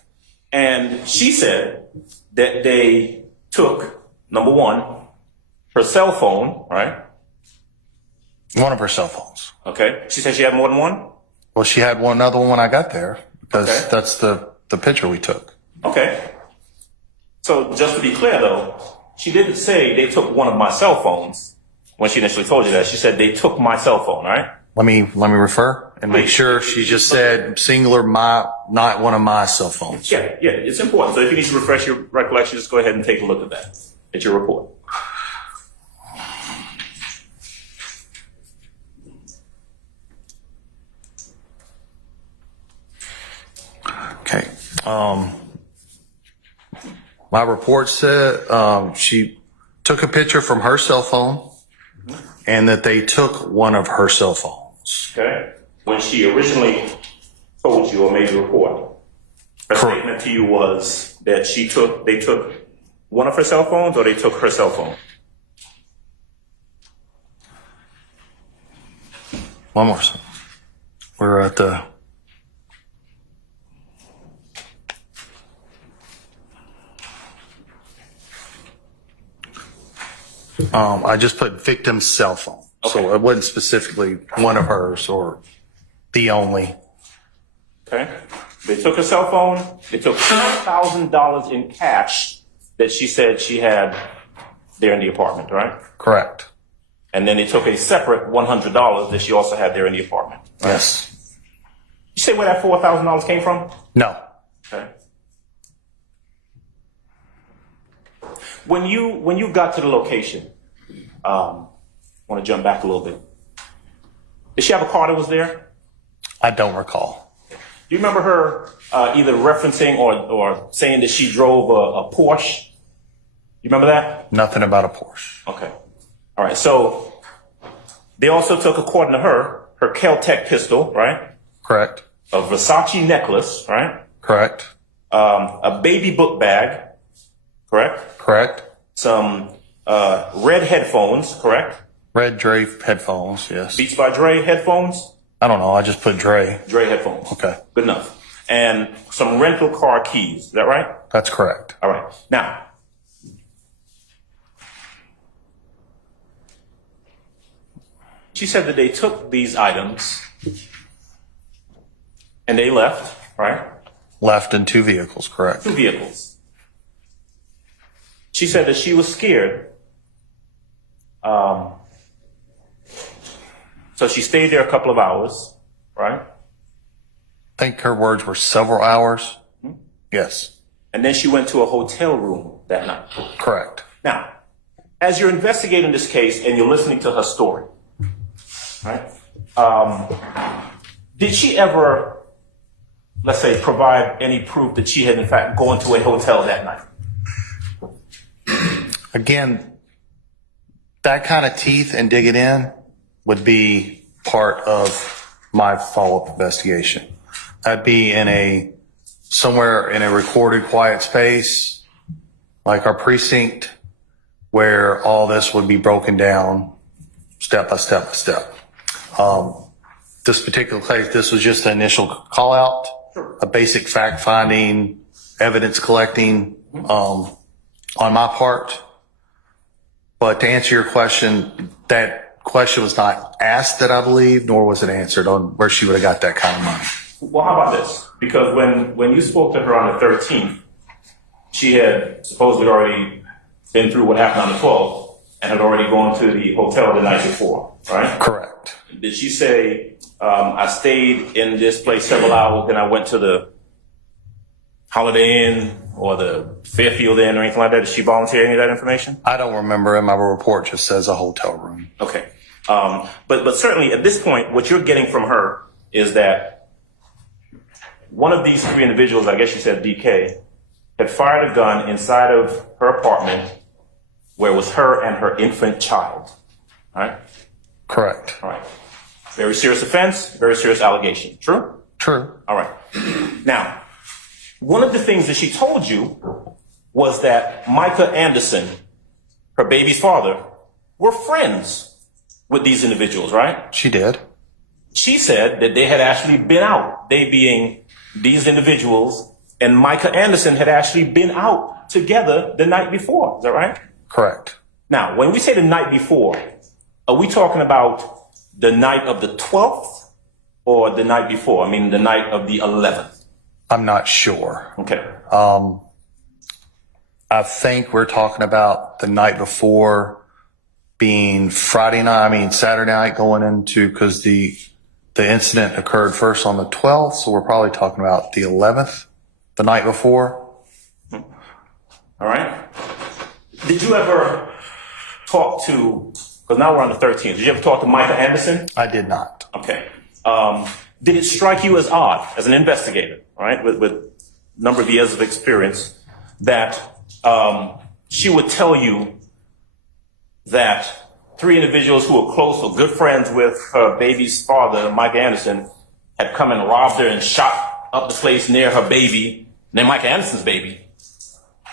And she said that they took, number one, her cell phone, right? One of her cell phones. Okay. She said she had more than one? Well, she had another one when I got there because Okay. that's the picture we took. Okay. So just to be clear, though, she didn't say they took one of my cell phones when she initially told you that. She said they took my cell phone, right? Let me refer and make sure she just said singular, not one of my cell phones. Yeah, it's important. So if you need to refresh your recollection, just go ahead and take a look at that, at your report. Okay. My report said she took a picture from her cell phone and that they took one of her cell phones. Okay? When she originally told you or made the report, her Correct. statement to you was that they took one of her cell phones or they took her cell phone? One more. We're at the. I just put victim's cell phone. So Okay. it wasn't specifically one of hers or the only. Okay? They took her cell phone. They took $4,000 in cash that she said she had there in the apartment, right? Correct. And then they took a separate $100 that she also had there in the apartment. Yes. You say where that $4,000 came from? No. Okay. When you got to the location, I want to jump back a little bit. Did she have a car that was there? I don't recall. Do you remember her either referencing or saying that she drove a Porsche? You remember that? Nothing about a Porsche. Okay. All right. So they also took, according to her Kel-Tec pistol, right? Correct. A Versace necklace, right? Correct. A baby book bag, correct? Correct. Some red headphones, correct? Red Dre headphones. Yes. Beats by Dre headphones? I don't know. I just put Dre. Dre headphones. Okay. Good enough. And some rental car keys. Is that right? That's correct. All right. Now, she said that they took these items and they left, right? Left in 2 vehicles. Correct. 2 vehicles. She said that she was scared. So she stayed there a couple of hours, right? I think her words were several hours. Yes. And then she went to a hotel room that night. Correct. Now, as you're investigating this case and you're listening to her story, right? Did she ever, let's say, provide any proof that she had in fact gone to a hotel that night? Again, that kind of teeth and digging in would be part of my follow-up investigation. I'd be somewhere in a recorded quiet space, like our precinct, where all this would be broken down step by step by step. This particular case, this was just an initial call out, a basic fact finding, evidence collecting, on my part. But to answer your question, that question was not asked that I believe, nor was it answered on where she would have got that kind of money. Well, how about this? Because when you spoke to her on the 13th, she had supposedly already been through what happened on the 12th and had already gone to the hotel the night before, right? Correct. Did she say, I stayed in this place several hours, then I went to the Holiday Inn or the Fairfield Inn or anything like that? Did she volunteer any of that information? I don't remember, and my report just says a hotel room. Okay. But certainly at this point, what you're getting from her is that one of these 3 individuals, I guess you said DK, had fired a gun inside of her apartment where it was her and her infant child. All right? Correct. All right. Very serious offense, very serious allegation. True? True. All right. Now, One of the things that she told you was that Micah Anderson, her baby's father, were friends with these individuals, right? She did. She said that they had actually been out, they being these individuals, and Micah Anderson had actually been out together the night before. Is that right? Correct. Now, when we say the night before, are we talking about the night of the 12th or the night before? I mean, the night of the 11th. I'm not sure. Okay. I think we're talking about the night before being Saturday night going into, because the incident occurred first on the 12th. So we're probably talking about the 11th, the night before. All right. Did you ever talk to, because now we're on the 13th, did you ever talk to Micah Anderson? I did not. Okay. Did it strike you as odd, as an investigator, all right, with a number of years of experience, that she would tell you that three individuals who were close or good friends with her baby's father, Mike Anderson, had come and robbed her and shot up the place near her baby, near Mike Anderson's baby,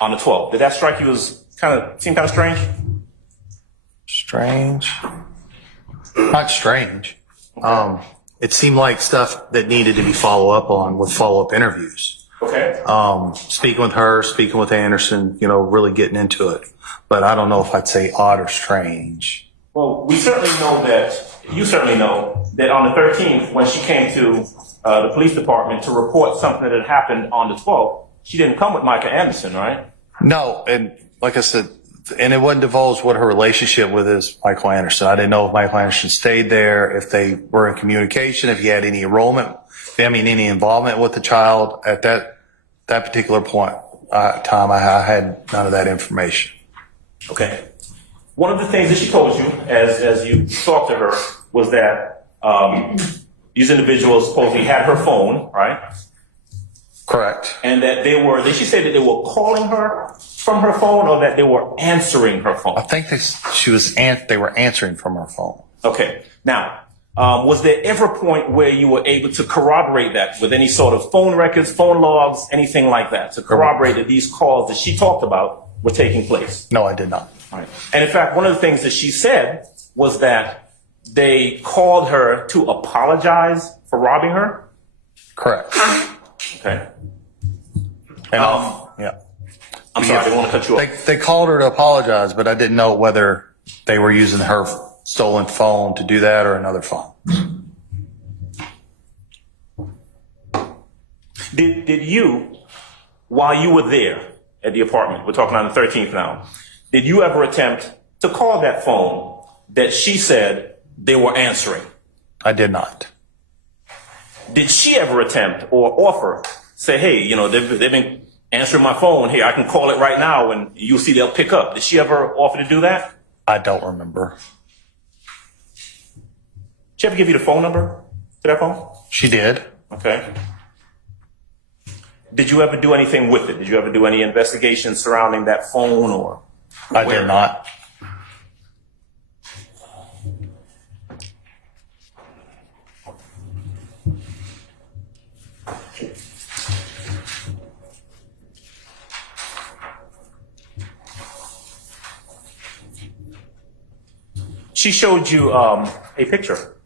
on the 12th? Did that strike you as seem kind of strange? Strange. Not strange. It seemed like stuff that needed to be followed up on with follow-up interviews. Okay. Speaking with her, speaking with Anderson, really getting into it. But I don't know if I'd say odd or strange. Well, you certainly know that on the 13th, when she came to the police department to report something that had happened on the 12th, she didn't come with Micah Anderson, right? No, and like I said, and it wasn't divulged what her relationship with is Michael Anderson. I didn't know if Michael Anderson stayed there, if they were in communication, if he had any any involvement with the child at that particular point time. I had none of that information. Okay. One of the things that she told you as you talked to her was that these individuals supposedly had her phone, right? Correct. And that did she say that they were calling her from her phone or that they were answering her phone? I think they were answering from her phone. Okay. Now, was there ever a point where you were able to corroborate that with any sort of phone records, phone logs, anything like that, to corroborate that these calls that she talked about were taking place? No, I did not. Right. And in fact, one of the things that she said was that they called her to apologize for robbing her. Correct. Okay. And yeah. I'm sorry, I didn't want to cut you off. They called her to apologize, but I didn't know whether they were using her stolen phone to do that or another phone. Did you, while you were there at the apartment, we're talking on the 13th now, did you ever attempt to call that phone that she said they were answering? I did not. Did she ever attempt or offer, say, hey, they've been answering my phone here, I can call it right now and you'll see they'll pick up? Did she ever offer to do that? I don't remember. Did she ever give you the phone number to that phone? She did. Okay. Did you ever do anything with it? Did you ever do any investigation surrounding that phone or? I did not. She showed you a picture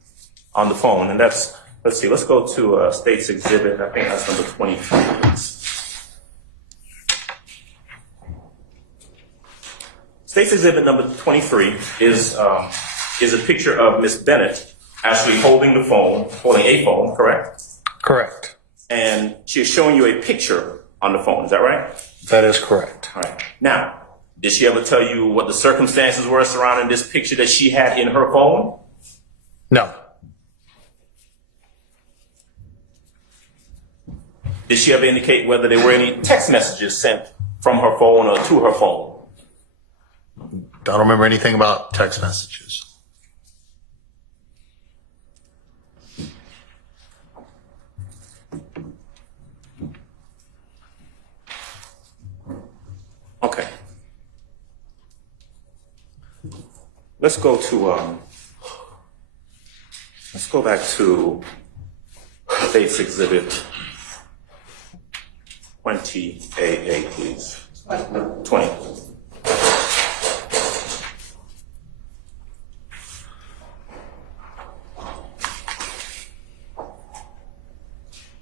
on the phone, and let's see, let's go to State's Exhibit. I think that's number 23, please. State's Exhibit number 23 is a picture of Miss Bennett actually holding a phone, correct? Correct. And she is showing you a picture on the phone, is that right? That is correct. All right. Now, did she ever tell you what the circumstances were surrounding this picture that she had in her phone? No. Did she ever indicate whether there were any text messages sent from her phone or to her phone? Don't remember anything about text messages. Okay. Let's go back to State's Exhibit 20 AA, please. 20.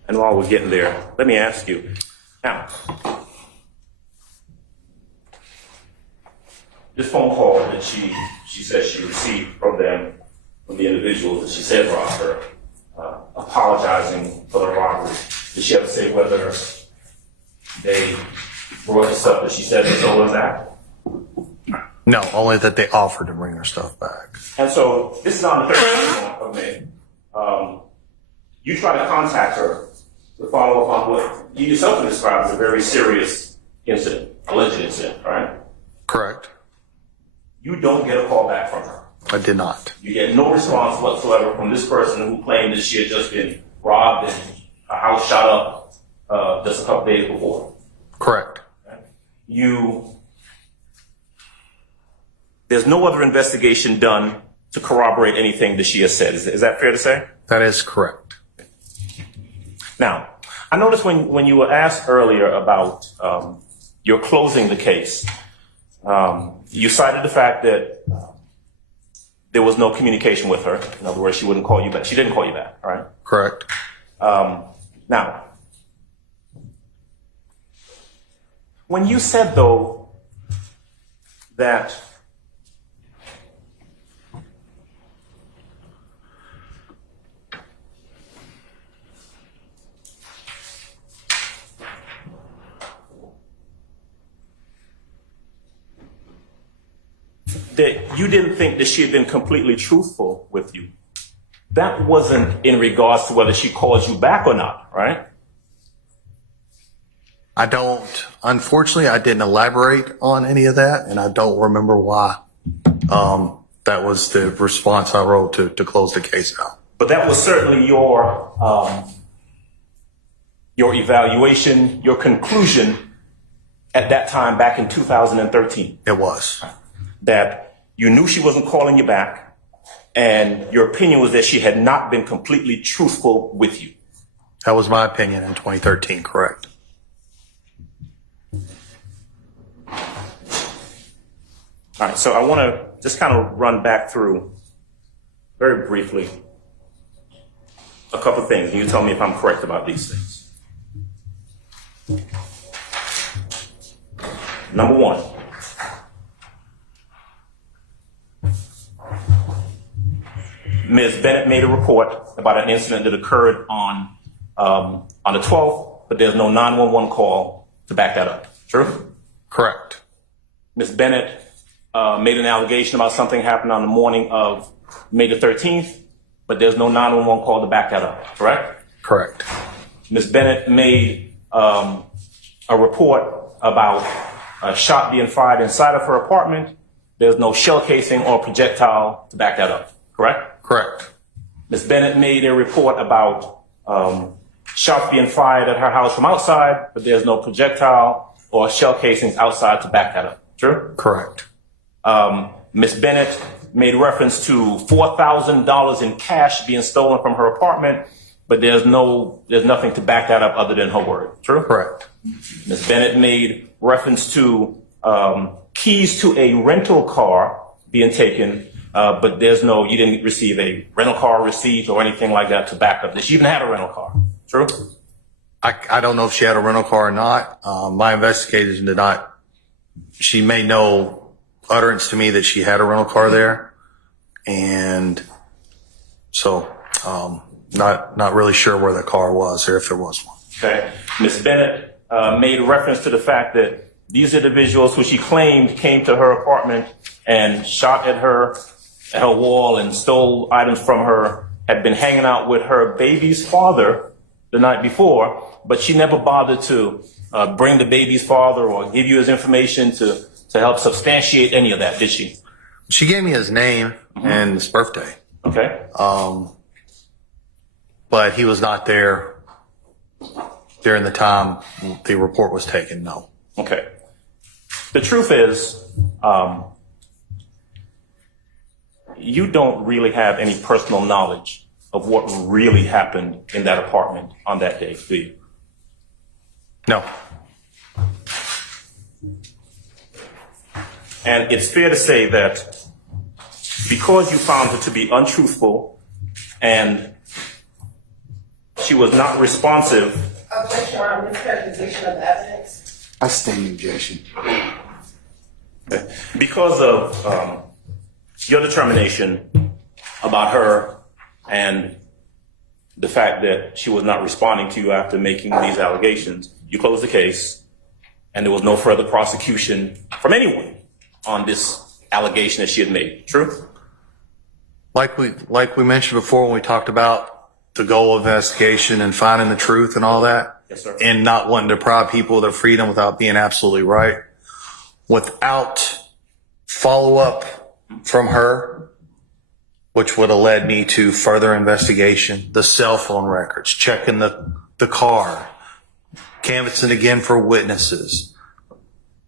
And while we're getting there, let me ask you, now, this phone call that she says she received from them, from the individuals that she said robbed her, apologizing for the robbery. Did she ever say whether they brought the stuff that she said was stolen back? No, only that they offered to bring her stuff back. And so this is on the 13th of May. You try to contact her to follow up on what you yourself described as a very serious incident, alleged incident, right? Correct. You don't get a call back from her. I did not. You get no response whatsoever from this person who claimed that she had just been robbed and a house shot up just a couple days before. Correct. There's no other investigation done to corroborate anything that she has said. Is that fair to say? That is correct. Now, I noticed when you were asked earlier about your closing the case, you cited the fact that there was no communication with her. In other words, she wouldn't call you back. She didn't call you back, right? Correct. Now, when you said, though, that you didn't think that she had been completely truthful with you, that wasn't in regards to whether she called you back or not, right? Unfortunately, I didn't elaborate on any of that, and I don't remember why. That was the response I wrote to close the case out. But that was certainly your evaluation, your conclusion at that time back in 2013. It was. That you knew she wasn't calling you back, and your opinion was that she had not been completely truthful with you. That was my opinion in 2013, correct. All right, so I want to just kind of run back through very briefly a couple of things, and you tell me if I'm correct about these things. Number one, Ms. Bennett made a report about an incident that occurred on the 12th, but there's no 911 call to back that up. True? Correct. Ms. Bennett made an allegation about something happened on the morning of May the 13th, but there's no 911 call to back that up. Correct? Correct. Ms. Bennett made a report about a shot being fired inside of her apartment. There's no shell casing or projectile to back that up. Correct? Correct. Ms. Bennett made a report about shots being fired at her house from outside, but there's no projectile or shell casings outside to back that up. True? Correct. Ms. Bennett made reference to $4,000 in cash being stolen from her apartment, but there's nothing to back that up other than her word. True? Correct. Ms. Bennett made reference to keys to a rental car being taken, but you didn't receive a rental car receipt or anything like that to back up that she even had a rental car. True? I don't know if she had a rental car or not. My investigators did not. She made no utterance to me that she had a rental car there. And so, not really sure where the car was or if there was one. Okay. Ms. Bennett made reference to the fact that these individuals who she claimed came to her apartment and shot at her wall and stole items from her had been hanging out with her baby's father the night before, but she never bothered to bring the baby's father or give you his information to help substantiate any of that, did she? She gave me his name and his birthday. Okay. But he was not there during the time the report was taken, no. Okay. The truth is, you don't really have any personal knowledge of what really happened in that apartment on that day, do you? No. And it's fair to say that because you found her to be untruthful and she was not responsive. Objection, Your Honor, mischaracterization of the evidence. I stand the objection. Because of your determination about her and the fact that she was not responding to you after making these allegations, you closed the case and there was no further prosecution from anyone on this allegation that she had made. True? Like we mentioned before when we talked about the goal of investigation and finding the truth and all that. Yes, sir. And not wanting to deprive people of their freedom without being absolutely right. Without follow-up from her, which would have led me to further investigation, the cell phone records, checking the car, canvassing again for witnesses,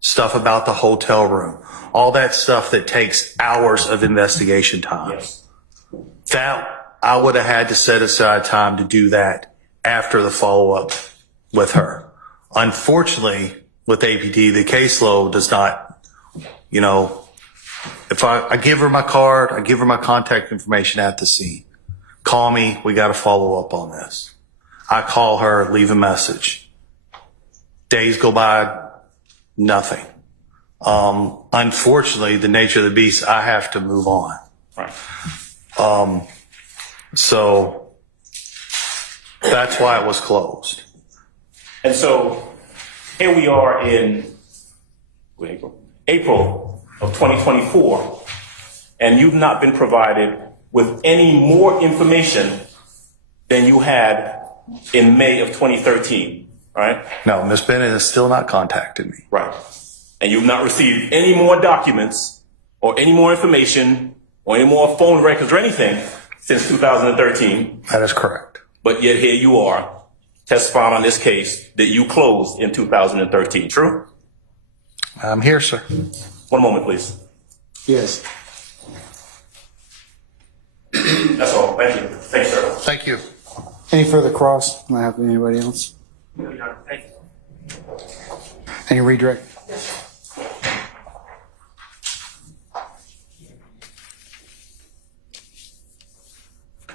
stuff about the hotel room, all that stuff that takes hours of investigation time. Yes. That I would have had to set aside time to do that after the follow-up with her. Unfortunately, with APT, the caseload does not, if I give her my card, I give her my contact information at the scene. Call me, we got to follow up on this. I call her, leave a message. Days go by, nothing. Unfortunately, the nature of the beast, I have to move on. Right. So that's why it was closed. And so here we are in April of 2024, and you've not been provided with any more information than you had in May of 2013, right? No, Ms. Bennett has still not contacted me. Right. And you've not received any more documents or any more information or any more phone records or anything since 2013. That is correct. But yet here you are testifying on this case that you closed in 2013. True? I'm here, sir. One moment, please. Yes. That's all. Thank you. Thanks, sir. Thank you. Any further cross? Am I helping anybody else? Thank you. Any redirect?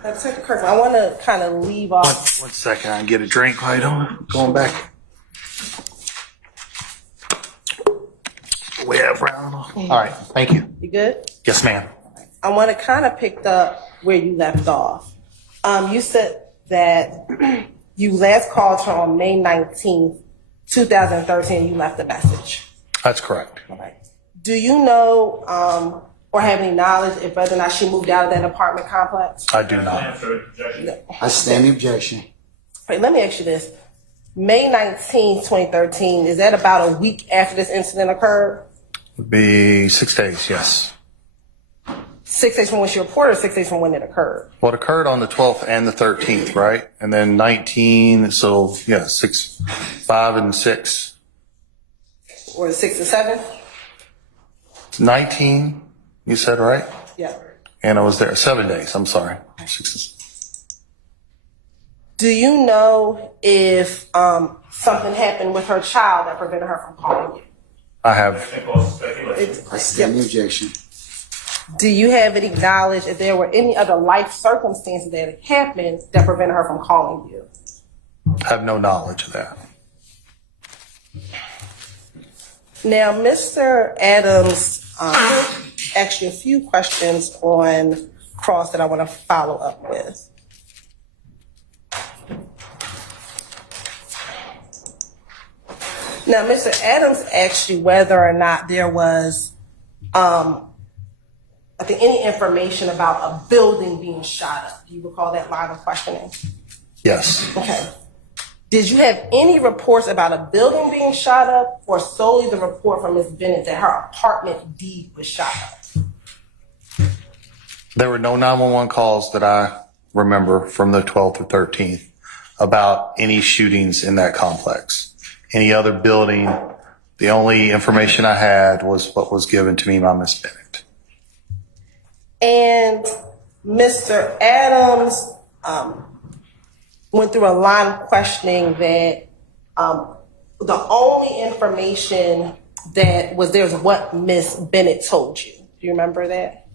Dr. Kirk, I want to kind of leave off. One second, I can get a drink while I'm going back. We have round. All right, thank you. You good? Yes, ma'am. I want to kind of pick up where you left off. You said that you last called her on May 19th, 2013. You left a message. That's correct. All right. Do you know or have any knowledge if whether or not she moved out of that apartment complex? I do not. I stand the objection. Wait, let me ask you this. May 19th, 2013, is that about a week after this incident occurred? Would be 6 days, yes. 6 days from when she reported, or 6 days from when it occurred? What occurred on the 12th and the 13th, right? And then 19, so yeah, 6, 5, and 6. Or 6 and 7? 19, you said, right? Yeah. And I was there 7 days, I'm sorry. 6. Do you know if something happened with her child that prevented her from calling you? I have, I stand the objection. Do you have any knowledge if there were any other life circumstances that had happened that prevented her from calling you? have no knowledge of that. Now, Mr. Adams asked you a few questions on cross that I want to follow up with. Now, Mr. Adams asked you whether or not there was, I think, any information about a building being shot up. Do you recall that line of questioning? Yes. Okay. Did you have any reports about a building being shot up, or solely the report from Ms. Bennett that her apartment deed was shot up? There were no 911 calls that I remember from the 12th or 13th about any shootings in that complex. Any other building, the only information I had was what was given to me by Ms. Bennett. And Mr. Adams went through a line of questioning that the only information that was there's what Miss Bennett told you. Do you remember that?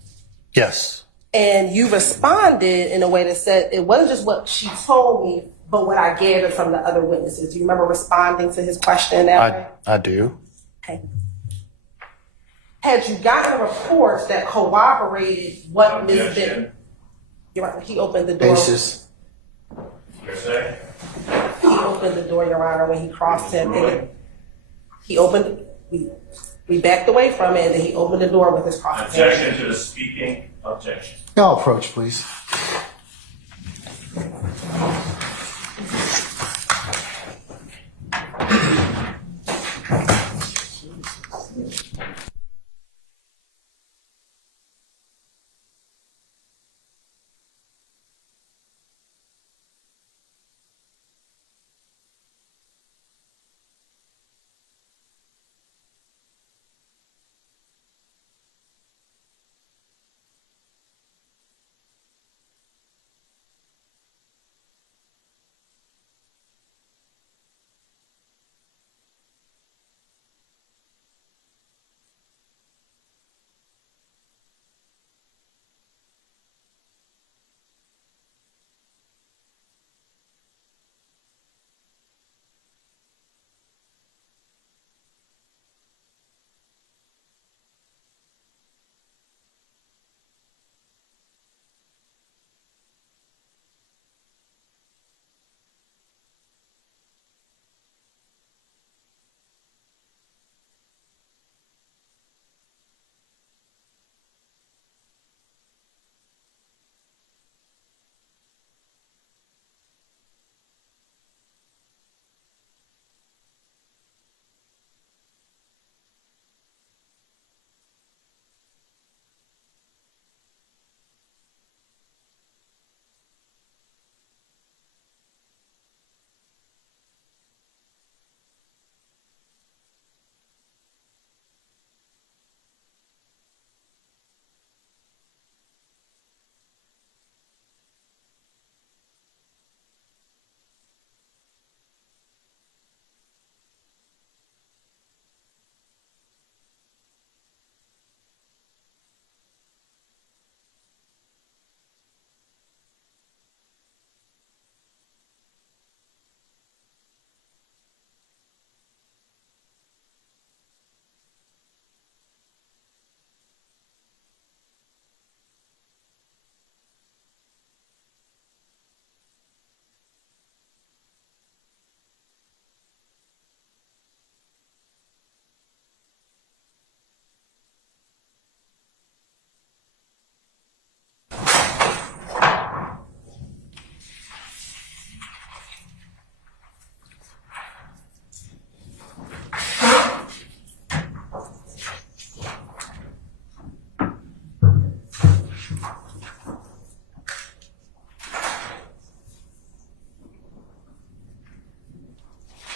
Yes. And you responded in a way that said it wasn't just what she told me, but what I gathered from the other witnesses. Do you remember responding to his question that way? I do. Okay. Had you gotten reports that corroborated what Ms. Bennett? You're right. He opened the door. Basis. He opened the door, Your Honor, when he crossed him. And he opened. We backed away from it, and then he opened the door with his cross. Objection to the speaking. Objection. Y'all approach, please.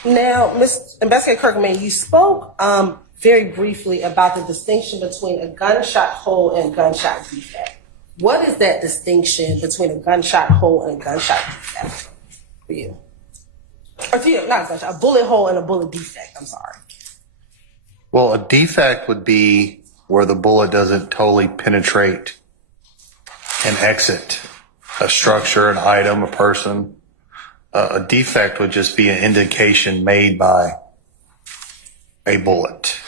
Now, Ms. Investigator Kirkman, you spoke very briefly about the distinction between a gunshot hole and gunshot defect. What is that distinction between a gunshot hole and a gunshot defect for you? Or for you, not a gunshot, a bullet hole and a bullet defect, I'm sorry. Well, a defect would be where the bullet doesn't totally penetrate and exit a structure, an item, a person. A defect would just be an indication made by a bullet.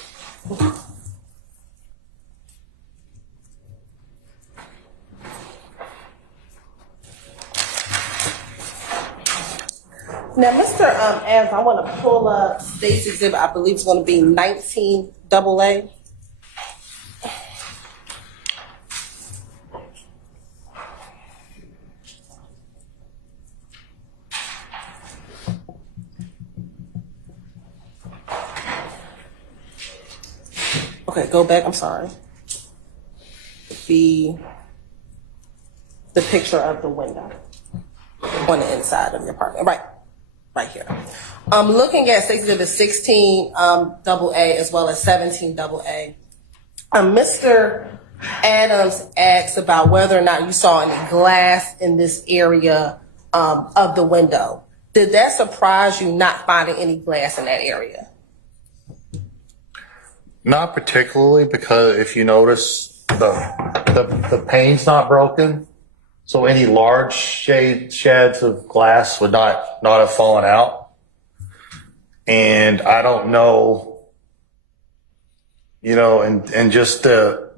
Now, Mr. Adams, I want to pull up State's exhibit. I believe it's going to be 19 AA. Okay, go back. I'm sorry. The picture of the window on the inside of your apartment. Right here. I'm looking at exhibit 16 AA as well as 17 AA. Mr. Adams asked about whether or not you saw any glass in this area of the window. Did that surprise you not finding any glass in that area? Not particularly, because if you notice, the pane's not broken, so any large sheds of glass would not have fallen out. And I don't know, and just the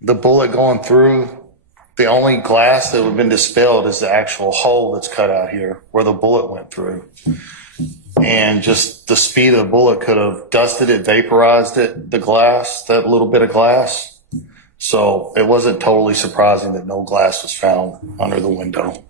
bullet going through, the only glass that would have been dispelled is the actual hole that's cut out here where the bullet went through. And just the speed of the bullet could have dusted it, vaporized it, the glass, that little bit of glass. So it wasn't totally surprising that no glass was found under the window.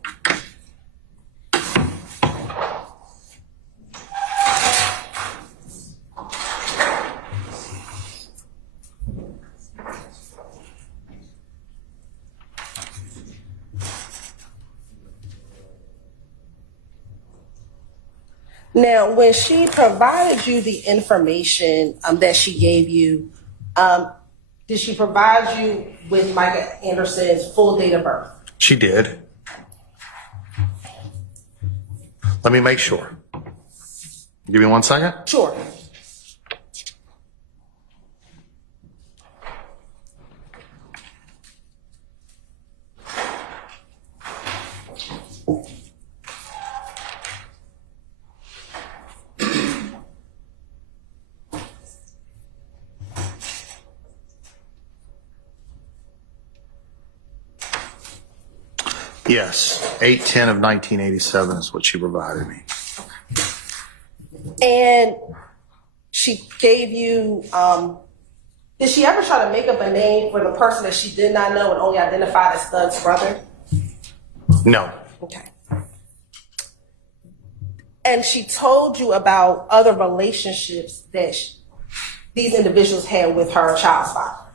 Now, when she provided you the information that she gave you, did she provide you with Micah Anderson's full date of birth? She did. Let me make sure. Give me 1 second. Sure. Yes, 8/10 of 1987 is what she provided me. And she gave you, did she ever try to make up a name for the person that she did not know and only identified as Thug's brother? No. Okay. And she told you about other relationships that these individuals had with her child's father.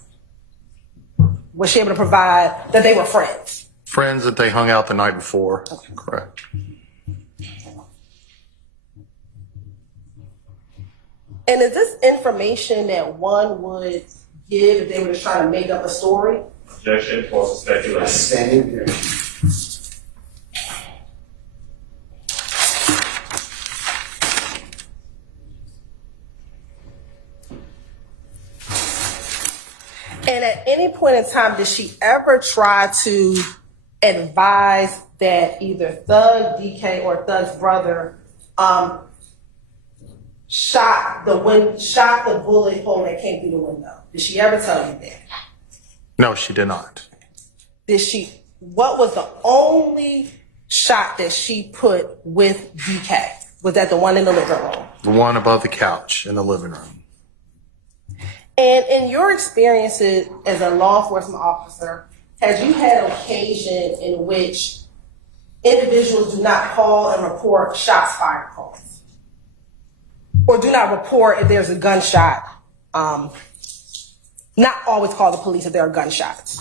Was she able to provide that they were friends? Friends that they hung out the night before. Okay. Correct. And is this information that one would give if they were just trying to make up a story? Objection, false speculation. Standing here. And at any point in time, did she ever try to advise that either Thug, DK, or Thug's brother shot the bullet hole that came through the window? Did she ever tell you that? No, she did not. What was the only shot that she put with DK? Was that the one in the living room? The one above the couch in the living room. And in your experiences as a law enforcement officer, have you had occasion in which individuals do not call and report shots fired calls? Or do not report if there's a gunshot? Not always call the police if there are gunshots.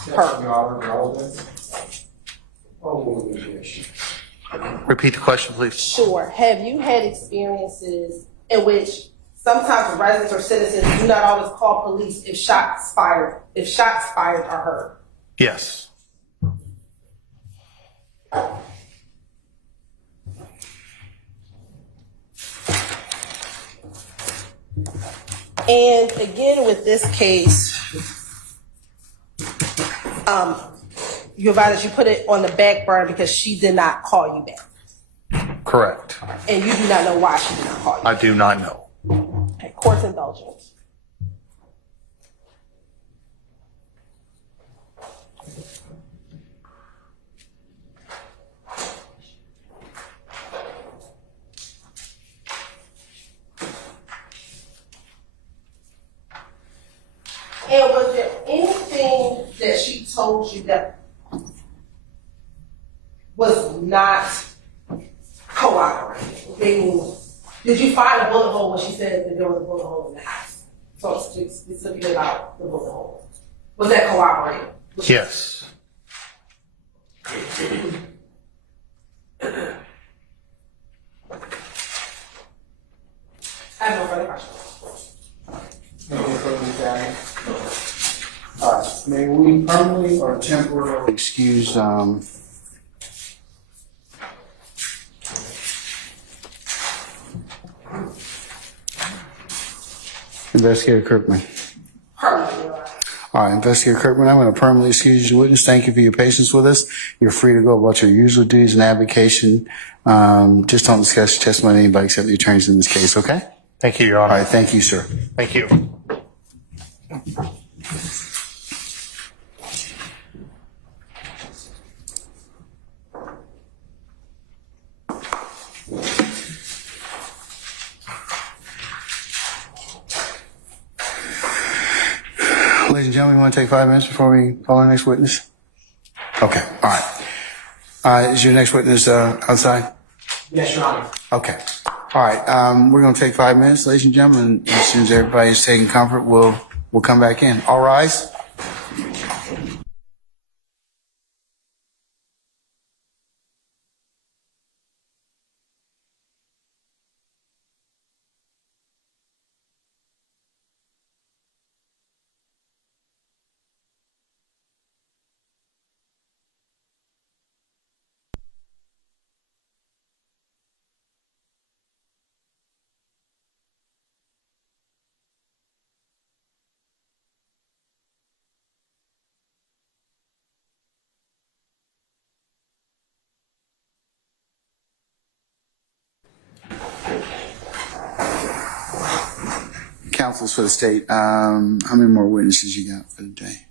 Repeat the question, please. Sure. Have you had experiences in which sometimes residents or citizens do not always call police if shots fired are heard? Yes. And again, with this case, you advised that you put it on the back burner because she did not call you back. Correct. And you do not know why she did not call you I back. do not know. Okay, court's indulgence. And was there anything that she told you that was not cooperating? Did you find a bullet hole when she said that there was a bullet hole in the house? So specifically about the bullet hole. Was that cooperating? Yes. I have no further questions. All right. May we permanently or temporarily excuse Investigator Kirkman? All right, Investigator Kirkman, I'm going to permanently excuse you, witness. Thank you for your patience with us. You're free to go about your usual duties and avocation. Just don't discuss your testimony with anybody except the attorneys in this case, okay? Thank you, Your All Honor. right, thank you, sir. Thank you. Ladies and gentlemen, you want to take 5 minutes before we call our next witness? Okay, all right. Is your next witness outside? Yes, Your Honor. Okay. All right, we're going to take 5 minutes, ladies and gentlemen. As soon as everybody's taking comfort, we'll come back in. All rise. Counsels for the state, how many more witnesses you got for the day?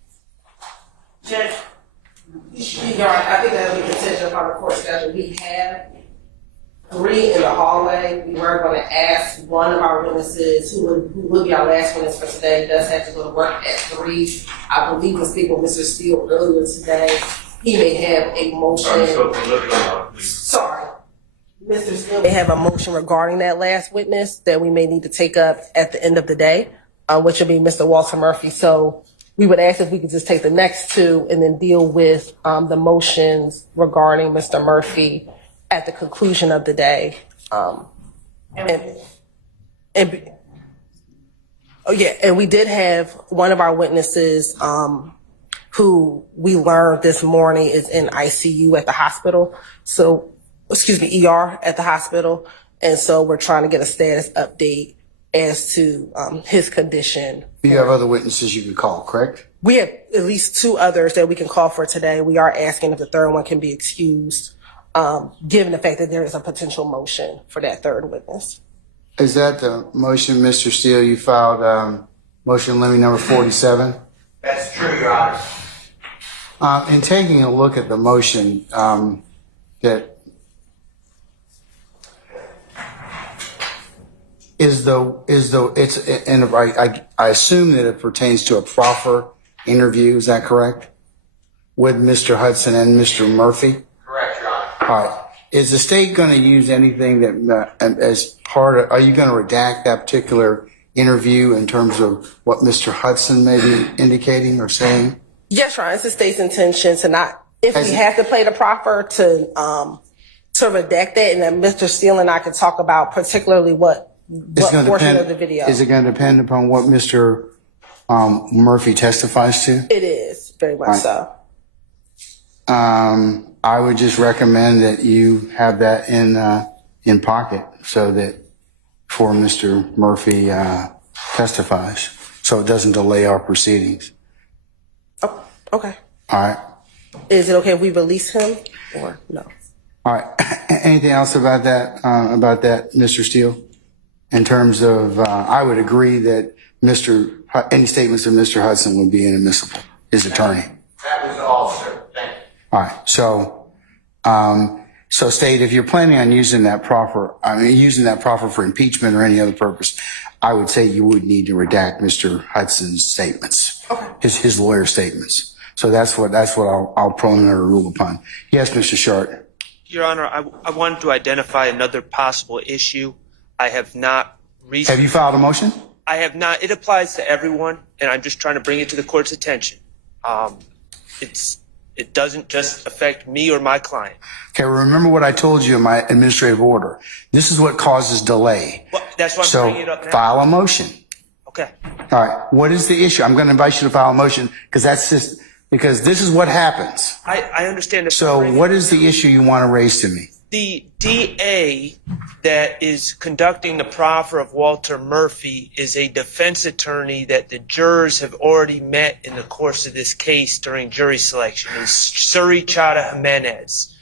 Judge, Your Honor, I think that'll be contingent upon the court schedule. We have 3 in the hallway. We were going to ask one of our witnesses, who will be our last witness for today, does have to go to work at 3. I believe we're speaking with Mr. Steele earlier today. He may have a motion. Sorry. Mr. Steele may have a motion regarding that last witness that we may need to take up at the end of the day, which will be Mr. Walter Murphy. So we would ask if we could just take the next 2 and then deal with the motions regarding Mr. Murphy at the conclusion of the day. And we did have one of our witnesses who we learned this morning is in ICU at the hospital. So, ER at the hospital. And so we're trying to get a status update as to his condition. You have other witnesses you can call, correct? We have at least 2 others that we can call for today. We are asking if the third one can be excused, given the fact that there is a potential motion for that third witness. Is that the motion, Mr. Steele, you filed motion limit number 47? That's true, Your Honor. In taking a look at the motion, that I assume that it pertains to a proffer interview, is that correct? With Mr. Hudson and Mr. Murphy? Correct, Your Honor. All right. Is the state going to use anything that as part of, are you going to redact that particular interview in terms of what Mr. Hudson may be indicating or saying? Yes, Ron, it's the state's intention to not, if we have to play the proffer, to redact that, and then Mr. Steele and I can talk about particularly what portion of the video. Is it going to depend upon what Mr. Murphy testifies to? It is, very much so. I would just recommend that you have that in pocket so that before Mr. Murphy testifies, so it doesn't delay our proceedings. Oh, okay. All right. Is it okay if we release him or no? All right. Anything else about that, Mr. Steele? In terms of, I would agree that any statements of Mr. Hudson would be inadmissible, his attorney. That was all, sir. Thank you. All right. So state, if you're planning on using that proffer for impeachment or any other purpose, I would say you would need to redact Mr. Hudson's statements, his lawyer statements. So that's what I'll preliminary rule upon. Yes, Mr. Short. Your Honor, I wanted to identify another possible issue. I have not Have you filed a motion? I have not. It applies to everyone, and I'm just trying to bring it to the court's attention. It doesn't just affect me or my client. Okay, remember what I told you in my administrative order. This is what causes delay. Well, that's why I'm bringing it up now. So file a motion. Okay. All right. What is the issue? I'm going to invite you to file a motion because this is what happens. I understand. So what is the issue you want to raise to me? The DA that is conducting the proffer of Walter Murphy is a defense attorney that the jurors have already met in the course of this case during jury selection. Is Suri Chada Jimenez.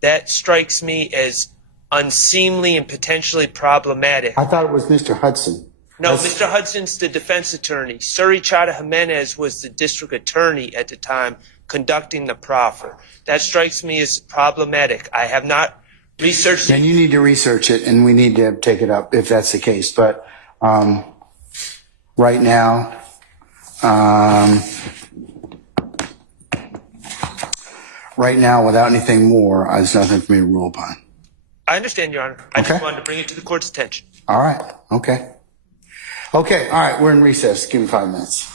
That strikes me as unseemly and potentially problematic. I thought it was Mr. Hudson. No, Mr. Hudson's the defense attorney. Suri Chada Jimenez was the district attorney at the time conducting the proffer. That strikes me as problematic. I have not researched Then it. you need to research it, and we need to take it up if that's the case. But right now, without anything more, there's nothing for me to rule upon. I understand, Your Honor. I just Okay. wanted to bring it to the court's attention. All right. Okay. Okay. All right. We're in recess. Give me 5 minutes.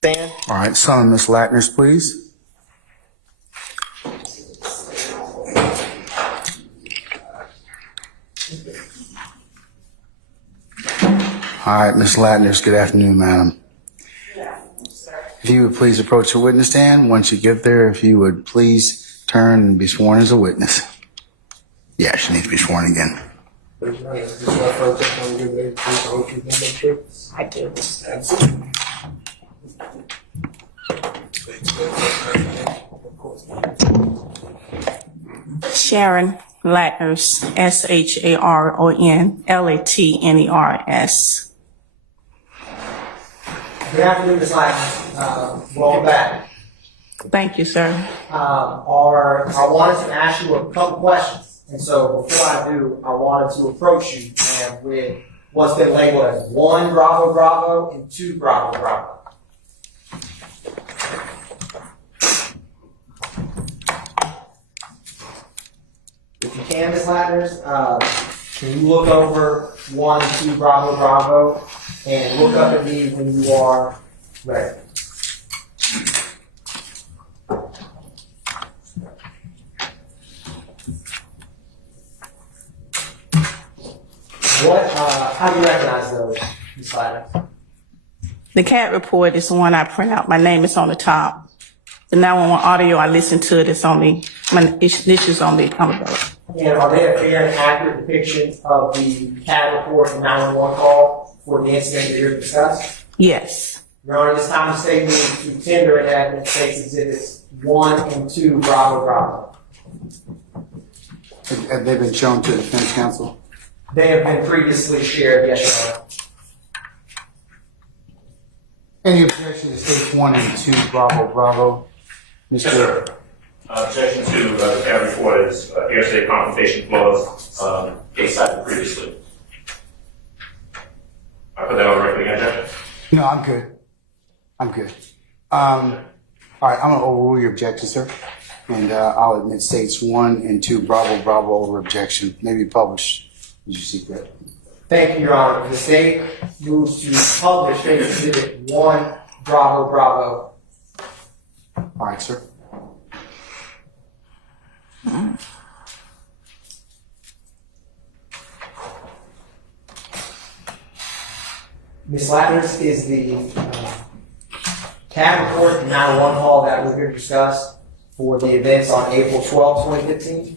Stand. All right, some of Ms. Latner's, please. All right, Ms. Latner's, good afternoon, madam. If you would please approach the witness stand. Once you get there, if you would please turn and be sworn as a witness. Yeah, she needs to be sworn again. I do. Sharon Latners, SharonLatners. Good afternoon, Ms. Latner. Welcome back. Thank you, sir. I wanted to ask you a couple questions. And so before I do, I wanted to approach you with what's been labeled as 1 Bravo Bravo and 2 Bravo Bravo. If you can, Ms. Latners, can you look over 1 and 2 Bravo Bravo and look up at me when you are ready? How do you recognize those, Ms. Latner? The CAT report is the one I print out. My name is on the top. The 911 audio I listen to it, it's on the, my issues on the accountability. And are they a fair and accurate depiction of the CAT report and 911 call for the incident that you're discussing? Yes. Your Honor, this time of statement to tender and evidence takes exhibits 1 and 2 Bravo Bravo. Have they been shown to the defense counsel? They have been previously shared, yes, Your Honor. Any objection to stage 1 and 2, Bravo, Bravo? Yes, sir. Objection to the CAT report is hearsay confrontation clause, case cited previously. I put that on record again, Judge? No, I'm good. I'm good. All right, I'm going to overrule your objection, sir. And I'll admit states 1 and 2, Bravo, Bravo over objection. Maybe publish as you see fit. Thank you, Your Honor. The state moves to publish exhibit 1 Bravo Bravo. All right, sir. Ms. Latners, is the CAT report and 911 call that we're here to discuss for the events on April 12, 2015?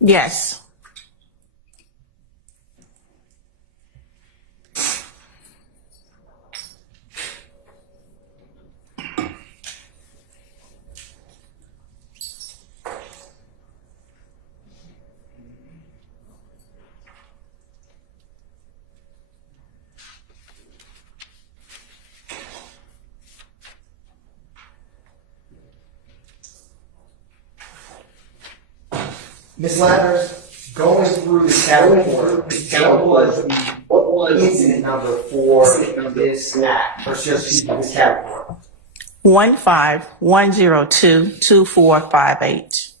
Yes. Ms. Latners, going through the CAT report, what was the incident number for this act, or just this CAT report? 151022458.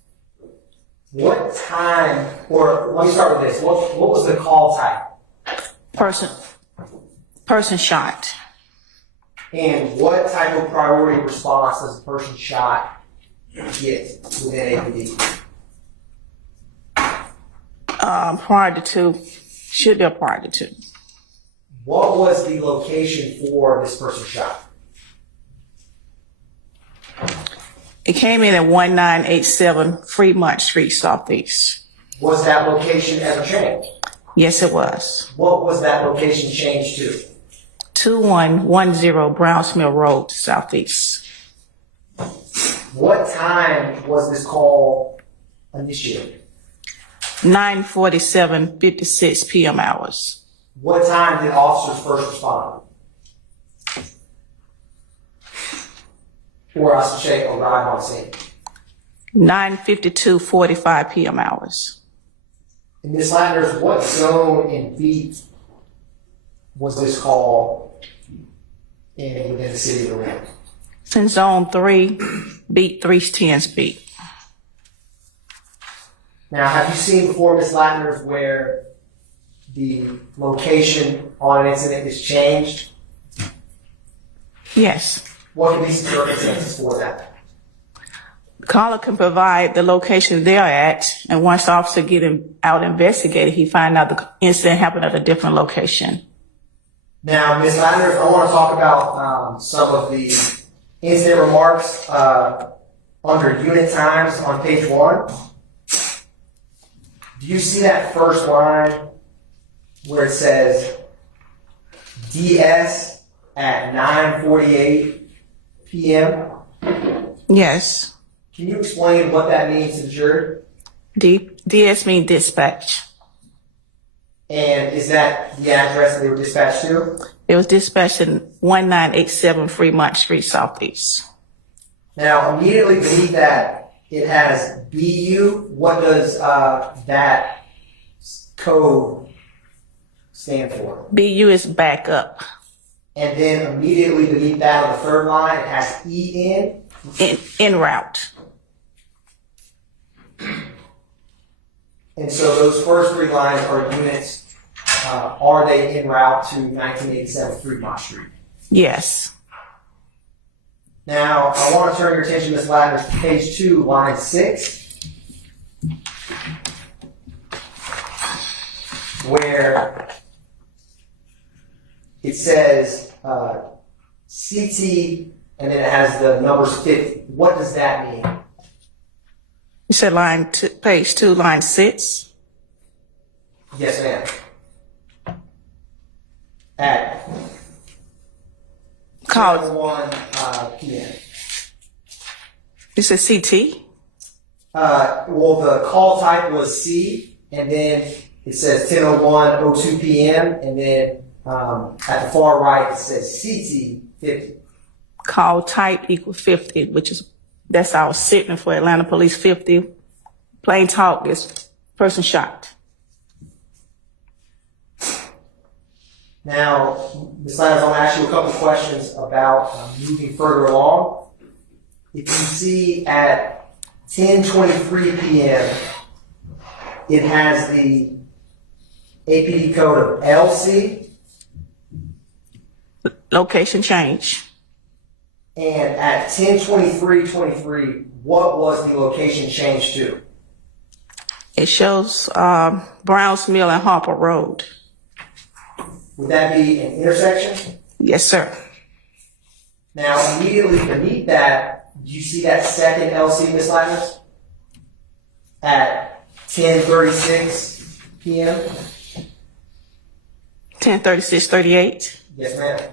What time, or let me start with this, what was the call type? Person shot. And what type of priority response does a person shot get within APD? Prior to 2, should be a prior to 2. What was the location for this person shot? It came in at 1987 Fremont Street, Southeast. Was that location ever changed? Yes, it was. What was that location changed to? 2110 Browns Mill Road, Southeast. What time was this call initiated? 9:47:56 p.m. hours. What time did officers first respond? Or I should say arrive on scene? 9:52:45 p.m. hours. And Ms. Latners, what zone and beat was this call in within the city of Atlanta? It's in zone 3, beat 310's beat. Now, have you seen before, Ms. Latners, where the location on an incident is changed? Yes. What could be some circumstances for that? Caller can provide the location they're at, and once the officer get him out investigating, he find out the incident happened at a different location. Now, Ms. Landers, I want to talk about some of the incident remarks under unit times on page 1. Do you see that first line where it says DS at 9:48 p.m.? Yes. Can you explain what that means to the jury? DS mean dispatch. And is that the address that they were dispatched to? It was dispatched in 1987 Fremont Street Southeast. Now, immediately beneath that, it has BU. What does that code stand for? BU is backup. And then immediately beneath that on the third line, it has EN. En route. And so those first 3 lines are units. Are they en route to 1987 Fremont Street? Yes. Now, I want to turn your attention, Ms. Ladner, to page 2, line 6, where it says CT, and then it has the numbers 50. What does that mean? You said page 2, line 6? Yes, ma'am. At Call. 1 p.m. You said CT? Well, the call type was C, and then it says 10:01:02 p.m., and then at the far right it says CT 50. Call type equal 50, that's our signal for Atlanta Police 50. Plain talk is person shot. Now, Ms. Landers, I'm going to ask you a couple of questions about moving further along. If you see at 10:23 p.m., it has the APD code of LC, Location change. and at 10:23:23, what was the location changed to? It shows Browns Mill and Harper Road. Would that be an intersection? Yes, sir. Now, immediately beneath that, do you see that second LC, Ms. Landers? At 10:36 p.m.? 10:36:38. Yes, ma'am.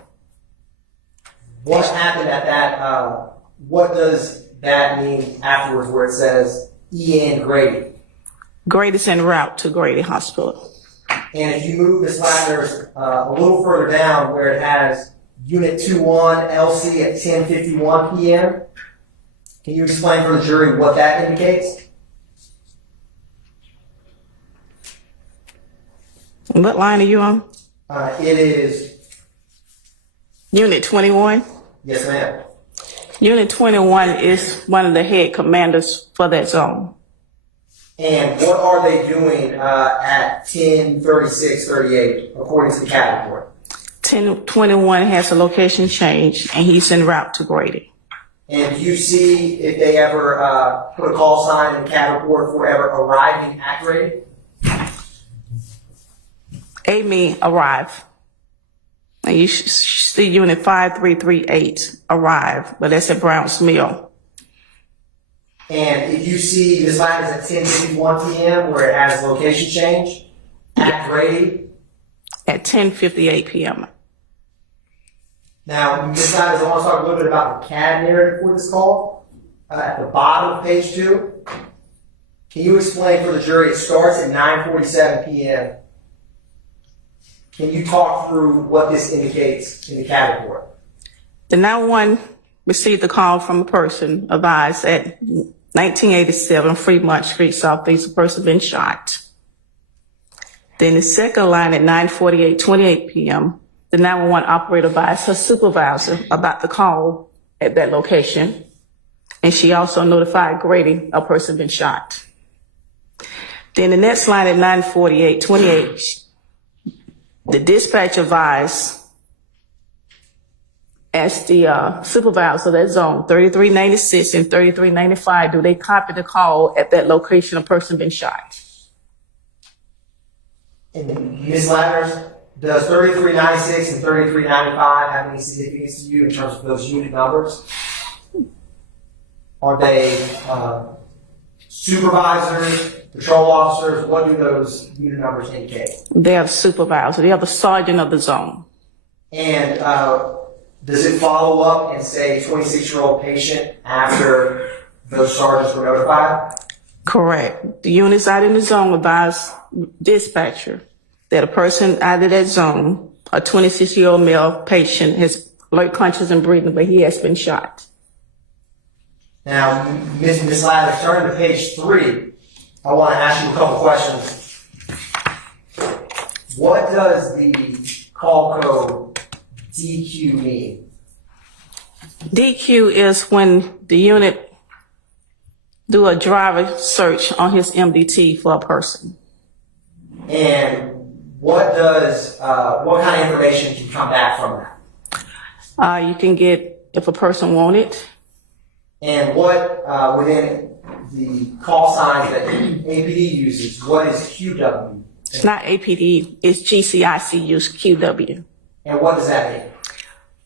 What happened at that, what does that mean afterwards where it says EN Grady? Grady's en route to Grady Hospital. And if you move Ms. Landers a little further down where it has Unit 21 LC at 10:51 p.m., can you explain for the jury what that indicates? And what line are you on? It is, Unit 21. yes, ma'am. Unit 21 is one of the head commanders for that zone. And what are they doing at 10:36:38 according to the CAD report? 1021 has a location change, and he's en route to Grady. And do you see if they ever put a call sign in the CAD report for ever arriving at Grady? Amy arrive. And you should see unit 5338 arrive, but that's at Browns Mill. And if you see this line is at 10:51 p.m. where it has location change at Grady. At 10:58 p.m. Now, Ms. Landers, I want to talk a little bit about the CAD narrative for this call. At the bottom of page 2, can you explain for the jury, it starts at 9:47 p.m. Can you talk through what this indicates in the CAD report? The 911 received a call from a person advised at 1987 Fremont Street Southeast, a person been shot. Then the second line at 9:48:28 p.m., the 911 operator advised her supervisor about the call at that location. And she also notified Grady a person been shot. Then the next line at 9:48:28, the dispatch advised as the supervisor of that zone, 3396 and 3395, do they copy the call at that location a person been shot? And Ms. Ladders, does 3396 and 3395 have any significance to you in terms of those unit numbers? Are they supervisors, patrol officers? What do those unit numbers indicate? They are the supervisor. They are the sergeant of the zone. And does it follow up and say 26-year-old patient after those sergeants were notified? Correct. The units out in the zone advise dispatcher that a person out of that zone, a 26-year-old male patient, has alert conscious and breathing, but he has been shot. Now, Ms. Ladders, turning to page 3, I want to ask you a couple questions. What does the call code DQ mean? DQ is when the unit do a driver search on his MDT for a person. And what kind of information can come back from that? You can get if a person want it. And what, within the call signs that APD uses, what is QW? It's not APD, it's GCIC use QW. And what does that mean?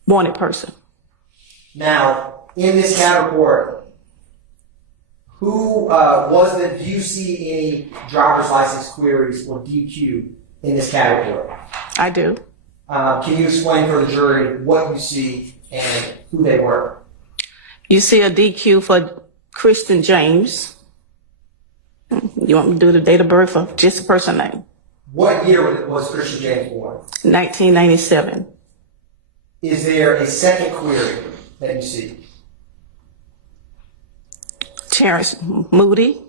Wanted person. Now, in this CAD report, do you see any driver's license queries or DQ in this CAD report? I do. Can you explain for the jury what you see and who they were? You see a DQ for Kristen James. You want me to do the date of birth or just the person name? What year was Christian James born? 1997. Is there a second query that you see? Terrence Moody,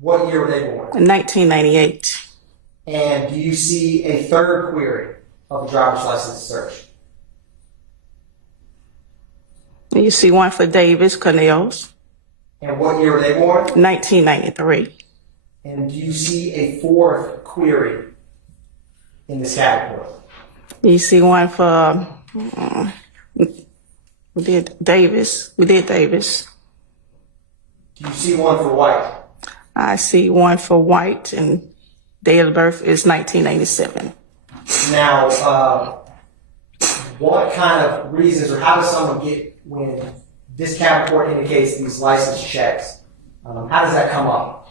What year were they born? 1998. And do you see a third query of a driver's license search? And you see one for Davis Cornels, And what year were they born? 1993. And do you see a fourth query in this CAD report? You see one for, we did Davis. Do you see one for White? I see one for White and date of birth is 1987. Now, what kind of reasons, or how does someone get, when this CAD report indicates these license checks, how does that come up?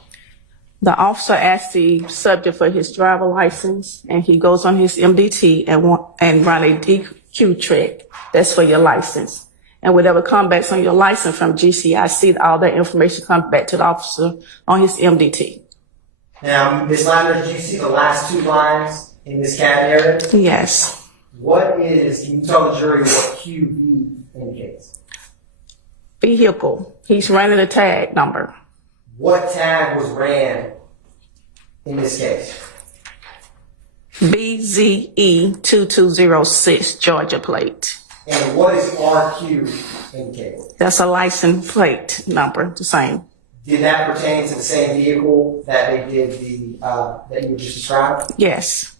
The officer asks the subject for his driver license, and he goes on his MDT and run a DQ check. That's for your license. And whatever comes back on your license from GCIC, all that information comes back to the officer on his MDT. Now, Ms. Lander, do you see the last two lines in this CAD area? Yes. Can you tell the jury what QV indicates? Vehicle. He's running a tag number. What tag was ran in this case? BZE 2206 Georgia plate. And what is RQ indicate? That's a license plate number, the same. Did that pertain to the same vehicle that they did that you just described? Yes.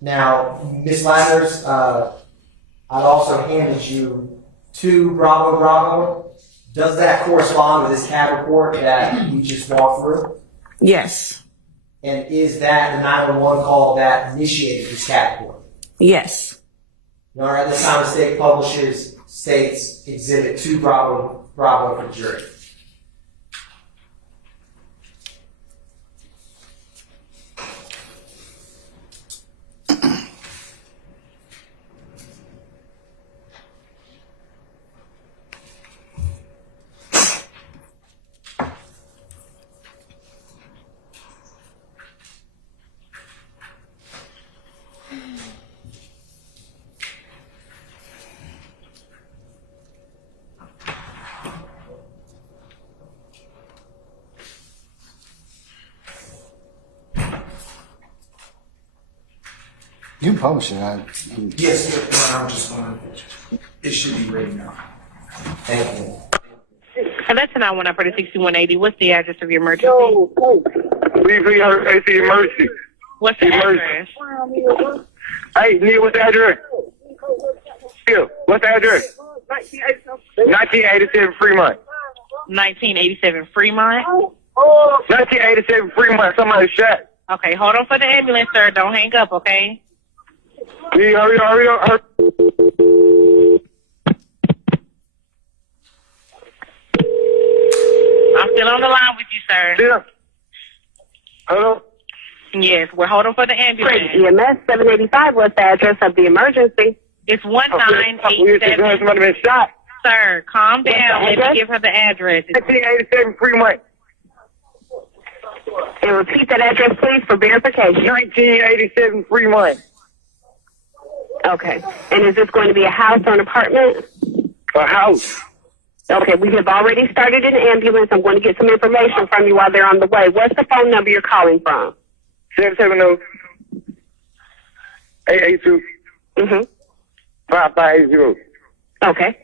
Now, Ms. Landers, I've also handed you 2 Bravo Bravo. Does that correspond with this CAD report that you just walked through? Yes. And is that the 911 call that initiated this CAD report? Yes. All right, this time the state publishes states exhibit 2 Bravo Bravo for the jury. You can publish it. Yes, sir. I'm just going to, it should be ready now. Thank you. That's an I-1 operator 6180. What's the address of your emergency? Yo, 3300 AC emergency. What's the address? Hey, Neil, what's the address? Neil, what's the address? 1987 Fremont. 1987 Fremont. 1987 Fremont. Somebody shot. Okay, hold on for the ambulance, sir. Don't hang up, okay? Yeah, hurry up. I'm still on the line with you, sir. Yeah. Hello? Yes, we're holding for the ambulance. EMS 785, what's the address of the emergency? It's Somebody 1987. been shot. Sir, calm down. Let address? me give her the address. 1987 Fremont. And repeat that address, please, for verification. 1987 Fremont. Okay. And is this going to be a house or an apartment? A house. Okay, we have already started an ambulance. I'm going to get some information from you while they're on the way. What's the phone number you're calling from? 770-882-5580. Okay.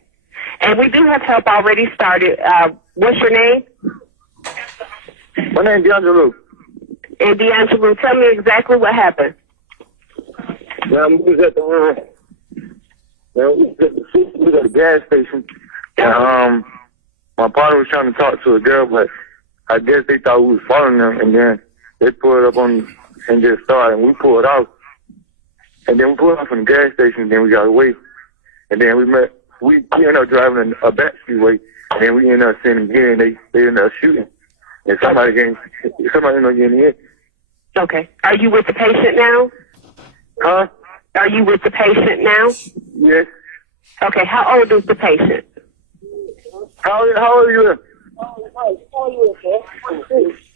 And we do have help already started. What's your name? My name is D'Angelo. And D'Angelo, tell me exactly what happened. Yeah, we was at the we was at the gas station. And, my partner was trying to talk to a girl, but I guess they thought we was following them, and then they pulled up on and just started, and we pulled off. And then we pulled off from the gas station, and then we got away. And then we ended up driving a back streetway, and then we ended up seeing them again, and they ended up shooting. And somebody ended up getting hit. Okay. Are you with the patient now? Huh? Are you with the patient now? Yes. Okay. How old is the patient? How old are you?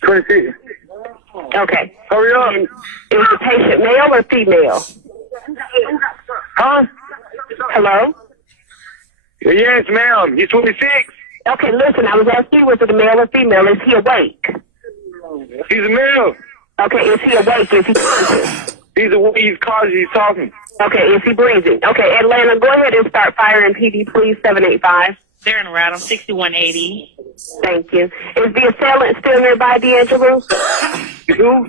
26. Okay. Hurry up. And is the patient male or female? Huh? Hello? Yes, ma'am. He's 26. Okay, listen, I was asking you, was it a male or female? Is he awake? He's a male. Okay, is he awake? Is he conscious? He's causing, he's talking. Okay, is he breathing? Okay, Atlanta, go ahead and start firing PD, please, 785. They're in route on 6180. Thank you. Is the assailant still nearby, D'Angelo? Who?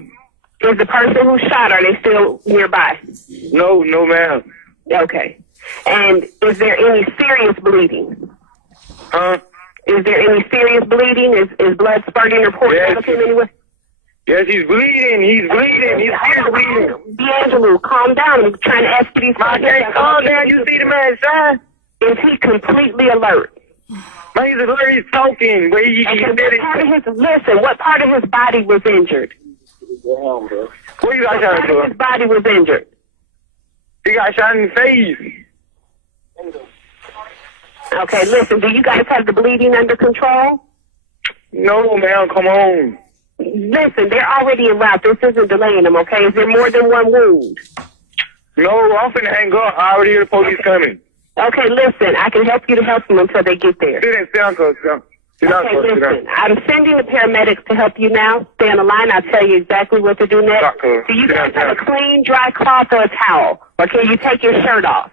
Is the person who shot, are they still nearby? No, ma'am. Okay. And is there any serious bleeding? Huh? Is there any serious bleeding? Is blood spurting or pouring out of him anywhere? Yes, he's bleeding. He's bleeding. D'Angelo, calm down. I'm trying to ask you these questions. Calm down. You see the man, son? Is he completely alert? Man, he's alert. He's talking. But he Okay, listen, what part of his body was injured? What you got shot What part of his body was injured? He got shot in the face. Okay, listen, do you guys have the bleeding under control? No, ma'am, come on. Listen, they're already en route. This isn't delaying them, okay? Is there more than one wound? No, I'm finna hang up. I already hear the police coming. Okay, listen, I can help you to help them until they get there. Sit down, cuz. Okay, listen, I'm sending the paramedics to help you now. Stay on the line. I'll tell you exactly what to do next. Do you guys have a clean, dry cloth or a towel? Or can you take your shirt off?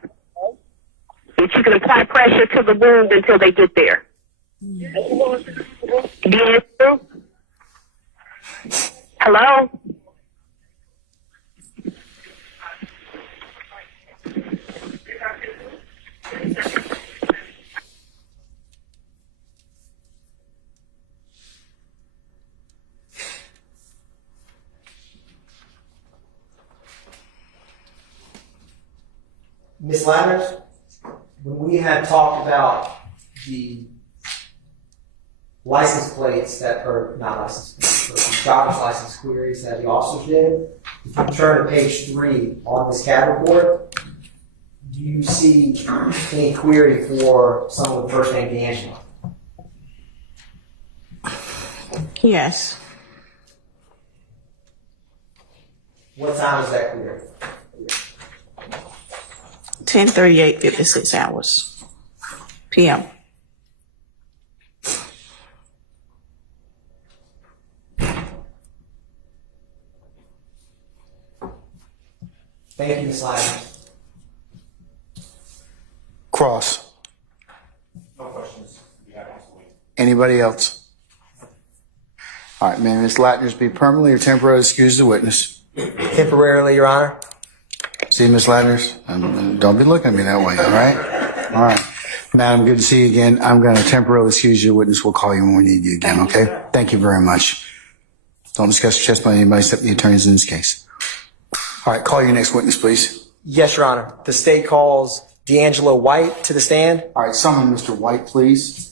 That you can apply pressure to the wound until they get there. D'Angelo? Hello? Ms. Landers, when we had talked about the license plates that are not license plates, but the driver's license queries that the officers did, if you turn to page 3 on this CAD report, do you see any query for someone with the first name D'Angelo? Yes. What time is that query? 10:38, 56 hours. PM. Thank you, Ms. Landers. Cross. No questions. Anybody else? All right, may Ms. Latners be permanently or temporarily excused as a witness? Temporarily, Your Honor. See, Ms. Ladders? Don't be looking at me that way, all right? All right. Madam, good to see you again. I'm going to temporarily excuse your witness. We'll call you when we need you again, okay? Thank you very much. Don't discuss your testimony with anybody except the attorneys in this case. All right, call your next witness, please. Yes, Your Honor. The state calls D'Angelo White to the stand. All right, summon Mr. White, please.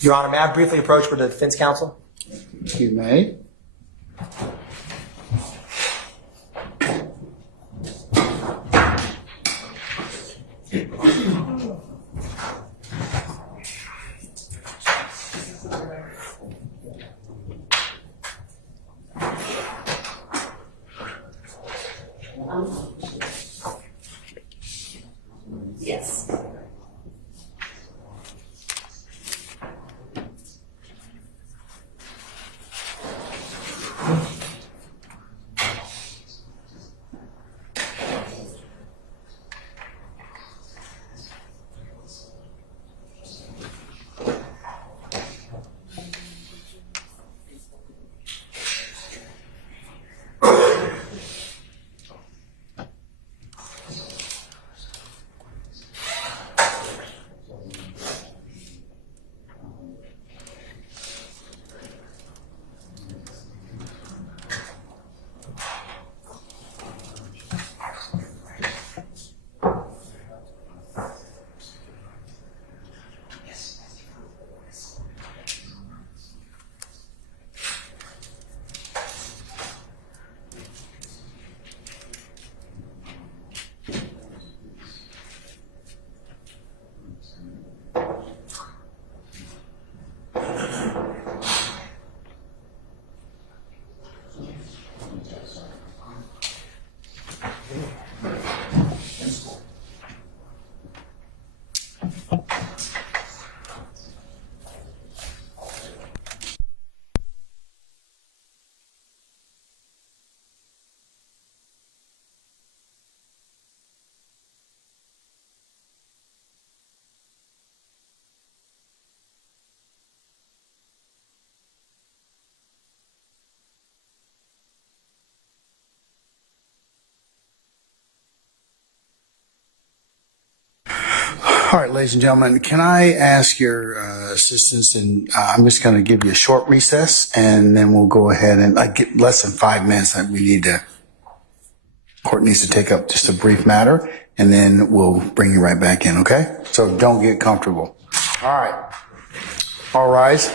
Your Honor, may I briefly approach with the defense counsel? You may. Yes. All right, ladies and gentlemen, can I ask your assistance? And I'm just going to give you a short recess, and then we'll go ahead and get less than 5 minutes. That we need to. Court needs to take up just a brief matter, and then we'll bring you right back in. Okay? So don't get comfortable. All right. All rise.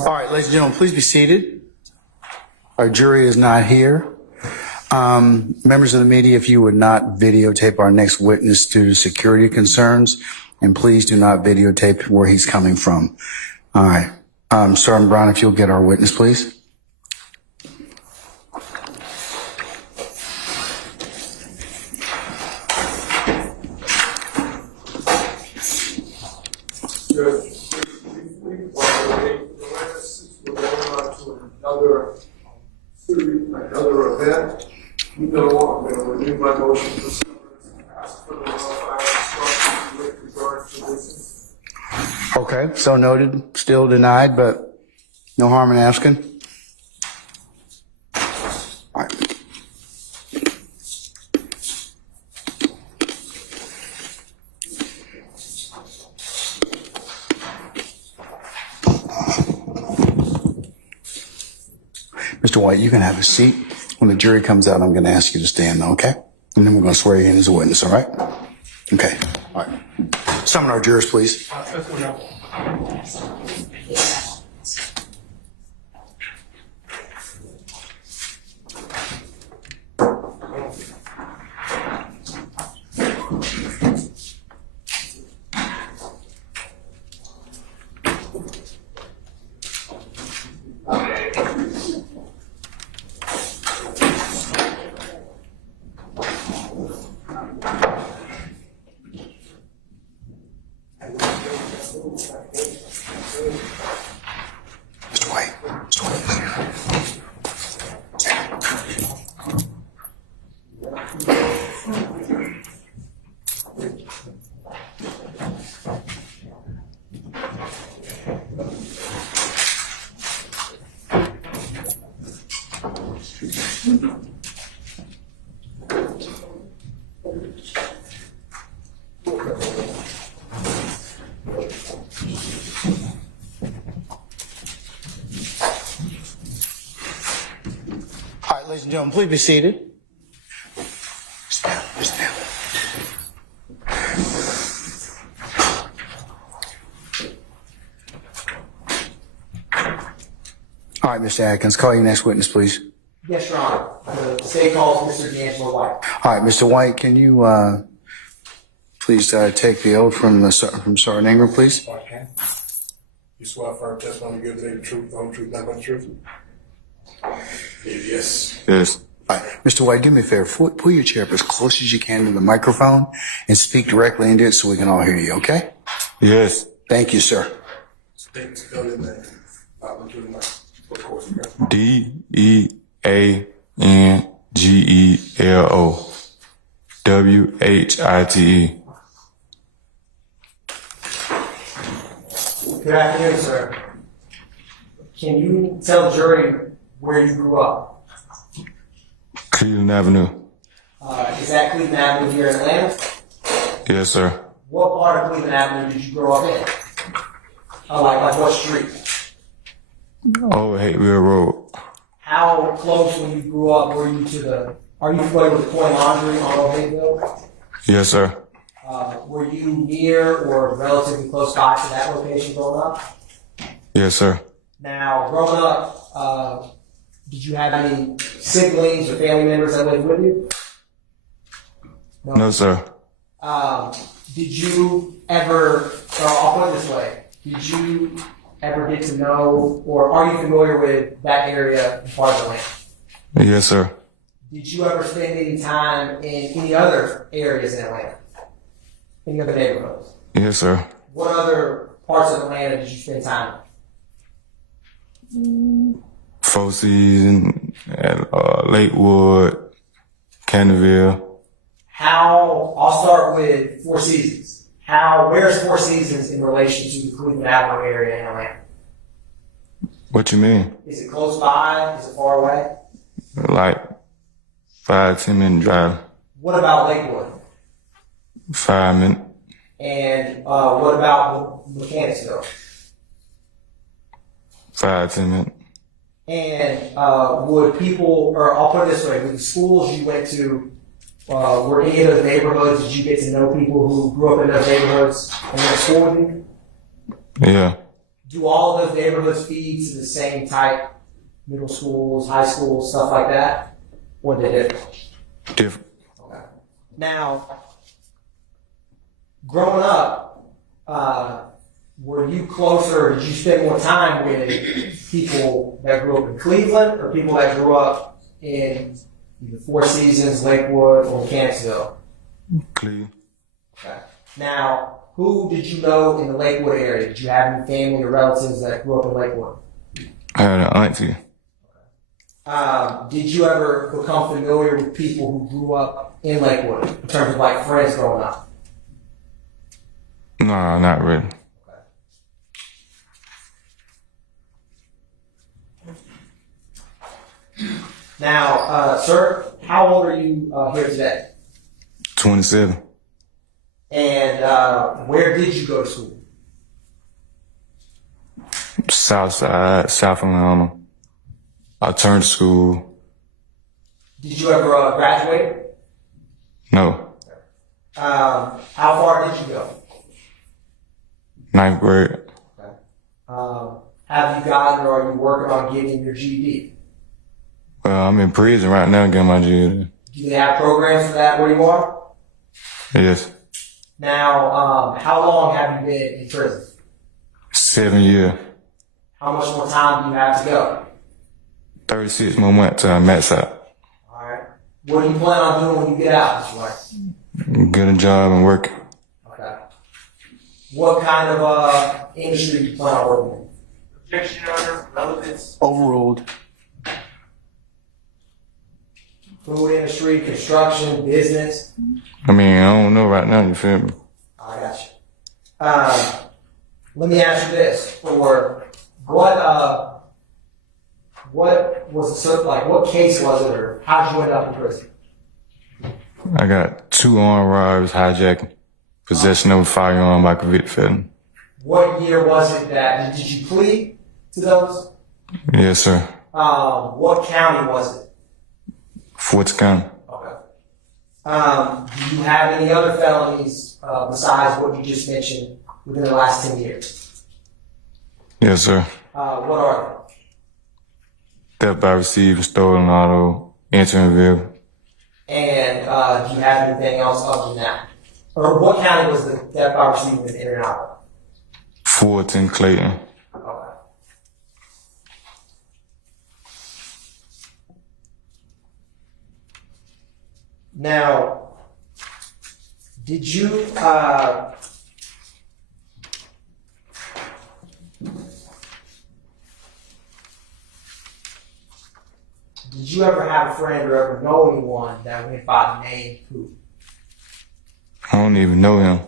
All right, ladies and gentlemen, please be seated. Our jury is not here. Members of the media, if you would not videotape our next witness due to security concerns, and please do not videotape where he's coming from. All right. Sergeant Brown, if you'll get our witness, please. Another event. You know, I'm going to renew my motion for summons and ask for the modified instructions with regard to this. Okay, so noted. Still denied, but no harm in asking. All right. Mr. White, you can have a seat. When the jury comes out, I'm going to ask you to stand, okay? And then we're going to swear you in as a witness, all right? Okay. All right. Summon our jurors, please. Mr. White. Mr. All right, ladies and gentlemen, please be seated. Stand, stand. All right, Mr. Atkins, call your next witness, please. Yes, Your Honor. The state calls Mr. D'Angelo White. All right, Mr. White, can you please take the oath from Sergeant Ingram, please? Okay. You swear firm testimony you give today the truth, the whole truth, nothing but the truth? Yes. Yes. All right, Mr. White, do me a favor. Pull your chair up as close as you can to the microphone and speak directly into it so we can all hear you, okay? Yes. Thank you, sir. State spell your name. I'll do the next. Of course, okay. DEANGELO WHITE. Good afternoon, sir. Can you tell the jury where you grew up? Cleveland Avenue. Is that Cleveland Avenue here in Atlanta? Yes, sir. What part of Cleveland Avenue did you grow up in? Like what street? Over Hateville Road. How close when you grew up were you to the, are you familiar with the Point Laundry on Old Hayville? Yes, sir. Were you near or relatively close by to that location growing up? Yes, sir. Now, growing up, did you have any siblings or family members that lived with you? No, sir. Did you ever, I'll put it this way, did you ever get to know, or are you familiar with that area and part of the land? Yes, sir. Did you ever spend any time in any other areas in Atlanta? Any other neighborhoods? Yes, sir. What other parts of Atlanta did you spend time in? Four Seasons, Lakewood, Canterville. I'll start with Four Seasons. Where's Four Seasons in relation to the Cleveland Avenue area in Atlanta? What you mean? Is it close by? Is it far away? Like 5-10 minute drive. What about Lakewood? 5 minutes. And what about Mechanicsville? 5-10 minutes. And would people, or I'll put it this way, with the schools you went to, were any of those neighborhoods, did you get to know people who grew up in those neighborhoods and went to school with you? Yeah. Do all of those neighborhoods feed to the same type, middle schools, high schools, stuff like that? Or are they different? Different. Okay. Now, growing up, were you closer, did you spend more time with people that grew up in Cleveland or people that grew up in either Four Seasons, Lakewood, or Mechanicsville? Cleveland. Okay. Now, who did you know in the Lakewood area? Did you have any family or relatives that grew up in Lakewood? I had an auntie. Did you ever become familiar with people who grew up in Lakewood in terms of like friends growing up? No, not really. Now, sir, how old are you here today? 27. And where did you go to school? South Side, South Atlanta. I turned school. Did you ever graduate? No. How far did you go? 9th grade. Have you gotten or are you working on getting your GED? Well, I'm in prison right now getting my GED. Do they have programs for that where you are? Yes. Now, how long have you been in prison? 7 years. How much more time do you have to go? 36 more months till I max out. Alright. What do you plan on doing when you get out this way? Get a job and work. Okay. What kind of industry do you plan on working in? Objection, Your Honor. Relevance. Overruled. Food industry, construction, business? I mean, I don't know right now, you feel me? I got you. Let me ask you this: for what was it like? What case was it, or how did you end up in prison? I got 2 armed robberies, hijacking, possession of a firearm by convicted felon. What year was it that did you plead to those? Yes, sir. What county was it? Fort County. Okay. Do you have any other felonies besides what you just mentioned within the last 10 years? Yes, sir. What are Theft by receiving stolen auto, entering vehicle. they? And do you have anything else other than that? Or what county was the theft by receiving and entering out? Fulton, Clayton. Okay. Now, did you ever have a friend or ever know anyone that went by the name who? I don't even know him.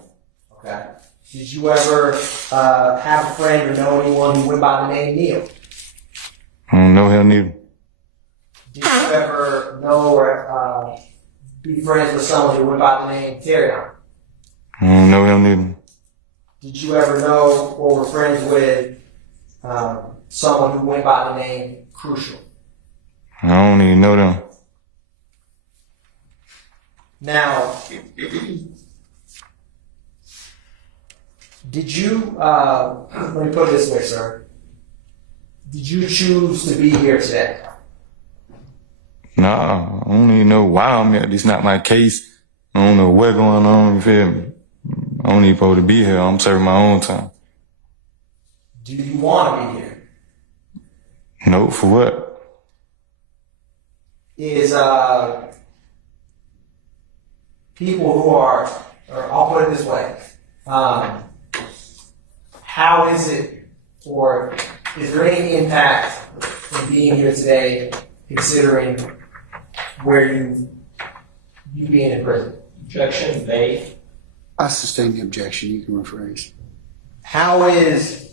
Okay. Did you ever have a friend or know anyone who went by the name Neil? I don't know him neither. Did you ever know or be friends with someone who went by the name Terrion? I don't know him neither. Did you ever know or were friends with someone who went by the name Crucial? I don't even know them. Now, did you, let me put it this way, sir. Did you choose to be here today? Nah, I don't even know why I'm here. This not my case. I don't know what's going on, you feel me? I don't even supposed to be here. I'm serving my own time. Do you want to be here? No, for what? Is people who are, or I'll put it this way, how is it, or is there any impact in being here today, considering where you being in prison? Objection. Vague. I sustain the objection. You can rephrase. How is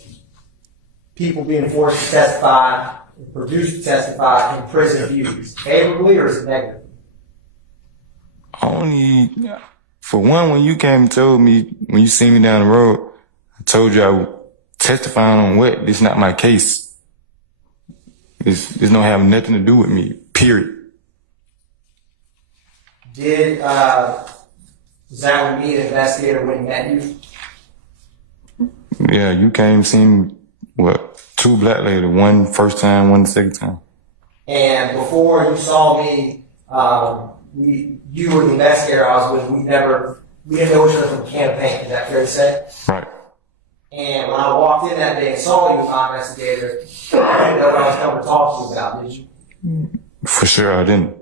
people being forced to testify, produced to testify in prison views, favorably or is it negative? Only, for one, when you came and told me, when you see me down the road, I told you I would testify on what? This not my case. This don't have nothing to do with me, period. Did, was that when me, the investigator, when he met you? Yeah, you came see me, what, 2 black ladies, one first time, one the second time. And before you saw me, you were the investigator I was with, we didn't know each other from a can of paint, is that fair to say? Right. And when I walked in that day and saw you as my investigator, I didn't know what I was coming to talk to you about, did you? For sure, I didn't.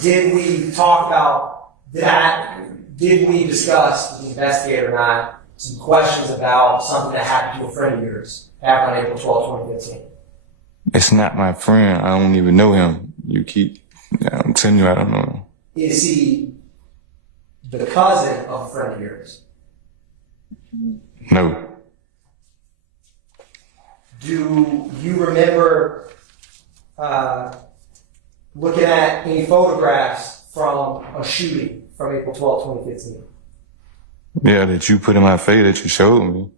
Did we talk about that? Did we discuss, the investigator and I, some questions about something that happened to a friend of yours back on April 12, 2015? It's not my friend. I don't even know him. I'm telling you, I don't know him. Is he the cousin of a friend of yours? No. Do you remember looking at any photographs from a shooting from April 12, 2015? Yeah, that you put in my face, that you showed me.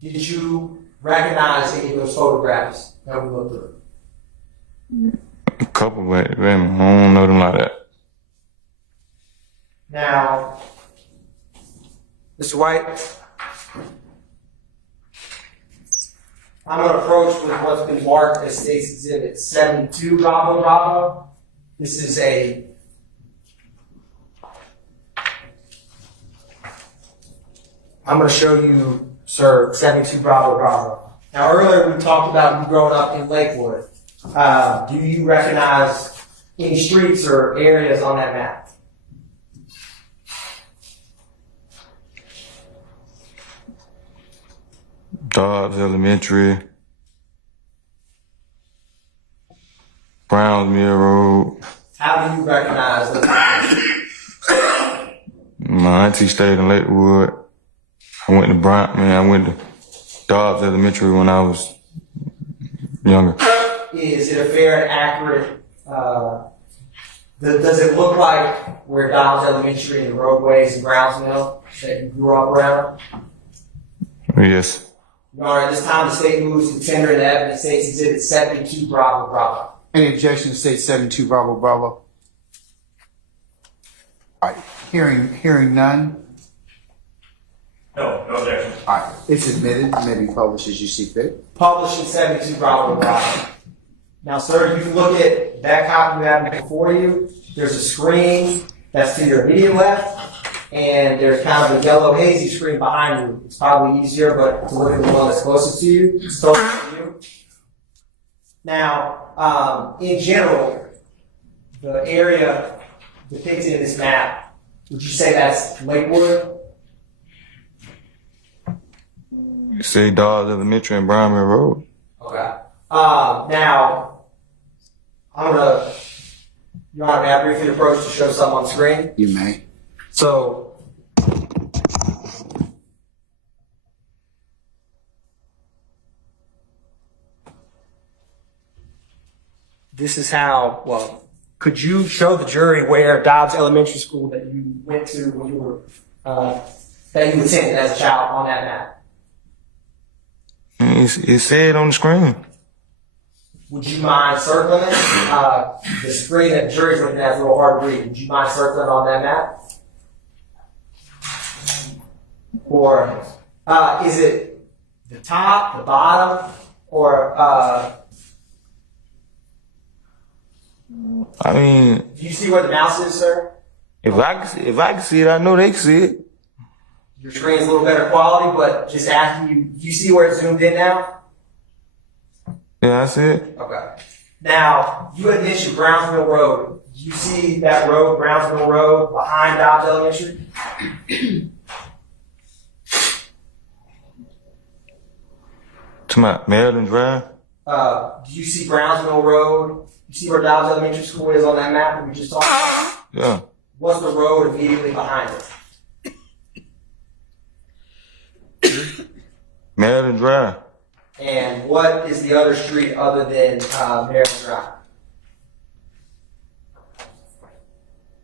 Did you recognize any of those photographs that we looked through? A couple, but man, I don't know them like that. Now, Mr. White, I'm going to approach with what's been marked as State's Exhibit 72 Bravo Bravo. This is I'm going to show you, sir, 72 Bravo Bravo. Now, earlier we talked about you growing up in Lakewood. Do you recognize any streets or areas on that map? Dobbs Elementary, Brownsmere Road. How do you recognize those? My auntie stayed in Lakewood. I went to I went to Dobbs Elementary when I was younger. Is it a fair and accurate, does it look like where Dobbs Elementary and the roadways in Brownsville that you grew up around? Yes. Your Honor, at this time the state moves to tender the evidence, State's Exhibit 72 Bravo Bravo. Any objection to state 72 Bravo Bravo? All right, hearing none. No objection. All right, it's admitted. It may be published as you see fit. Published in 72 Bravo Bravo. Now, sir, you can look at that copy you have before you. There's a screen that's to your immediate left, and there's kind of a yellow hazy screen behind you. It's probably easier, but to look at the one that's closest to you, it's closest to you. Now, in general, the area depicted in this map, would you say that's Lakewood? You say Dobbs Elementary and Brownsmere Road. Okay. Now, Your Honor, may I briefly approach to show something on the screen? You may. So, this is how, could you show the jury where Dobbs Elementary School that you went to when you were, that you attended as a child on that map? It said on the screen. Would you mind circling it? The screen that the jury's looking at is a little hard to read. Would you mind circling on that map? Or is it the top, the bottom, or I mean, do you see where the mouse is, sir? if I can see it, I know they can see it. Your screen's a little better quality, but just asking you, do you see where it's zoomed in now? Yeah, I see it. Okay. Now, you had mentioned Brownsville Road. Do you see that road, Brownsville Road, behind Dobbs Elementary? To my Maryland Drive. Do you see Brownsville Road? You see where Dobbs Elementary School is on that map that we just talked about? Yeah. What's the road immediately behind it? Maryland Drive. And what is the other street other than Maryland Drive?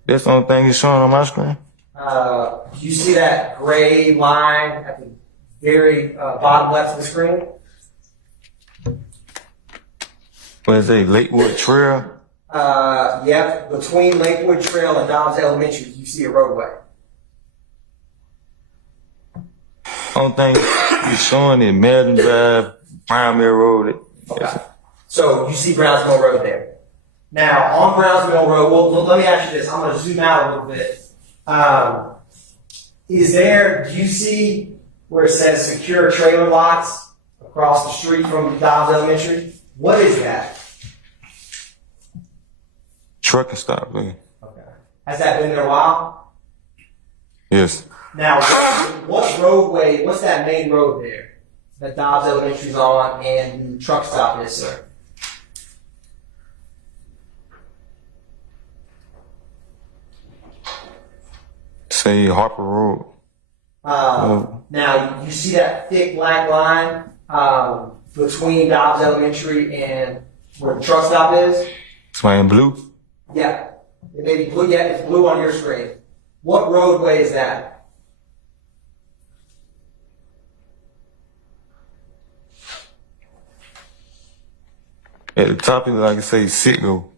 That's the only thing it's showing on my screen. Do you see that gray line at the very bottom left of the screen? What is it, Lakewood Trail? Yep, between Lakewood Trail and Dobbs Elementary, you see a roadway. Only thing it's showing is Maryland Drive, Primary Road. Okay. So you see Brownsville Road there. Now, on Brownsville Road, well, let me ask you this. I'm going to zoom out a little bit. Do you see where it says secure trailer lots across the street from Dobbs Elementary? What is that? Trucking stop, man. Okay. Has that been there a while? Yes. Now, what roadway, what's that main road there that Dobbs Elementary's on and the truck stop is, sir? Say Harper Road. Now, you see that thick black line between Dobbs Elementary and where the truck stop is? Somebody in blue? Yeah. It may be blue. Yeah, it's blue on your screen. What roadway is that? At the top of it, like I say, Sitgo.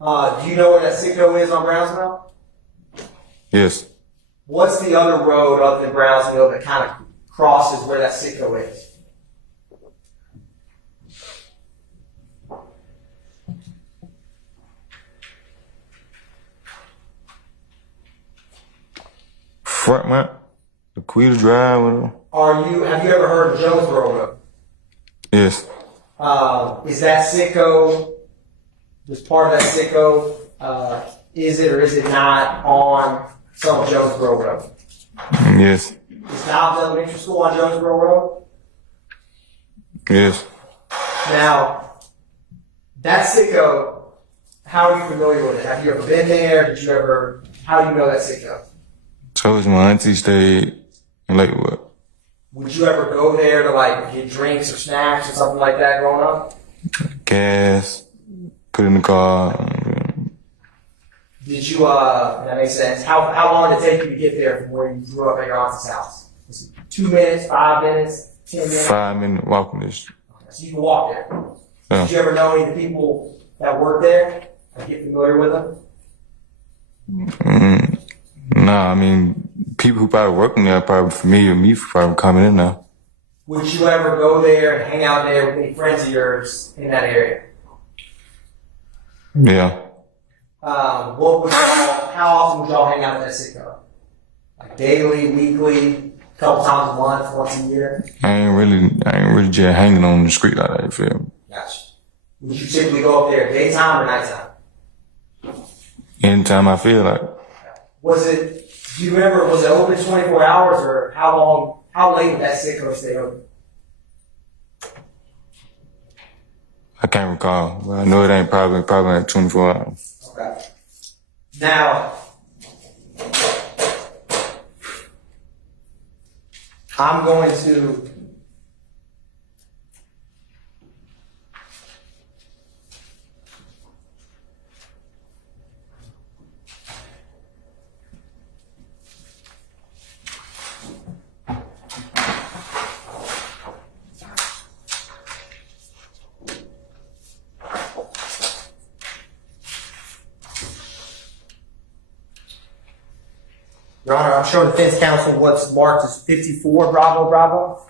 Do you know where that Sitco is on Brownsville? Yes. What's the other road other than Brownsville that kind of crosses where that Sitco is? Front mount, Aquila Drive, whatever. Have you ever heard of Jonesboro Road? Yes. Is that Sitco, is part of that Sitco, is it or is it not on some of Jonesboro Road? Yes. Is Dobbs Elementary School on Jonesboro Road? Yes. Now, that Sitco, how are you familiar with it? Have you ever been there? How do you know that Sitco? Told my auntie stayed in Lakewood. Would you ever go there to like get drinks or snacks or something like that growing up? Gas, put in the car. Did you, that makes sense. How long did it take you to get there from where you grew up at your aunt's house? Was it 2 minutes, 5 minutes, 10 minutes? 5-minute walking distance. So you can walk there. Yeah. Did you ever know any of the people that work there? Or get familiar with them? Nah, I mean, people who probably working there are probably familiar with me for probably coming in there. Would you ever go there and hang out there with any friends of yours in that area? Yeah. How often would y'all hang out at that Sitco? Like daily, weekly, a couple times a month, once a year? I ain't really just hanging on the street like that, you feel me? Gotcha. Would you typically go up there daytime or nighttime? Anytime I feel like. Do you remember, was it open 24 hours or how late would that Sitco stay open? I can't recall, but I know it ain't probably like 24 hours. Okay. Now, I'm going to Your Honor, I'm showing the defense counsel what's marked as 54 Bravo Bravo.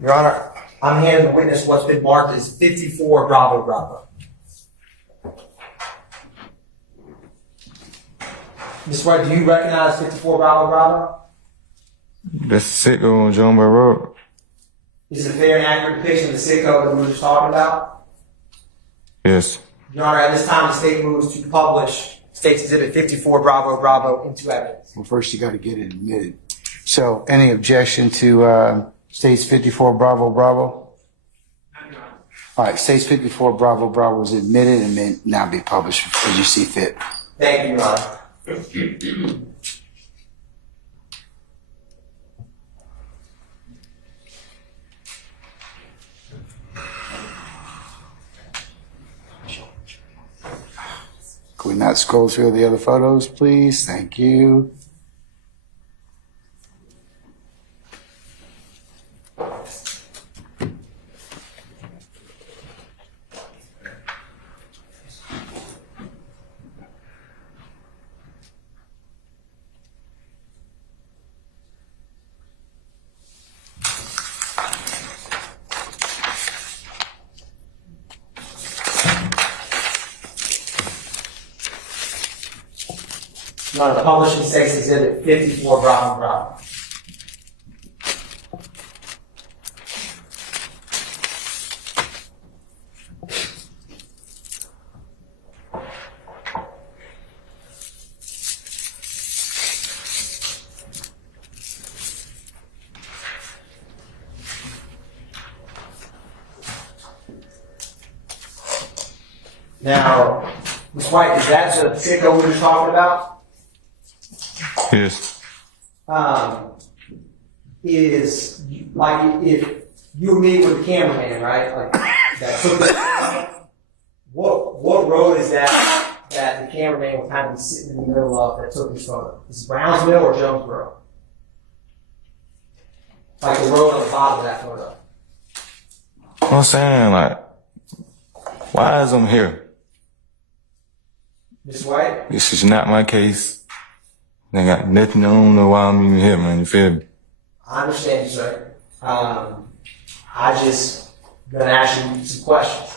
Your Honor, I'm handing the witness what's been marked as 54 Bravo Bravo. Ms. White, do you recognize 54 Bravo Bravo? That's Sitgo on Jonesboro Road. Is it a fair and accurate depiction of the Sitco that we were just talking about? Yes. Your Honor, at this time, the state moves to publish State's Exhibit 54 Bravo Bravo into evidence. Well, first you got to get it admitted. So, any objection to States 54 Bravo Bravo? All right, States 54 Bravo Bravo is admitted and may now be published as you see fit. Thank you, Your Honor. Could we not scroll through the other photos, please? Thank you. Your Honor, publishing State's Exhibit 54 Bravo Bravo. Now, Ms. White, is that the Sitco we were talking about? Yes. is like if you meet with the cameraman, right? Like that took the what road is that the cameraman was kind of sitting in the middle of that took this photo? Is it Brownsville or Jonesboro? Like the road on the bottom of that photo. I'm saying, like, why is I'm here? Ms. White? This is not my case. I got nothing. I don't know why I'm even here, man. You feel me? I understand you, sir. I just gonna ask you some questions.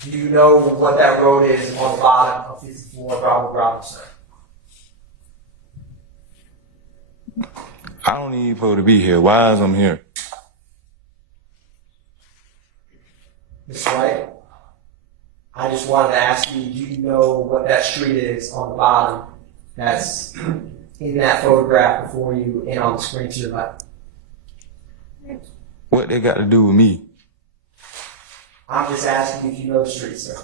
Do you know what that road is on the bottom of 54 Bravo, sir? I don't even supposed to be here. Why is I'm here? Ms. White, I just wanted to ask you, do you know what that street is on the bottom that's in that photograph before you and on the screen to your left? What they got to do with me? I'm just asking if you know the street, sir.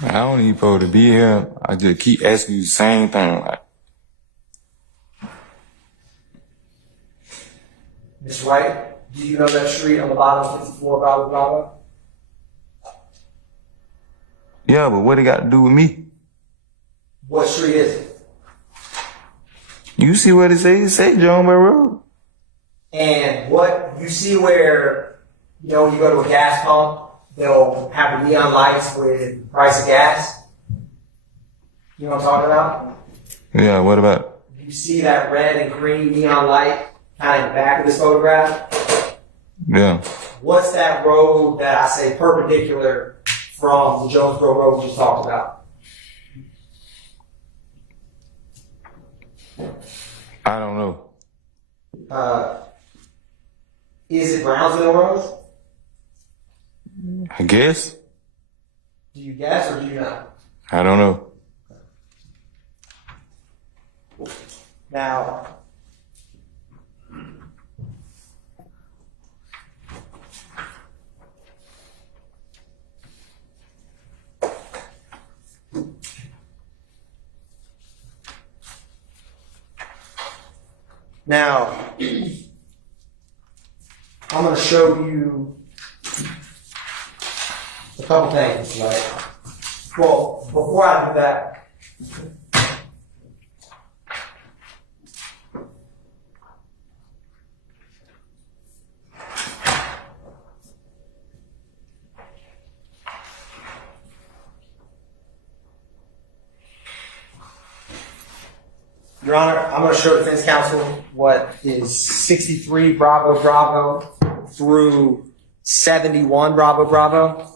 I don't even supposed to be here. I just keep asking you the same thing. Like, Ms. White, do you know that street on the bottom of 54 Bravo? yeah, but what they got to do with me? What street is it? You see what it say? It say Jonesboro Road. And what you see where, you know, when you go to a gas pump, they'll have the neon lights with the price of gas. You know what I'm talking about? Yeah, what about You see that red and green neon light kind of in the back of this photograph? it? Yeah. What's that road that I say perpendicular from the Jonesboro Road we just talked about? I don't know. Is it Brownsville Road? I guess. Do you guess or do you not? I don't know. Now, I'm going to show you a couple things, right? Well, before I do that, Your Honor, I'm going to show defense counsel what is 63 Bravo through 71 Bravo.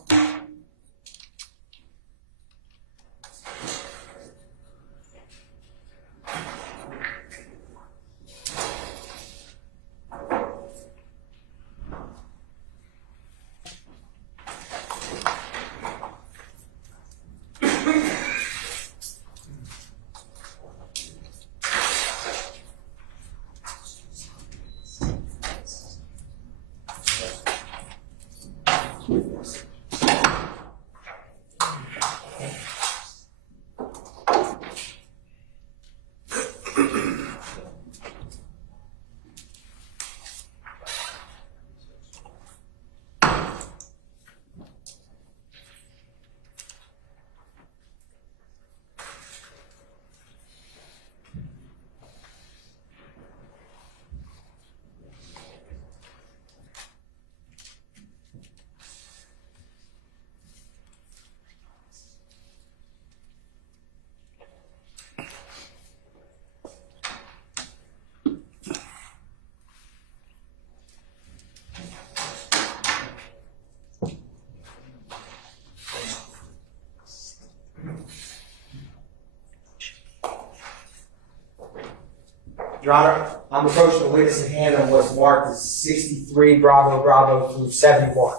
Your Honor, I'm approaching the witness in hand on what's marked as 63 Bravo through 71.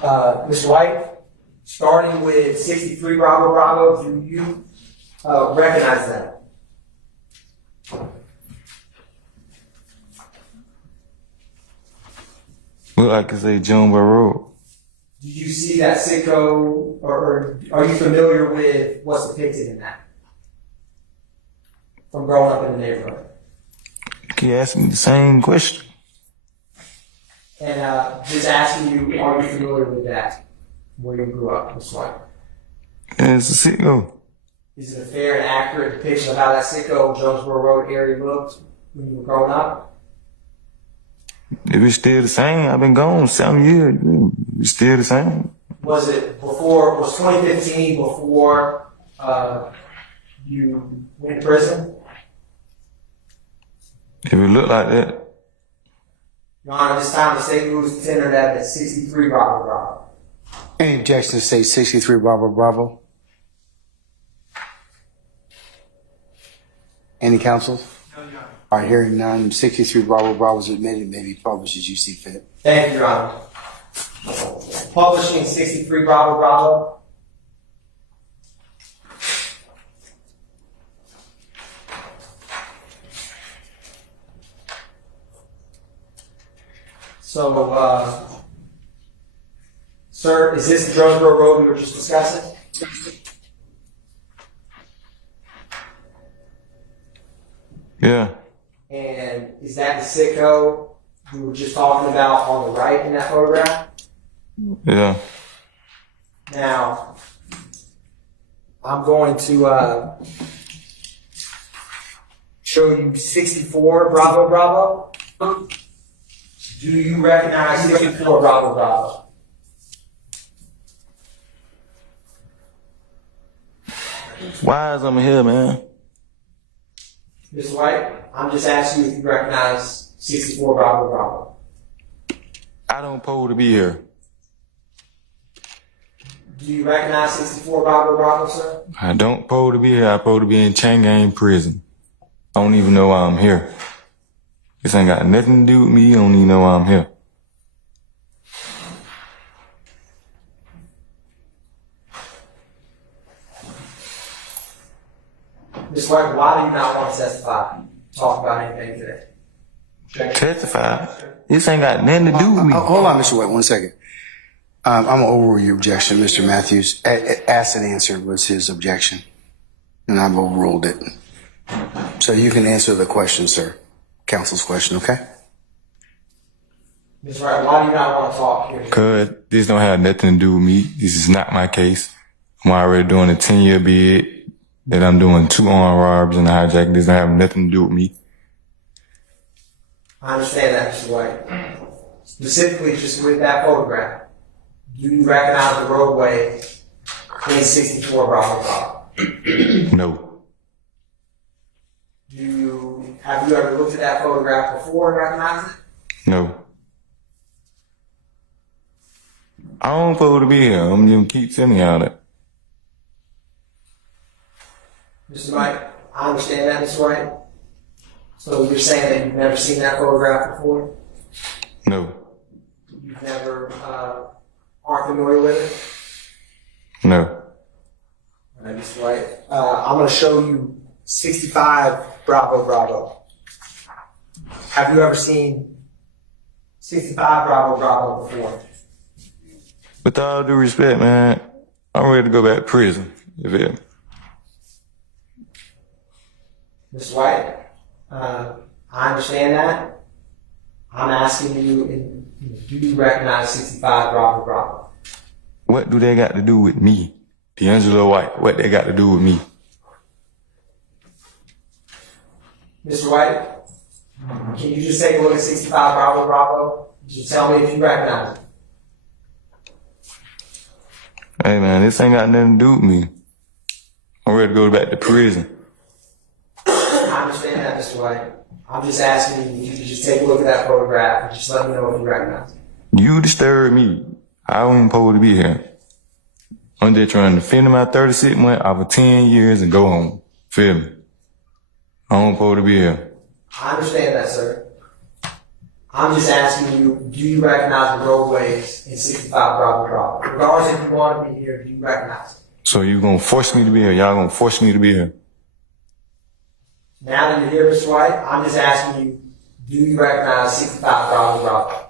Mr. White, starting with 63 Bravo, do you recognize that? Look like it's a Jonesboro Road. Do Do you see that Sitco, or are you familiar with what's depicted in that? From growing up in the neighborhood. Keep asking me the same question. And just asking you, are you familiar with that? Where you grew up, this way? Yeah, it's a Sitco. Is it a fair and accurate depiction of how that Sitco Jonesboro Road area looked when you were growing up? If it's still the same, I've been gone 7 years. It's still the same. Was it before, was 2015 before you went to prison? If it looked like that, Your Honor, this time the state moves to tender that at 63 Bravo Bravo. Any objection to say 63 Bravo Bravo? Any counsels? No, Your Honor. All right, hearing none. 63 Bravo Bravo is admitted, may be published as you see fit. Thank you, Your Honor. Publishing 63 Bravo Bravo. So, sir, is this the Jonesboro Road we were just discussing? yeah, And is that the Sitco we were just talking about on the right in that photograph? yeah. Now, I'm going to show you 64 Bravo Bravo. Do you recognize 64 Bravo Bravo? Why is I'm here, man? Mr. White, I'm just asking you if you recognize 64 Bravo Bravo. I don't pose to be here. Do you recognize 64 Bravo Bravo, sir? I don't pose to be here. I pose to be in Chang'an prison. I don't even know why I'm here. This ain't got nothing to do with me. I don't even know why I'm here. Mr. White, why do you not want to testify? Talk about anything today? Testify? This ain't got nothing to do with me. Hold on, Mr. White, 1 second. I'm going to overrule your objection, Mr. Matthews. Asked and answered was his objection, and I've overruled it. So you can answer the question, sir. Counsel's question, okay? Mr. White, why do you not want to talk here? Cause this don't have nothing to do with me. This is not my case. I'm already doing a 10-year bid that I'm doing 2 armed robberies and a hijack. This don't have nothing to do with me. I understand that, Mr. White. Specifically, just with that photograph, do you recognize the roadway in 64 Bravo Bravo? No. Have you ever looked at that photograph before and recognized it? No. I don't supposed to be here. I'm gonna keep telling y'all that. Mr. White, I understand that, Mr. White. So you're saying that you've never seen that photograph before? No. You've never aren't familiar with it? No. All right, Mr. White. I'm going to show you 65 Bravo Bravo. Have you ever seen 65 Bravo Bravo before? With all due respect, man, I'm ready to go back to prison. You feel me? Mr. White, I understand that. I'm asking you, do you recognize 65 Bravo Bravo? What do they got to do with me? D'Angelo White, what they got to do with me? Mr. White, can you just take a look at 65 Bravo Bravo? Just tell me if you recognize it. Hey, man, this ain't got nothing to do with me. I'm ready to go back to prison. I understand that, Mr. White. I'm just asking you if you could just take a look at that photograph and just let me know if you recognize it. You disturb me. I don't supposed to be here. I'm just trying to finish my 36 months off of 10 years and go home. Feel me? I don't supposed to be here. I understand that, sir. I'm just asking you, do you recognize the roadways in 65 Bravo Bravo? Regardless if you want to be here, do you recognize it? So you gonna force me to be here? Y'all gonna force me to be here? Now that you're here, Mr. White, I'm just asking you, do you recognize 65 Bravo Bravo?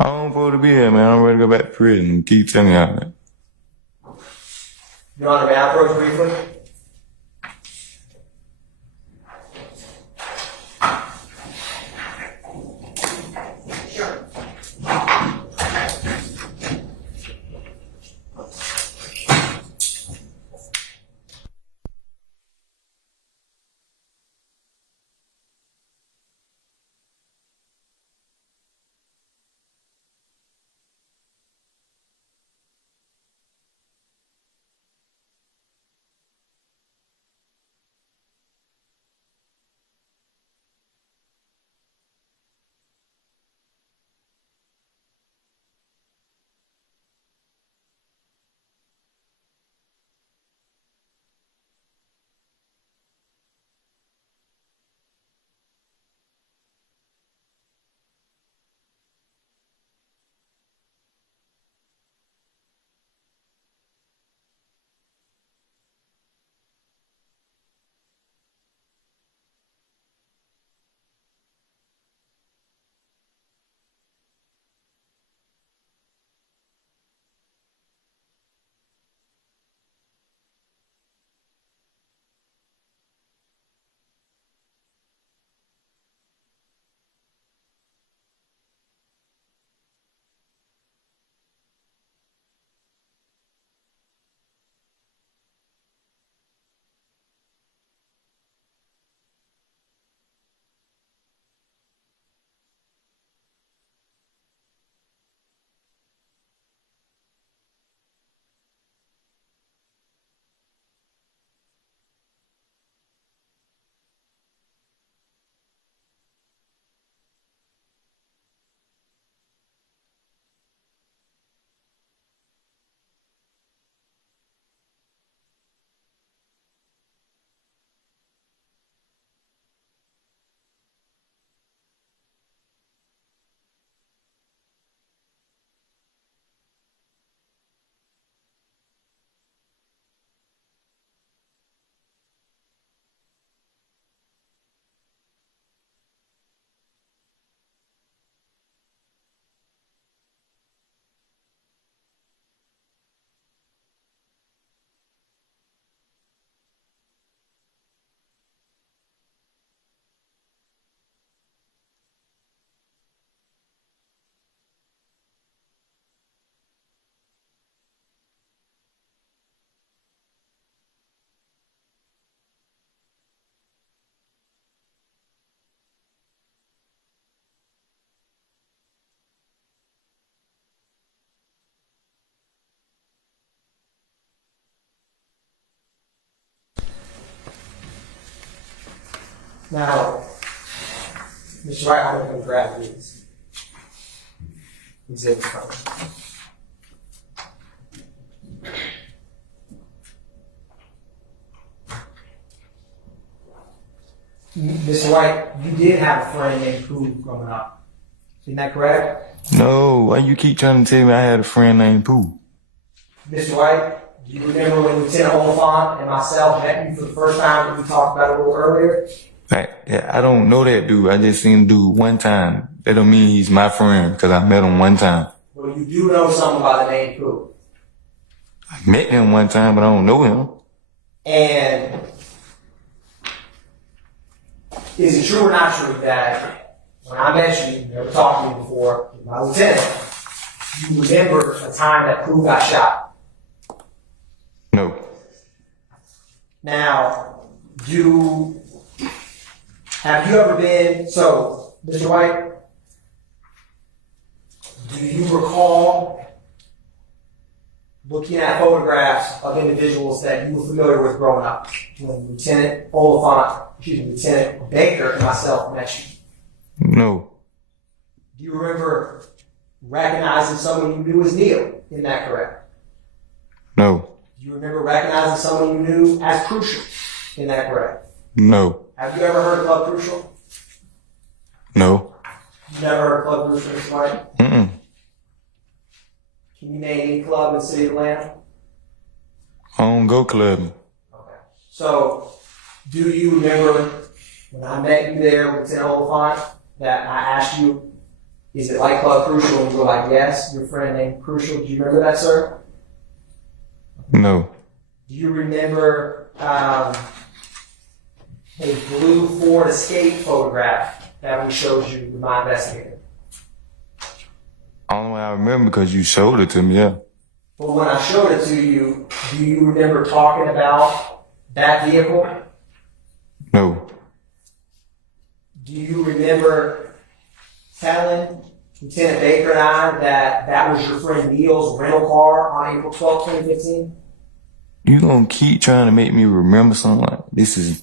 I don't supposed to be here, man. I'm ready to go back to prison. Keep telling y'all that. Your Honor, may I approach briefly? Now, Mr. Wright, I'm going to grab these. Exhibits from Mr. White, you did have a friend named Pooh growing up. Isn't that correct? No, why you keep trying to tell me I had a friend named Pooh? Mr. White, do you remember when Lieutenant Oliphant and myself met you for the first time that we talked about it a little earlier? I don't know that dude. I just seen the dude one time. That don't mean he's my friend because I met him one time. Well, you do know someone by the name Pooh. I met him one time, but I don't know him. And is it true or not true that when I met you, you never talked to me before, my lieutenant, you remember a time that Pooh got shot? No. Now, have you ever been, so, Mr. White, do you recall looking at photographs of individuals that you were familiar with growing up when Lieutenant Baker and myself met you? No. Do you remember recognizing someone you knew as Neil? Isn't that correct? No. Do you remember recognizing someone you knew as Crucial? Isn't that correct? No. Have you ever heard of Club Crucial? No. You never heard of Club Crucial, Mr. White? Mm-mm. Can you name any club in the city of Atlanta? I don't go clubbing. Okay. So, do you remember when I met you there with Lieutenant Oliphant that I asked you Is it Light Club Crucial? And you were like, yes, your friend named Crucial. Do you remember that, sir? No. Do you remember a blue Ford Escape photograph that we showed you with my investigator? Only way I remember because you showed it to me, yeah. But when I showed it to you, do you remember talking about that vehicle? No. Do you remember telling Lieutenant Baker and I that that was your friend Neil's rental car on April 12, 2015? You gonna keep trying to make me remember something like this is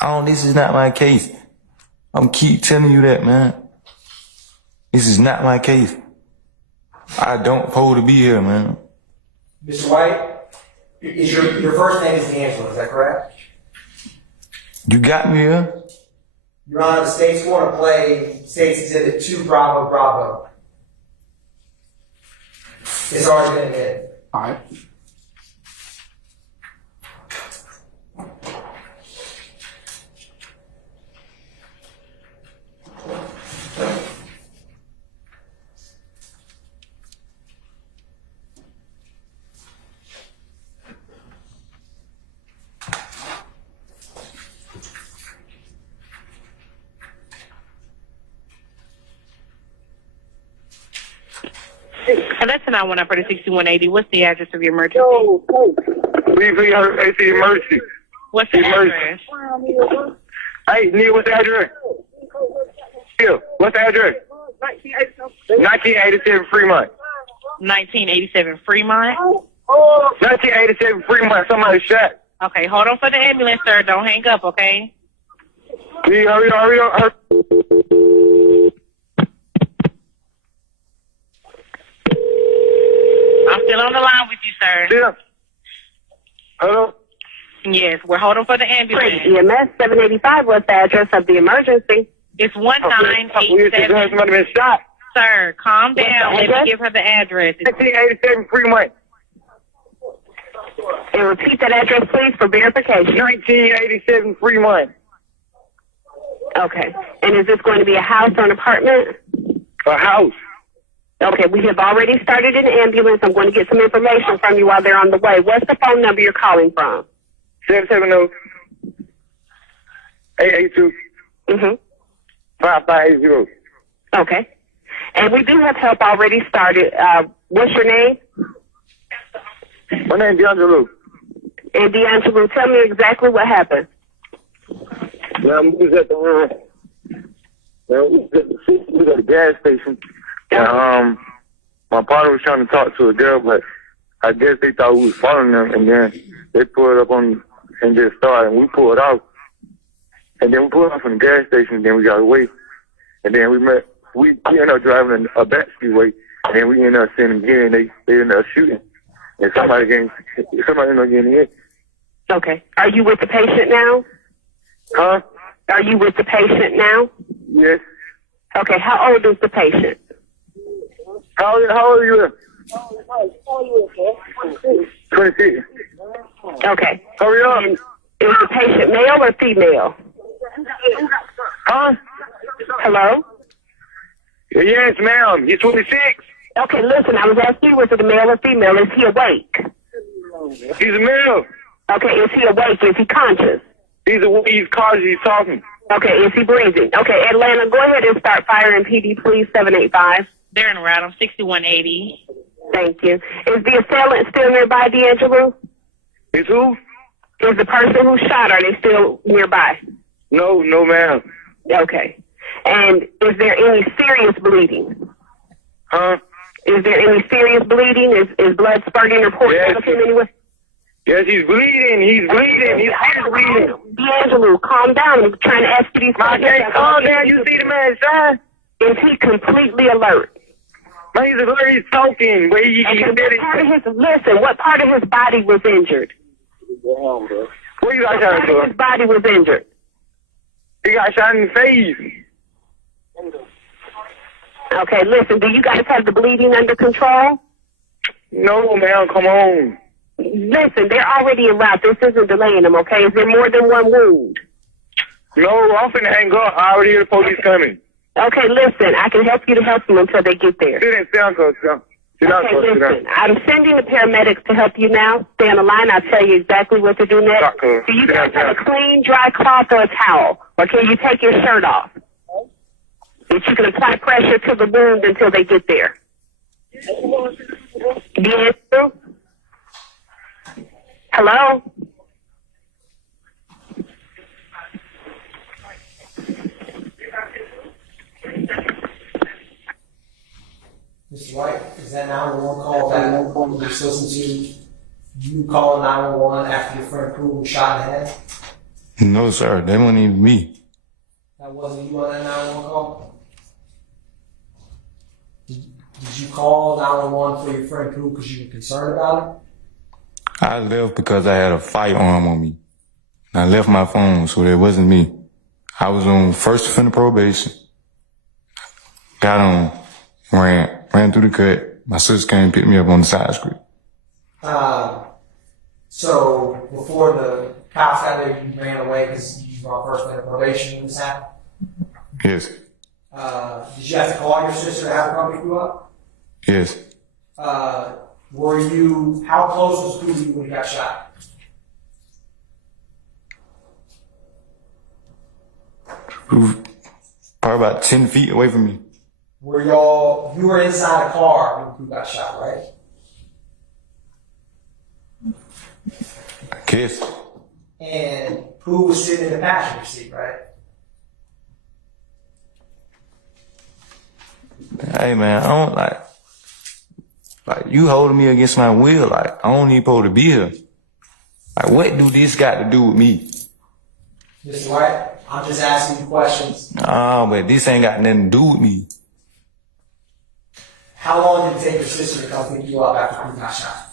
not my case. I'm keep telling you that, man. This is not my case. I don't supposed to be here, man. Mr. White, is your first name is D'Angelo, is that correct? You got me here? Your Honor, the state's going to play State's Exhibit 2 Bravo Bravo. It's already been admitted. All right. That's an I-1 up for the 6180. What's the address of your emergency? We have AC emergency. What's the address? Hey, Neil, what's the address? Neil, what's the address? 1987 Fremont. 1987 Fremont. 1987 Fremont. Somebody shot. Okay, hold on for the ambulance, sir. Don't hang up, okay? Neil, hurry up. I'm still on the line with you, sir. Yeah. Hello? Yes, we're holding for the ambulance. EMS 785, what's the address of the emergency? It's 1987. Somebody been shot. Sir, calm down. Let me give her the address. 1987 Fremont. And repeat that address, please, for verification. 1987 Fremont. Okay. And is this going to be a house or an apartment? A house. Okay, we have already started an ambulance. I'm going to get some information from you while they're on the way. What's the phone number you're calling from? 770-882. 5580. Okay. And we do have help already started. What's your name? My name's D'Angelo. And D'Angelo, tell me exactly what happened. Yeah, we was at the we was at the gas station. And, my partner was trying to talk to a girl, but I guess they thought we was following them, and then they pulled up on and just started, and we pulled out. And then we pulled off from the gas station, and then we got away. And then we ended up driving a back way, and then we ended up sending them here, and they ended up shooting. And somebody ended up getting hit. Okay. Are you with the patient now? Huh? Are you with the patient now? Yes. Okay. How old is the patient? How old are you? 26. Okay. Hurry up. And is the patient male or female? Huh? Hello? Yes, ma'am. He's 26. Okay, listen, I was asking you, was it a male or female? Is he awake? He's a male. Okay, is he awake? Is he conscious? He's conscious. He's talking. Okay, is he breathing? Okay, Atlanta, go ahead and start firing PD, please, 785. They're en route. I'm 6180. Thank you. Is the assailant still nearby, D'Angelo? Is who? Is the person who shot, are they still nearby? No, ma'am. Okay. And is there any serious bleeding? Huh? Is there any serious bleeding? Is blood spurting or pouring out of him anyway? Yes, he's bleeding. He's bleeding. He's bleeding. D'Angelo, calm down. I'm trying to ask you these questions. Calm down. You see the man shine? Is he completely alert? Man, he's alert. He's talking. But Listen, what part of his body was injured? What you got What shot part of his body was injured? He got shot in the face. Okay, listen, do you guys have the bleeding under control? No, ma'am, come on. Listen, they're already en route. This isn't delaying them, okay? Is there more than one wound? No, I'm finna hang up. I already hear the police coming. Okay, listen, I can help you to help them until they get there. Okay, listen, I'm sending the paramedics to help you now. Stay on the line. I'll tell you exactly what to do next. Do you guys have a clean, dry cloth or a towel? Or can you take your shirt off? That you can apply pressure to the wound until they get there. Do you hear? Hello? Mr. White, is that 911 call that we're just listening to? You calling 911 after your friend Pooh was shot in the head? No, sir. That wasn't even me. That wasn't you on that 911 call? Did you call 911 for your friend Pooh because you were concerned about it? I left because I had a firearm on me. And I left my phone, so that wasn't me. I was on first offender probation. Got on, ran through the cut. My sister came and picked me up on the side street. So before the cops got there, you ran away because you were on first offender probation when this happened? Yes. Did you have to call your sister to have her come pick you up? Yes. How close was Pooh to you when he got shot? Probably about 10 feet away from me. You were inside a car when Pooh got shot, right? I guess. And Pooh was sitting in the passenger seat, right? Hey man, I don't like you holding me against my will. Like I don't even supposed to be here. Like what do this got to do with me? Mr. White, I'm just asking you questions. Nah, but this ain't got nothing to do with me. How long did it take your sister to come pick you up after Pooh got shot?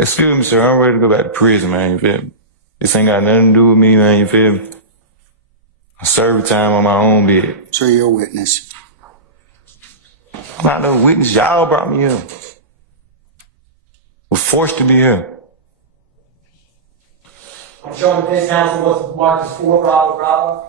Excuse me, sir. I'm ready to go back to prison, man. You feel me? This ain't got nothing to do with me, man. You feel me? I served time on my own bed. So you're a witness. I'm not no witness. Y'all brought me here. Was forced to be here. I'm showing the defense counsel what's marked as 4 Bravo Bravo.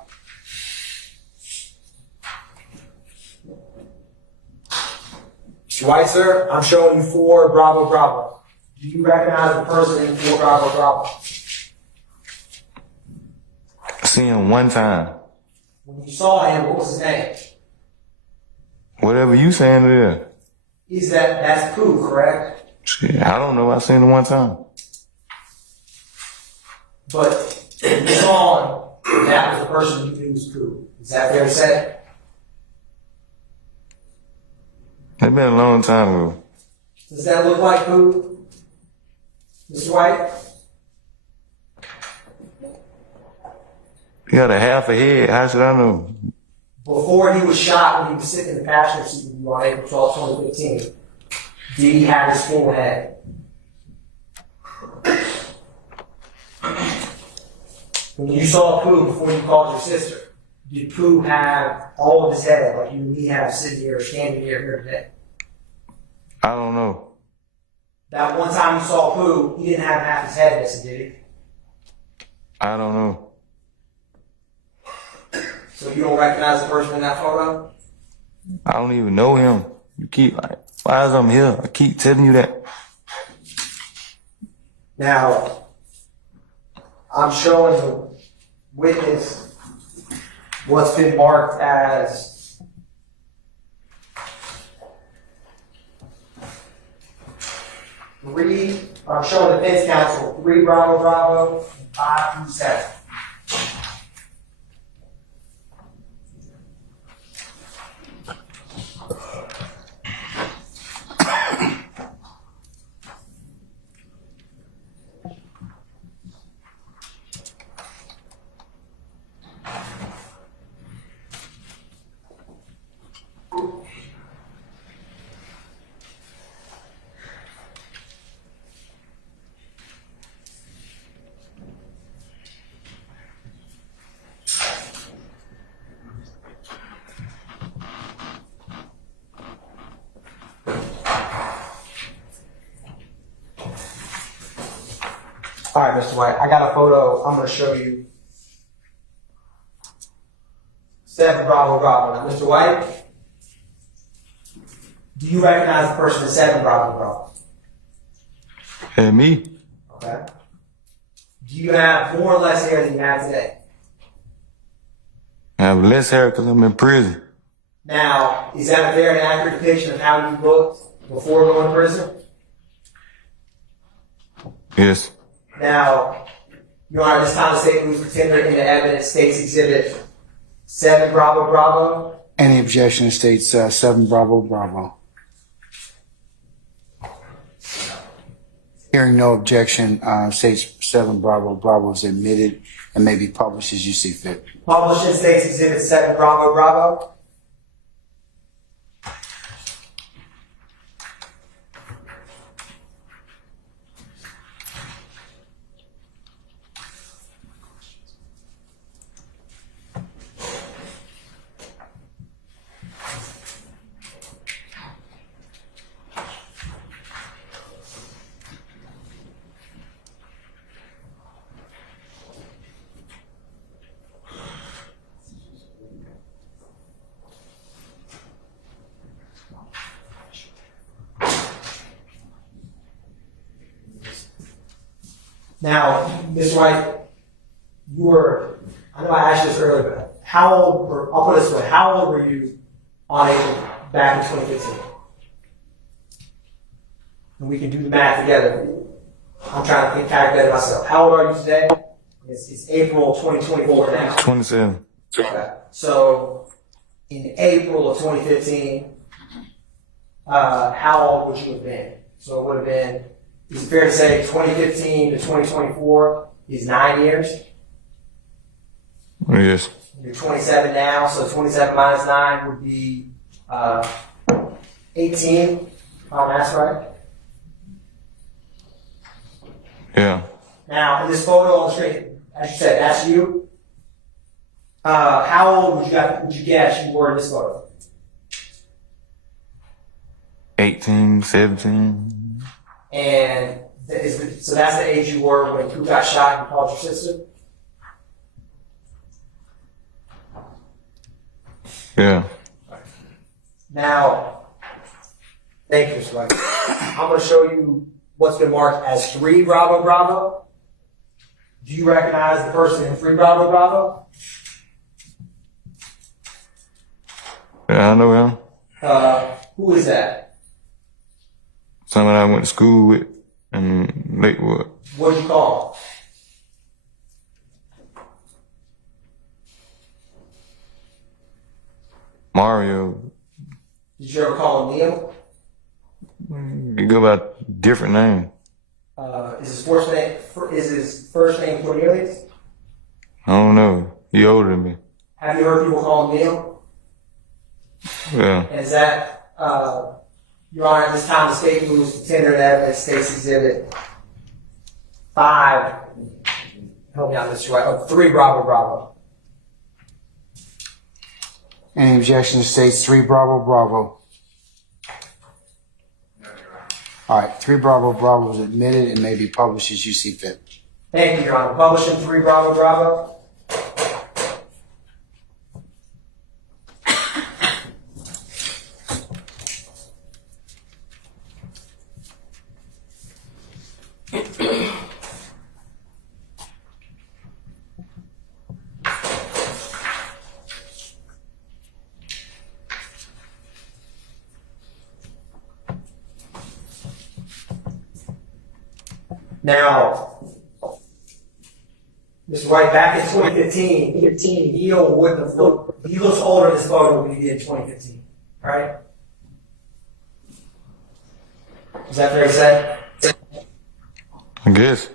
Mr. White, sir, I'm showing you 4 Bravo Bravo. Do you recognize the person in 4 Bravo Bravo? I seen him one time. When you saw him, what was his name? Whatever you saying it is. That's Pooh, correct? Shit, I don't know. I seen him one time. But you saw him, that was the person you knew was Pooh. Is that fair to say? It's been a long time ago. Does that look like Pooh? Mr. White? He got a half a head. How should I know? Before he was shot, when he was sitting in the passenger seat with you on April 12, 2015, did he have his full head? When you saw Pooh before you called your sister, did Pooh have all of his head like you and me have sitting here or standing here today? I don't know. That one time you saw Pooh, he didn't have half his head missing, did he? I don't know. So you don't recognize the person in that photo? I don't even know him. You keep why is I'm here? I keep telling you that. Now, I'm showing the witness what's been marked as I'm showing the defense counsel 3 Bravo Bravo and 5 through 7. All right, Mr. White, I got a photo I'm going to show you. 7 Bravo Bravo. Now, Mr. White, do you recognize the person as 7 Bravo Bravo? And me, Okay. Do you have more or less hair than you have today? I have less hair because I'm in prison. Now, is that a fair and accurate depiction of how you looked before going to prison? Yes. Now, Your Honor, this time the state moves for tender into evidence states exhibit 7 Bravo Bravo. Any objection states 7 Bravo Bravo. Hearing no objection, states 7 Bravo Bravo is admitted and may be published as you see fit. Published in states exhibit 7 Bravo Bravo. Now, Ms. White, I know I asked you this earlier, but how old, or I'll put it this way, how old were you on April back in 2015? And we can do the math together. I'm trying to calculate it myself. How old are you today? It's April 2024 now. 27. Okay. So, in April of 2015, how old would you have been? So it would have been, is it fair to say 2015 to 2024 is 9 years? Yes. You're 27 now, so 27 minus 9 would be 18, if that's right. Yeah. Now, in this photo on the screen, as you said, that's you. How old would you guess you were in this photo? 18, 17. And so that's the age you were when you got shot and called your sister? Yeah. Now, thank you, Mr. White. I'm going to show you what's been marked as 3 Bravo Bravo. Do you recognize the person in 3 Bravo Bravo? Yeah, I know him. Who is that? Someone I went to school with in Lakewood. What did you call him? Mario. Did you ever call him Neil? You go by different name. Is his first name Cornelius? I don't know. He older than me. Have you heard people call him Neil? Yeah. And is that, Your Honor, at this time the state moves to tender evidence, states exhibit 5, help me out, Mr. White, 3 Bravo Bravo. Any objection states 3 Bravo Bravo. All right, 3 Bravo Bravo is admitted and may be published as you see fit. Thank you, Your Honor. Publishing 3 Bravo Bravo. Now, Mr. White, back in 2015, Neil wouldn't have looked, he looks older in this photo than he did in 2015, right? Is that fair to say? I guess.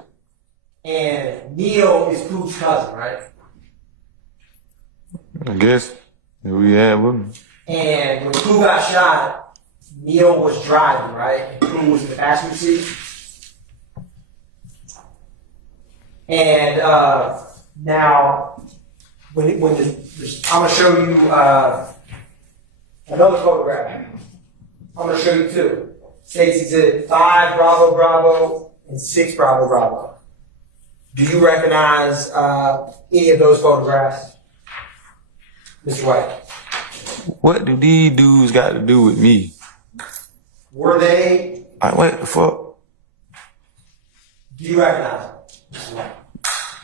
And Neil is Pooh's cousin, right? I guess. We had with him. And when Pooh got shot, Neil was driving, right? And Pooh was in the passenger seat. And now, I'm going to show you another photograph. I'm going to show you 2. States exhibit 5 Bravo Bravo and 6 Bravo Bravo. Do you recognize any of those photographs? Mr. White, What do these dudes got to do with me? were they, Like, what the fuck? do you recognize them? Mr. White?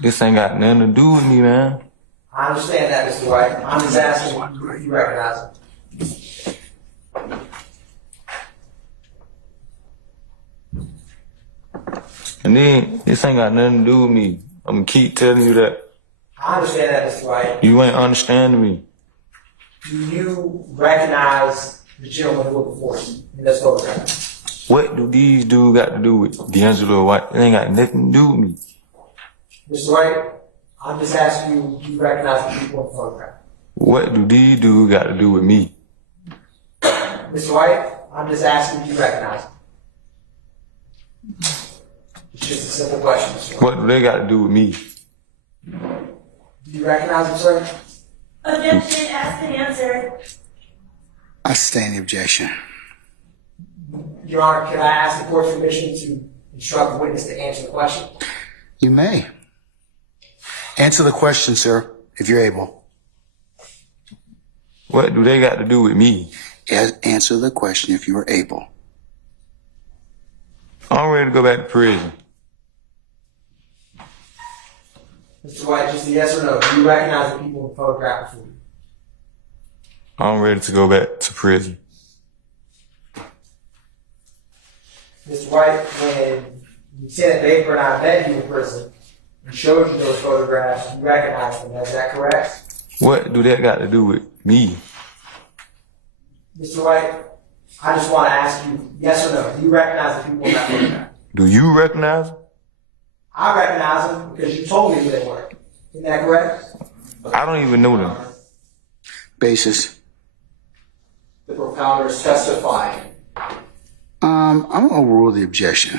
This ain't got nothing to do with me, man. I understand that, Mr. White. I'm just asking if you recognize them. And then, this ain't got nothing to do with me. I'm gonna keep telling you that. I understand that, Mr. White. You ain't understanding me. Do you recognize the gentleman who was before you in this photograph? What do these dudes got to do with D'Angelo White? It ain't got nothing to do with me. Mr. White, I'm just asking you, do you recognize the people in the photograph? What do these dudes got to do with me? Mr. White, I'm just asking if you recognize them. It's just a simple question, Mr. White. What do they got to do with me? Do you recognize them, sir? Objection, ask and answer. I sustain the objection. Your Honor, can I ask the court's permission to instruct the witness to answer the question? You may. Answer the question, sir, if you're able. What do they got to do with me? Answer the question if you are able. I'm ready to go back to prison. Mr. White, just a yes or no. Do you recognize the people in the photograph before you? I'm ready to go back to prison. Mr. White, when Lieutenant Baker and I met you in prison and showed you those photographs, you recognized them. Is that correct? What do that got to do with me? Mr. White, I just want to ask you, yes or no, do you recognize the people in that photograph? Do you recognize them? I recognize them because you told me who they were. Isn't that correct? I don't even know them. Basis. The propounders testifying. I'm gonna overrule the objection.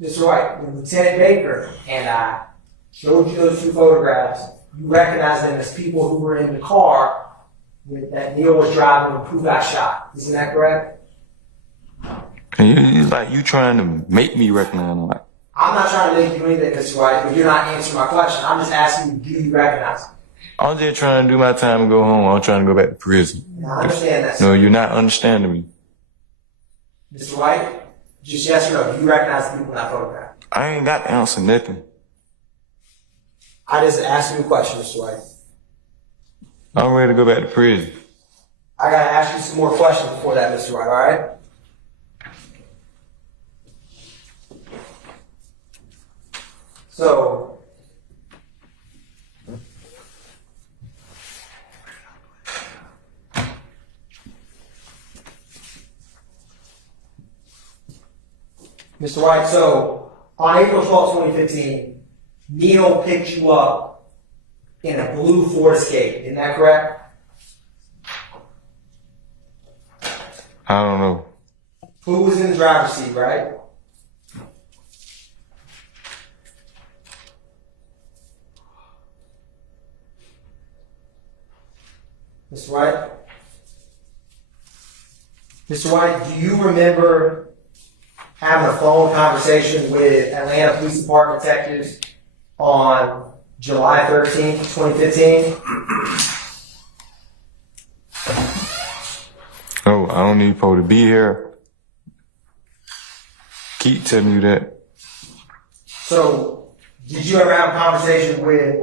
Mr. White, when Lieutenant Baker and I showed you those two photographs, you recognize them as people who were in the car that Neil was driving when Pooh got shot. Isn't that correct? And it's like you trying to make me recognize them. Like, I'm not trying to make you anything, Mr. White, but you're not answering my question. I'm just asking you, do you recognize them? I'm just trying to do my time and go home. I'm trying to go back to prison. Now, I understand that, No, sir. you're not understanding me. Mr. White, just yes or no, do you recognize the people in that photograph? I ain't got to answer nothing. I just asked you a question, Mr. White. I'm ready to go back to prison. I gotta ask you some more questions before that, Mr. White, alright? So, Mr. White, so on April 12, 2015, Neil picked you up in a blue Ford Escape, isn't that correct? I don't know. Who was in the driver's seat, right? Mr. White? Mr. White, do you remember having a phone conversation with Atlanta Police Department detectives on July 13th, 2015? No, I don't need Poe to be here. Keep telling you that. So, did you ever have a conversation with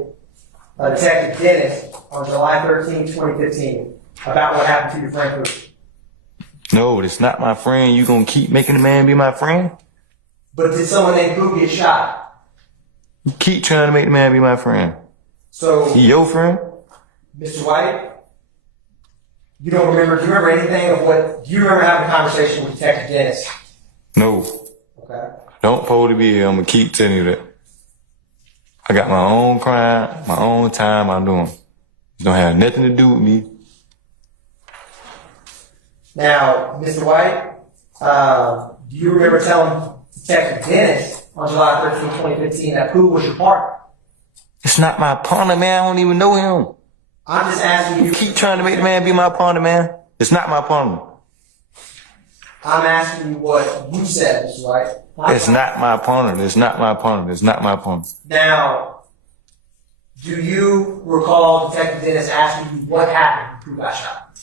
Detective Dennis on July 13th, 2015 about what happened to your friend Pooh? No, it's not my friend. You gonna keep making the man be my friend? But did someone named Pooh get shot? You keep trying to make the man be my friend. So, He your friend? Mr. White, you don't remember, do you remember anything of what, do you remember having a conversation with Detective Dennis? No. Okay. Don't Poe to be here. I'm gonna keep telling you that. I got my own crime, my own time I'm doing. It don't have nothing to do with me. Now, Mr. White, do you remember telling Detective Dennis on July 13, 2015 that Pooh was your partner? It's not my partner, man. I don't even know him. I'm just asking you. You keep trying to make the man be my partner, man. It's not my partner. I'm asking you what you said, Mr. White. It's not my partner. It's not my partner. It's not my partner. Now, Do you recall Detective Dennis asking you what happened when who got shot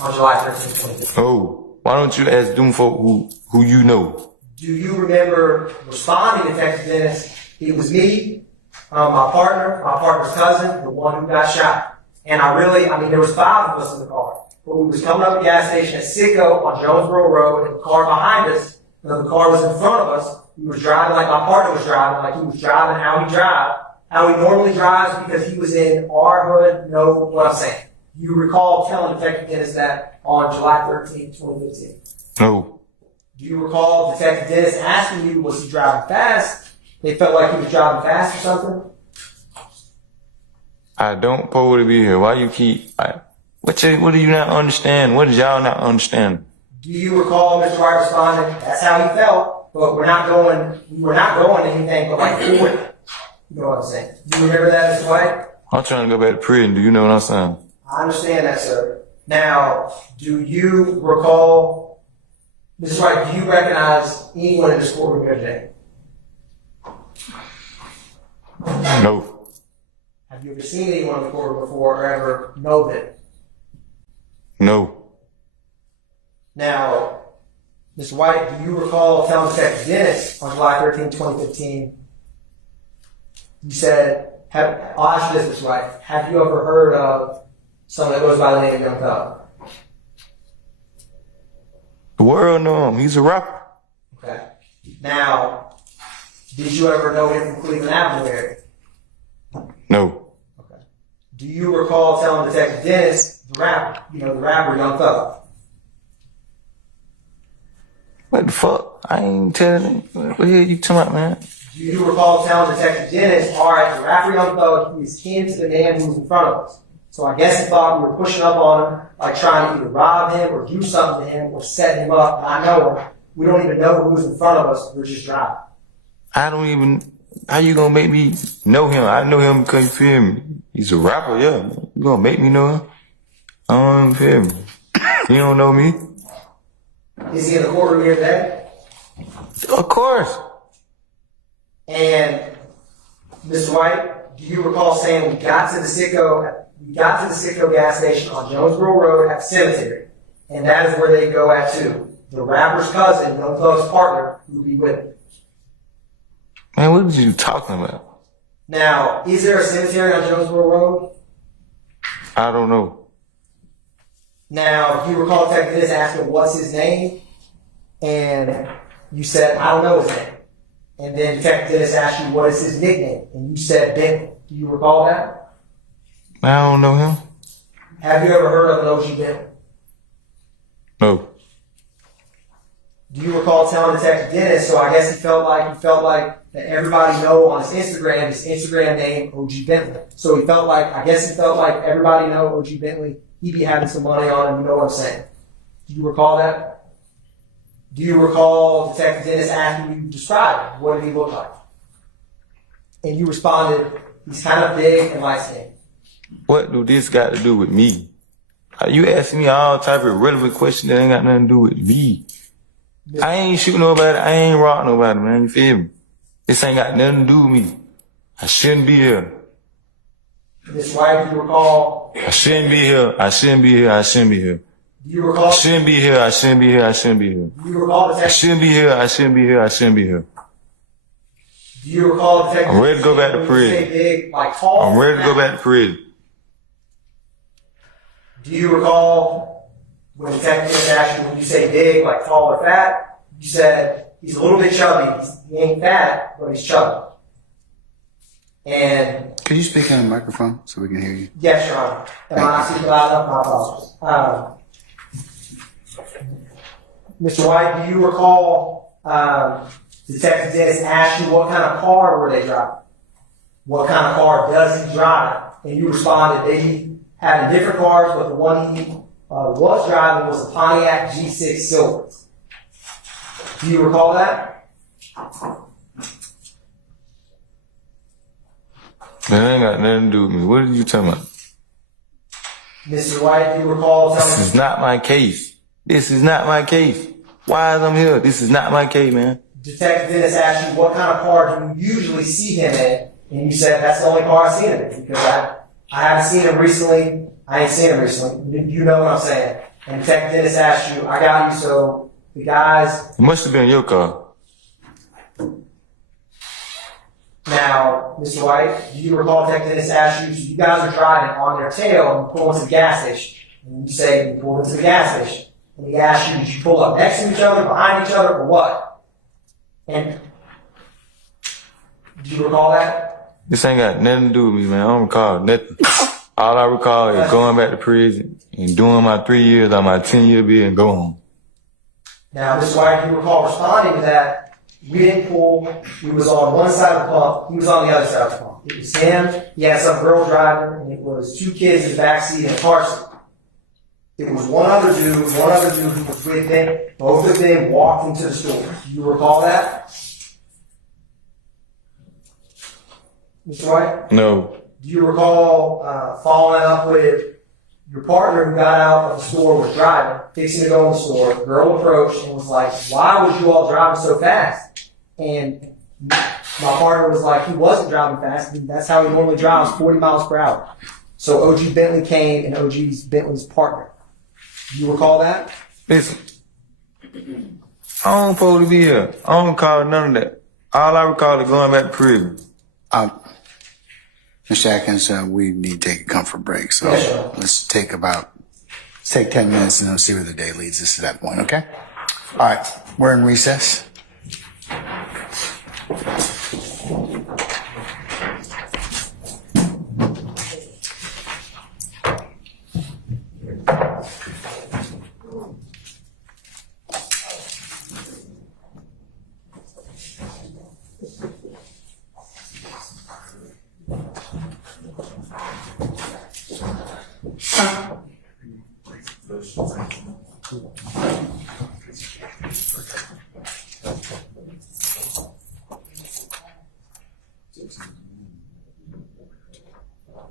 on July 13th, 2015? Oh, why don't you ask them folk who you know? Do you remember responding to Detective Dennis? It was me, my partner's cousin, the one who got shot. And there was 5 of us in the car. But we was coming up the gas station at Sicko on Jonesboro Road, and the car behind us, the car was in front of us. We was driving like my partner was driving, like he was driving how he normally drives because he was in our hood, know what I'm saying. You recall telling Detective Dennis that on July 13th, 2015? No. Do you recall Detective Dennis asking you, was he driving fast? They felt like he was driving fast or something? I don't supposed to be here. Why you keep... What do you not understand? What did y'all not understand? Do you recall Mr. White responding, that's how he felt, but we're not going to anything but like 40. You know what I'm saying? Do you remember that, Mr. White? I'm trying to go back to prison. Do you know what I'm saying? I understand that, sir. Now, do you recall, Mr. White, do you recognize anyone in this courtroom here today? No. Have you ever seen anyone in the courtroom before or ever know them? No. Now, Mr. White, do you recall telling Detective Dennis on July 13, 2015, you said, I'll ask you this, Mr. White, have you ever heard of someone that goes by the name of Young Thug? The world know him. He's a rapper. Okay. Now, did you ever know him from Cleveland Avenue area? No. Okay. Do you recall telling Detective Dennis, the rapper Young Thug? What the fuck? I ain't telling him. What the hell you talking about, man? Do you recall telling Detective Dennis, all right, the rapper Young Thug, he is kin to the man who was in front of us. So I guess he thought we were pushing up on him, like trying to either rob him or do something to him or set him up. And I know him. We don't even know who's in front of us. We're just driving. How you gonna make me know him? I know him because you feel me. He's a rapper, yeah. You gonna make me know him? I don't feel me. You don't know me? Is he in the courtroom here today? Of course. And Mr. White, do you recall saying we got to the Sicko gas station on Jonesboro Road at the cemetery, and that is where they go at too. The rapper's cousin, Young Thug's partner, would be with him. Man, what are you talking about? Now, is there a cemetery on Jonesboro Road? I don't know. Now, do you recall Detective Dennis asking what's his name? And you said, I don't know his name. And then Detective Dennis asked you what is his nickname? And you said Bentley. Do you recall that? I don't know him. Have you ever heard of an OG Bentley? No. Do you recall telling Detective Dennis, so I guess he felt like that everybody know on his Instagram name, OG Bentley. So he felt like everybody know OG Bentley. He'd be having some money on him, you know what I'm saying. Do you recall that? Do you recall Detective Dennis asking you to describe him? What did he look like? And you responded, he's kind of big and light-skinned. What do this got to do with me? You asking me all type of relevant questions that ain't got nothing to do with me. I ain't shoot nobody. I ain't rock nobody, man. You feel me? This ain't got nothing to do with me. I shouldn't be here. Ms. White, do you recall? I shouldn't be here. I shouldn't be here. I shouldn't be here. Do you recall? I shouldn't be here. I shouldn't be here. I shouldn't be here. Do you recall I Detective? shouldn't be here. I shouldn't be here. I shouldn't be here. Do you recall Detective? I'm ready to go back to when you prison. say big, like tall? I'm ready to go back to prison. Do you recall when Detective asked you when you say big, like tall or fat? You said he's a little bit chubby. He ain't fat, but he's chubby. And Could you speak on the microphone so we can hear you? yes, Your Honor. Am I not speaking loud enough? My apologies. Mr. White, do you recall Detective Dennis asked you what kind of car were they driving? What kind of car does he drive? And you responded they had different cars, but the one he was driving was a Pontiac G6 Silver. Do you recall that? That ain't got nothing to do with me. What are you talking about? Mr. White, do you recall telling This is not my case. This is not my case. Why is I'm here? This is not my case, man. Detective Dennis asked you what kind of car do you usually see him in, And you said that's the only car I've seen him in, because I haven't seen him recently. I ain't seen him recently. You know what I'm saying. And Tech Dennis asked you, I got you, so the guys. It must have been your car. Now, Mr. White, do you recall Tech Dennis asked you, so you guys are driving on their tail and pull into the gas station. And you say you pulled into the gas station. And he asked you, did you pull up next to each other, behind each other, or what? And do you recall that? This ain't got nothing to do with me, man. I don't recall nothing. All I recall is going back to prison and doing my 3 years on my 10-year bid and go home. Now, Mr. White, do you recall responding to that? We didn't pull. We was on one side of the pump. He was on the other side of the pump. It was him. He had some girl driving, and it was 2 kids in the back seat and a car seat. It was one other dude who was with them. Both of them walked into the store. Do you recall that? Mr. White? No. Do you recall following up with your partner who got out of the store, was driving, fixing to go in the store? The girl approached and was like, why was you all driving so fast? And my partner was like, he wasn't driving fast. That's how he normally drives, 40 miles per hour. So OG Bentley came, and OG's Bentley's partner. Do you recall that? Listen, I don't supposed to be here. I don't recall none of that. All I recall is going back to prison. Mr. Atkins, we need to take a comfort break, so Yeah, sure. let's take 10 minutes and then see where the day leads us to that point, okay? All right, we're in recess.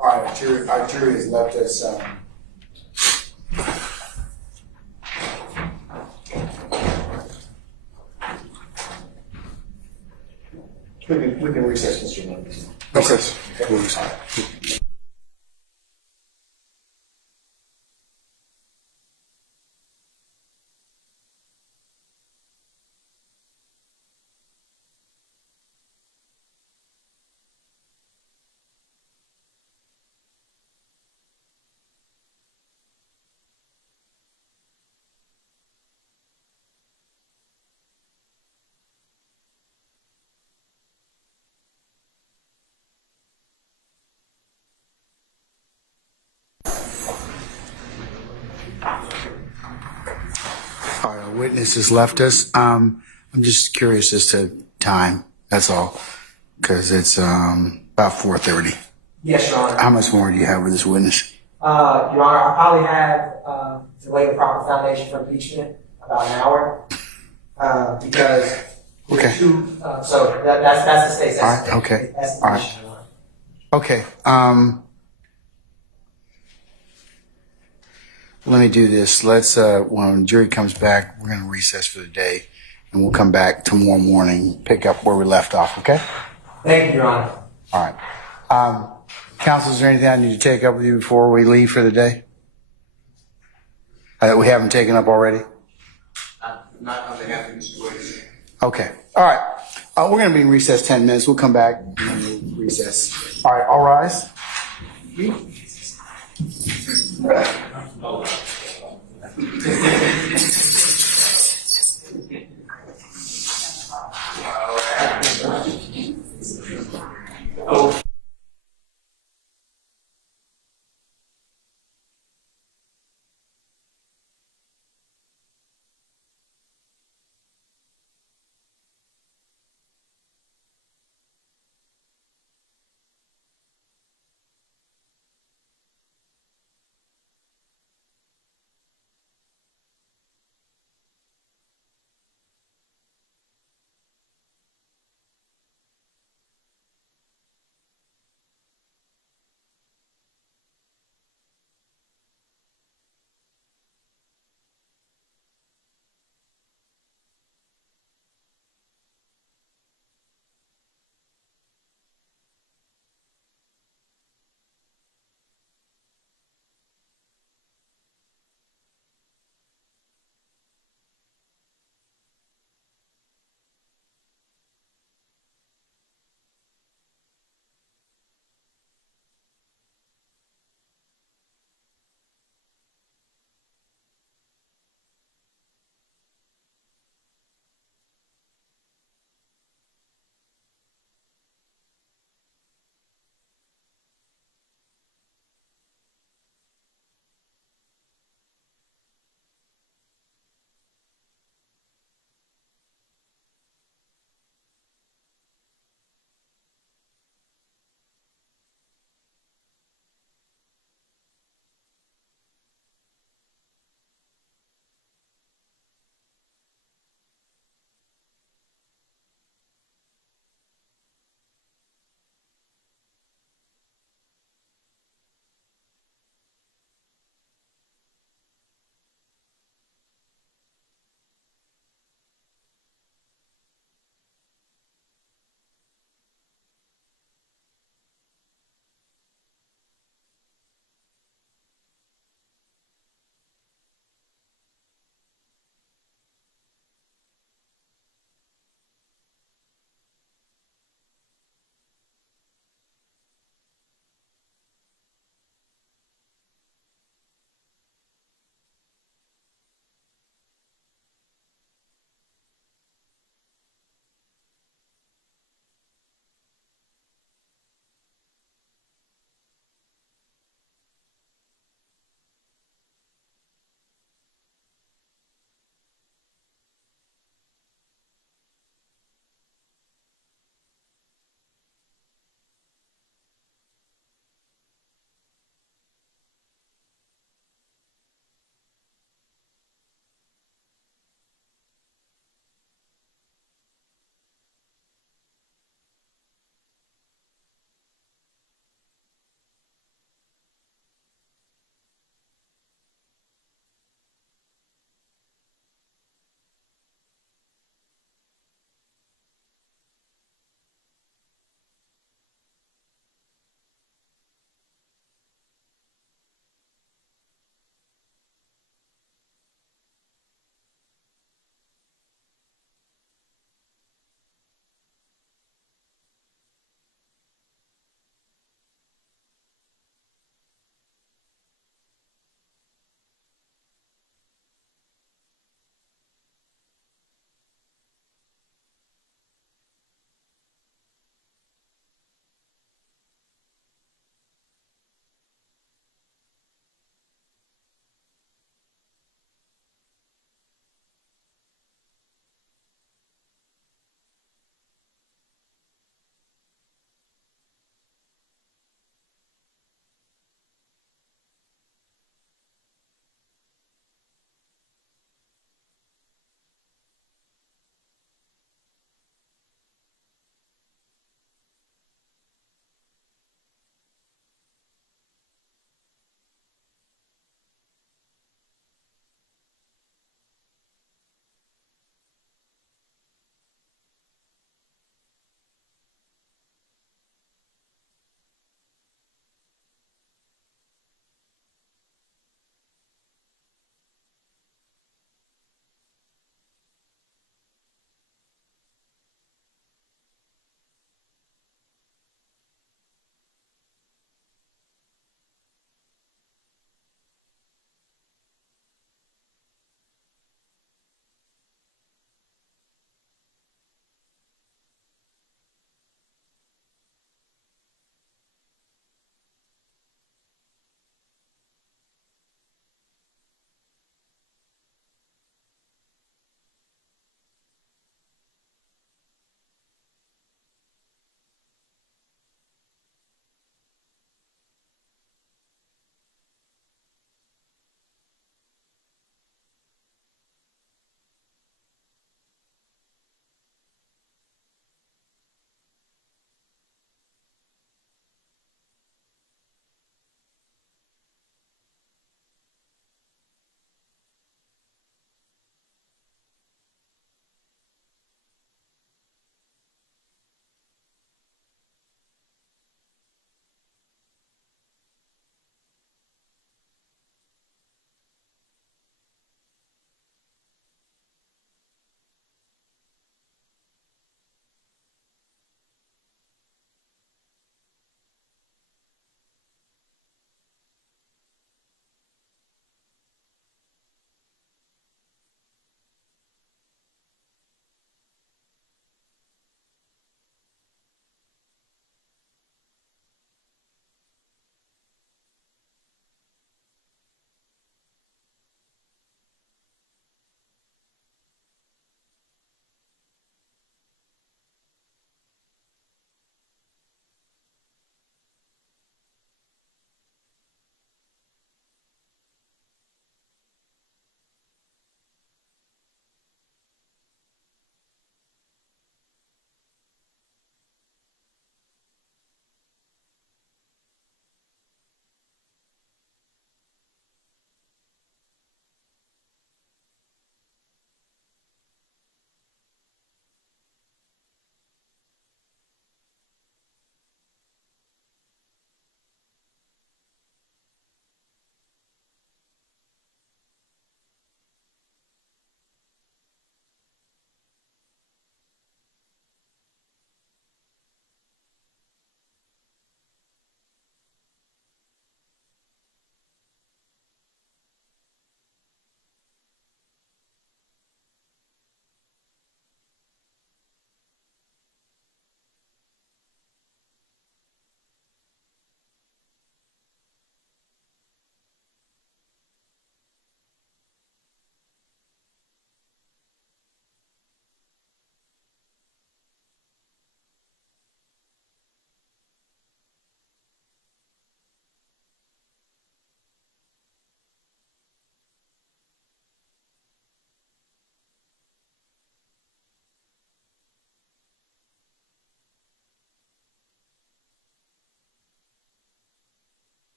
All right, our jury has left us. We can recess, Mr. Williams. Recess. Okay. Our witness has left us. I'm just curious as to time. That's all, because it's about 4:30. Yes, Your Honor. How much more do you have with this witness? Your Honor, I probably have to lay the proper foundation for impeachment about an hour because Okay. so that's the state's All right. estimate. Okay. That's the All right. issue, Your Honor. Okay. Let me do this. Let's when the jury comes back, we're going to recess for the day, and we'll come back tomorrow morning, pick up where we left off. Okay. Thank you, Your Honor. All right. Counsel, is there anything I need to take up with you before we leave for the day? That we haven't taken up already? Not on behalf of Mr. Williams. Okay. All right. We're going to be in recess 10 minutes. We'll come back and then we'll recess. All right. All rise.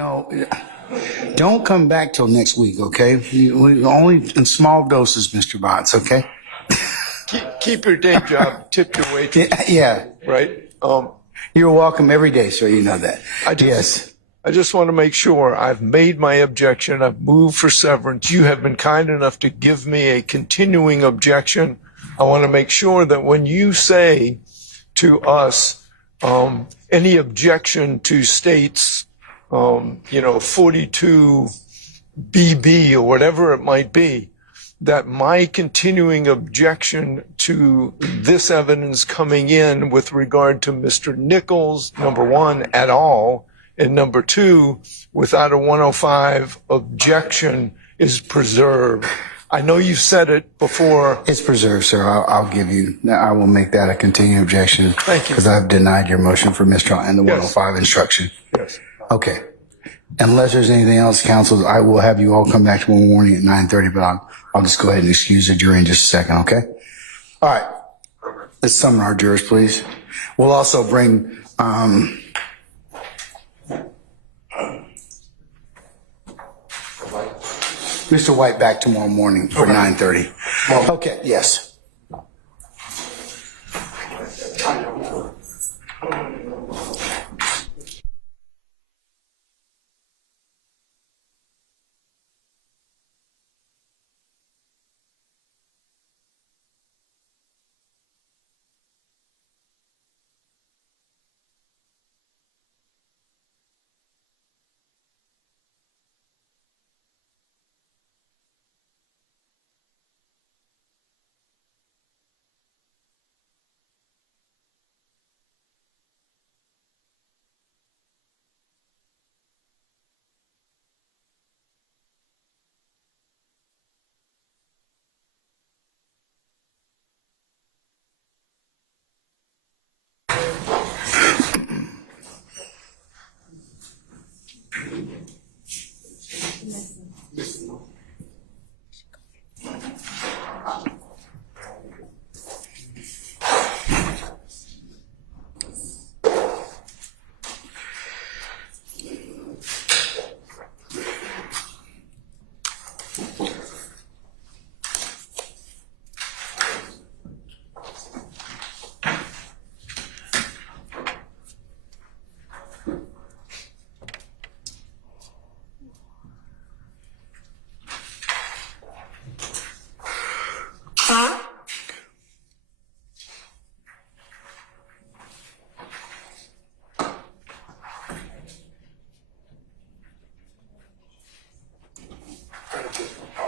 know, don't come back till next week, okay? We only in small doses, Mr. Botts, okay? Keep your day job, tip your waitress, Yeah. right? You're welcome every day, sir. You know that. Yes. I just want to make sure I've made my objection. I've moved for severance. You have been kind enough to give me a continuing objection. I want to make sure that when you say to us, any objection to states, 42 BB or whatever it might be, that my continuing objection to this evidence coming in with regard to Mr. Nichols, number one, at all, and number two, without a 105 objection, is preserved. I know you said it before. It's preserved, sir. I'll give you. I will make that a continuing objection. Thank you. Because I've denied your motion for mistrial and the 105 instruction. Yes. Okay. Unless there's anything else, counsel, I will have you all come back tomorrow morning at 9:30, but I'll just go ahead and excuse the jury in just a second, okay? All right. Let's summon our jurors, please. We'll also bring, Mr. White back tomorrow morning for 9:30. Okay, yes.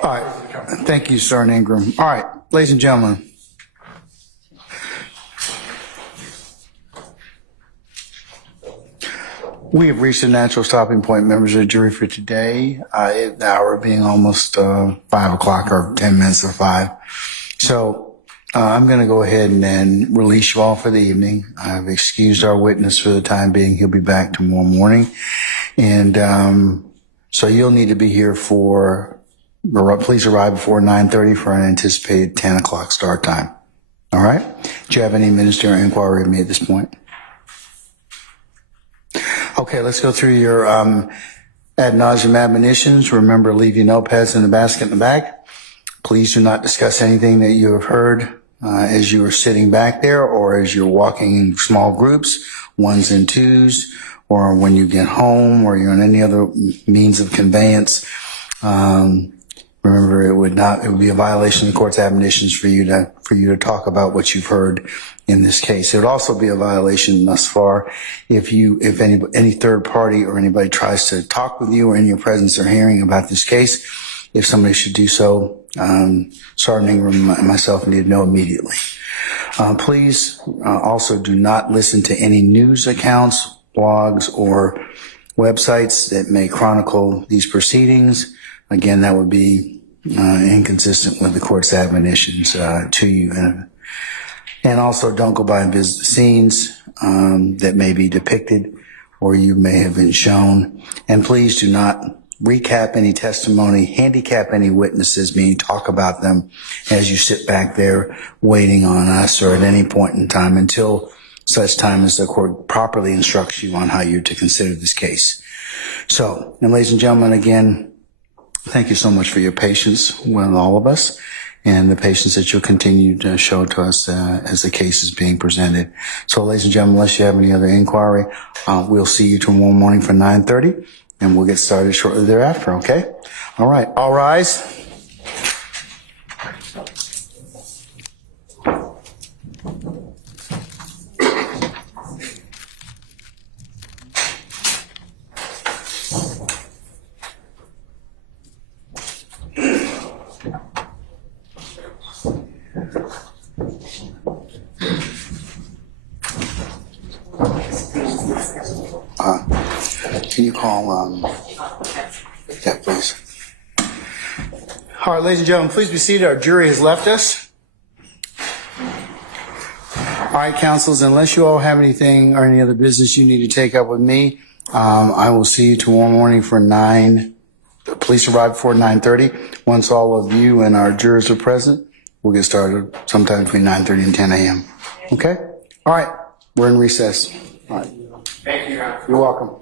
All right. Thank you, Sergeant Ingram. All right, ladies and gentlemen. We have reached the natural stopping point, members of the jury, for today. The hour being almost 5 o'clock or 10 minutes of 5. So I'm going to go ahead and then release you all for the evening. I've excused our witness for the time being. He'll be back tomorrow morning. And so you'll need to be here please arrive before 9:30 for an anticipated 10 o'clock start time. All right? Do you have any ministerial inquiry with me at this point? Okay, let's go through your ad nauseum admonitions. Remember, leave your notepads in the basket in the back. Please do not discuss anything that you have heard as you are sitting back there or as you're walking in small groups, ones and twos, or when you get home or you're on any other means of conveyance. Remember, it would be a violation of the court's admonitions for you to talk about what you've heard in this case. It would also be a violation thus far if any third party or anybody tries to talk with you or in your presence or hearing about this case. If somebody should do so, Sergeant Ingram and myself need to know immediately. Please also do not listen to any news accounts, blogs, or websites that may chronicle these proceedings. Again, that would be inconsistent with the court's admonitions to you. And also don't go by and visit the scenes that may be depicted or you may have been shown. And please do not recap any testimony, handicap any witnesses, meaning talk about them as you sit back there waiting on us or at any point in time until such time as the court properly instructs you on how you're to consider this case. So, and ladies and gentlemen, again, thank you so much for your patience with all of us and the patience that you'll continue to show to us as the case is being presented. So, ladies and gentlemen, unless you have any other inquiry, we'll see you tomorrow morning for 9:30, and we'll get started shortly thereafter, okay? All right, all rise. Can you call, yeah, please. All right, ladies and gentlemen, please be seated. Our jury has left us. All right, counsels, unless you all have anything or any other business you need to take up with me, I will see you tomorrow morning for 9. Please arrive before 9:30. Once all of you and our jurors are present, we'll get started sometime between 9:30 and 10 a.m. Okay? All right, we're in recess. All right. Thank you, Your Honor. You're welcome.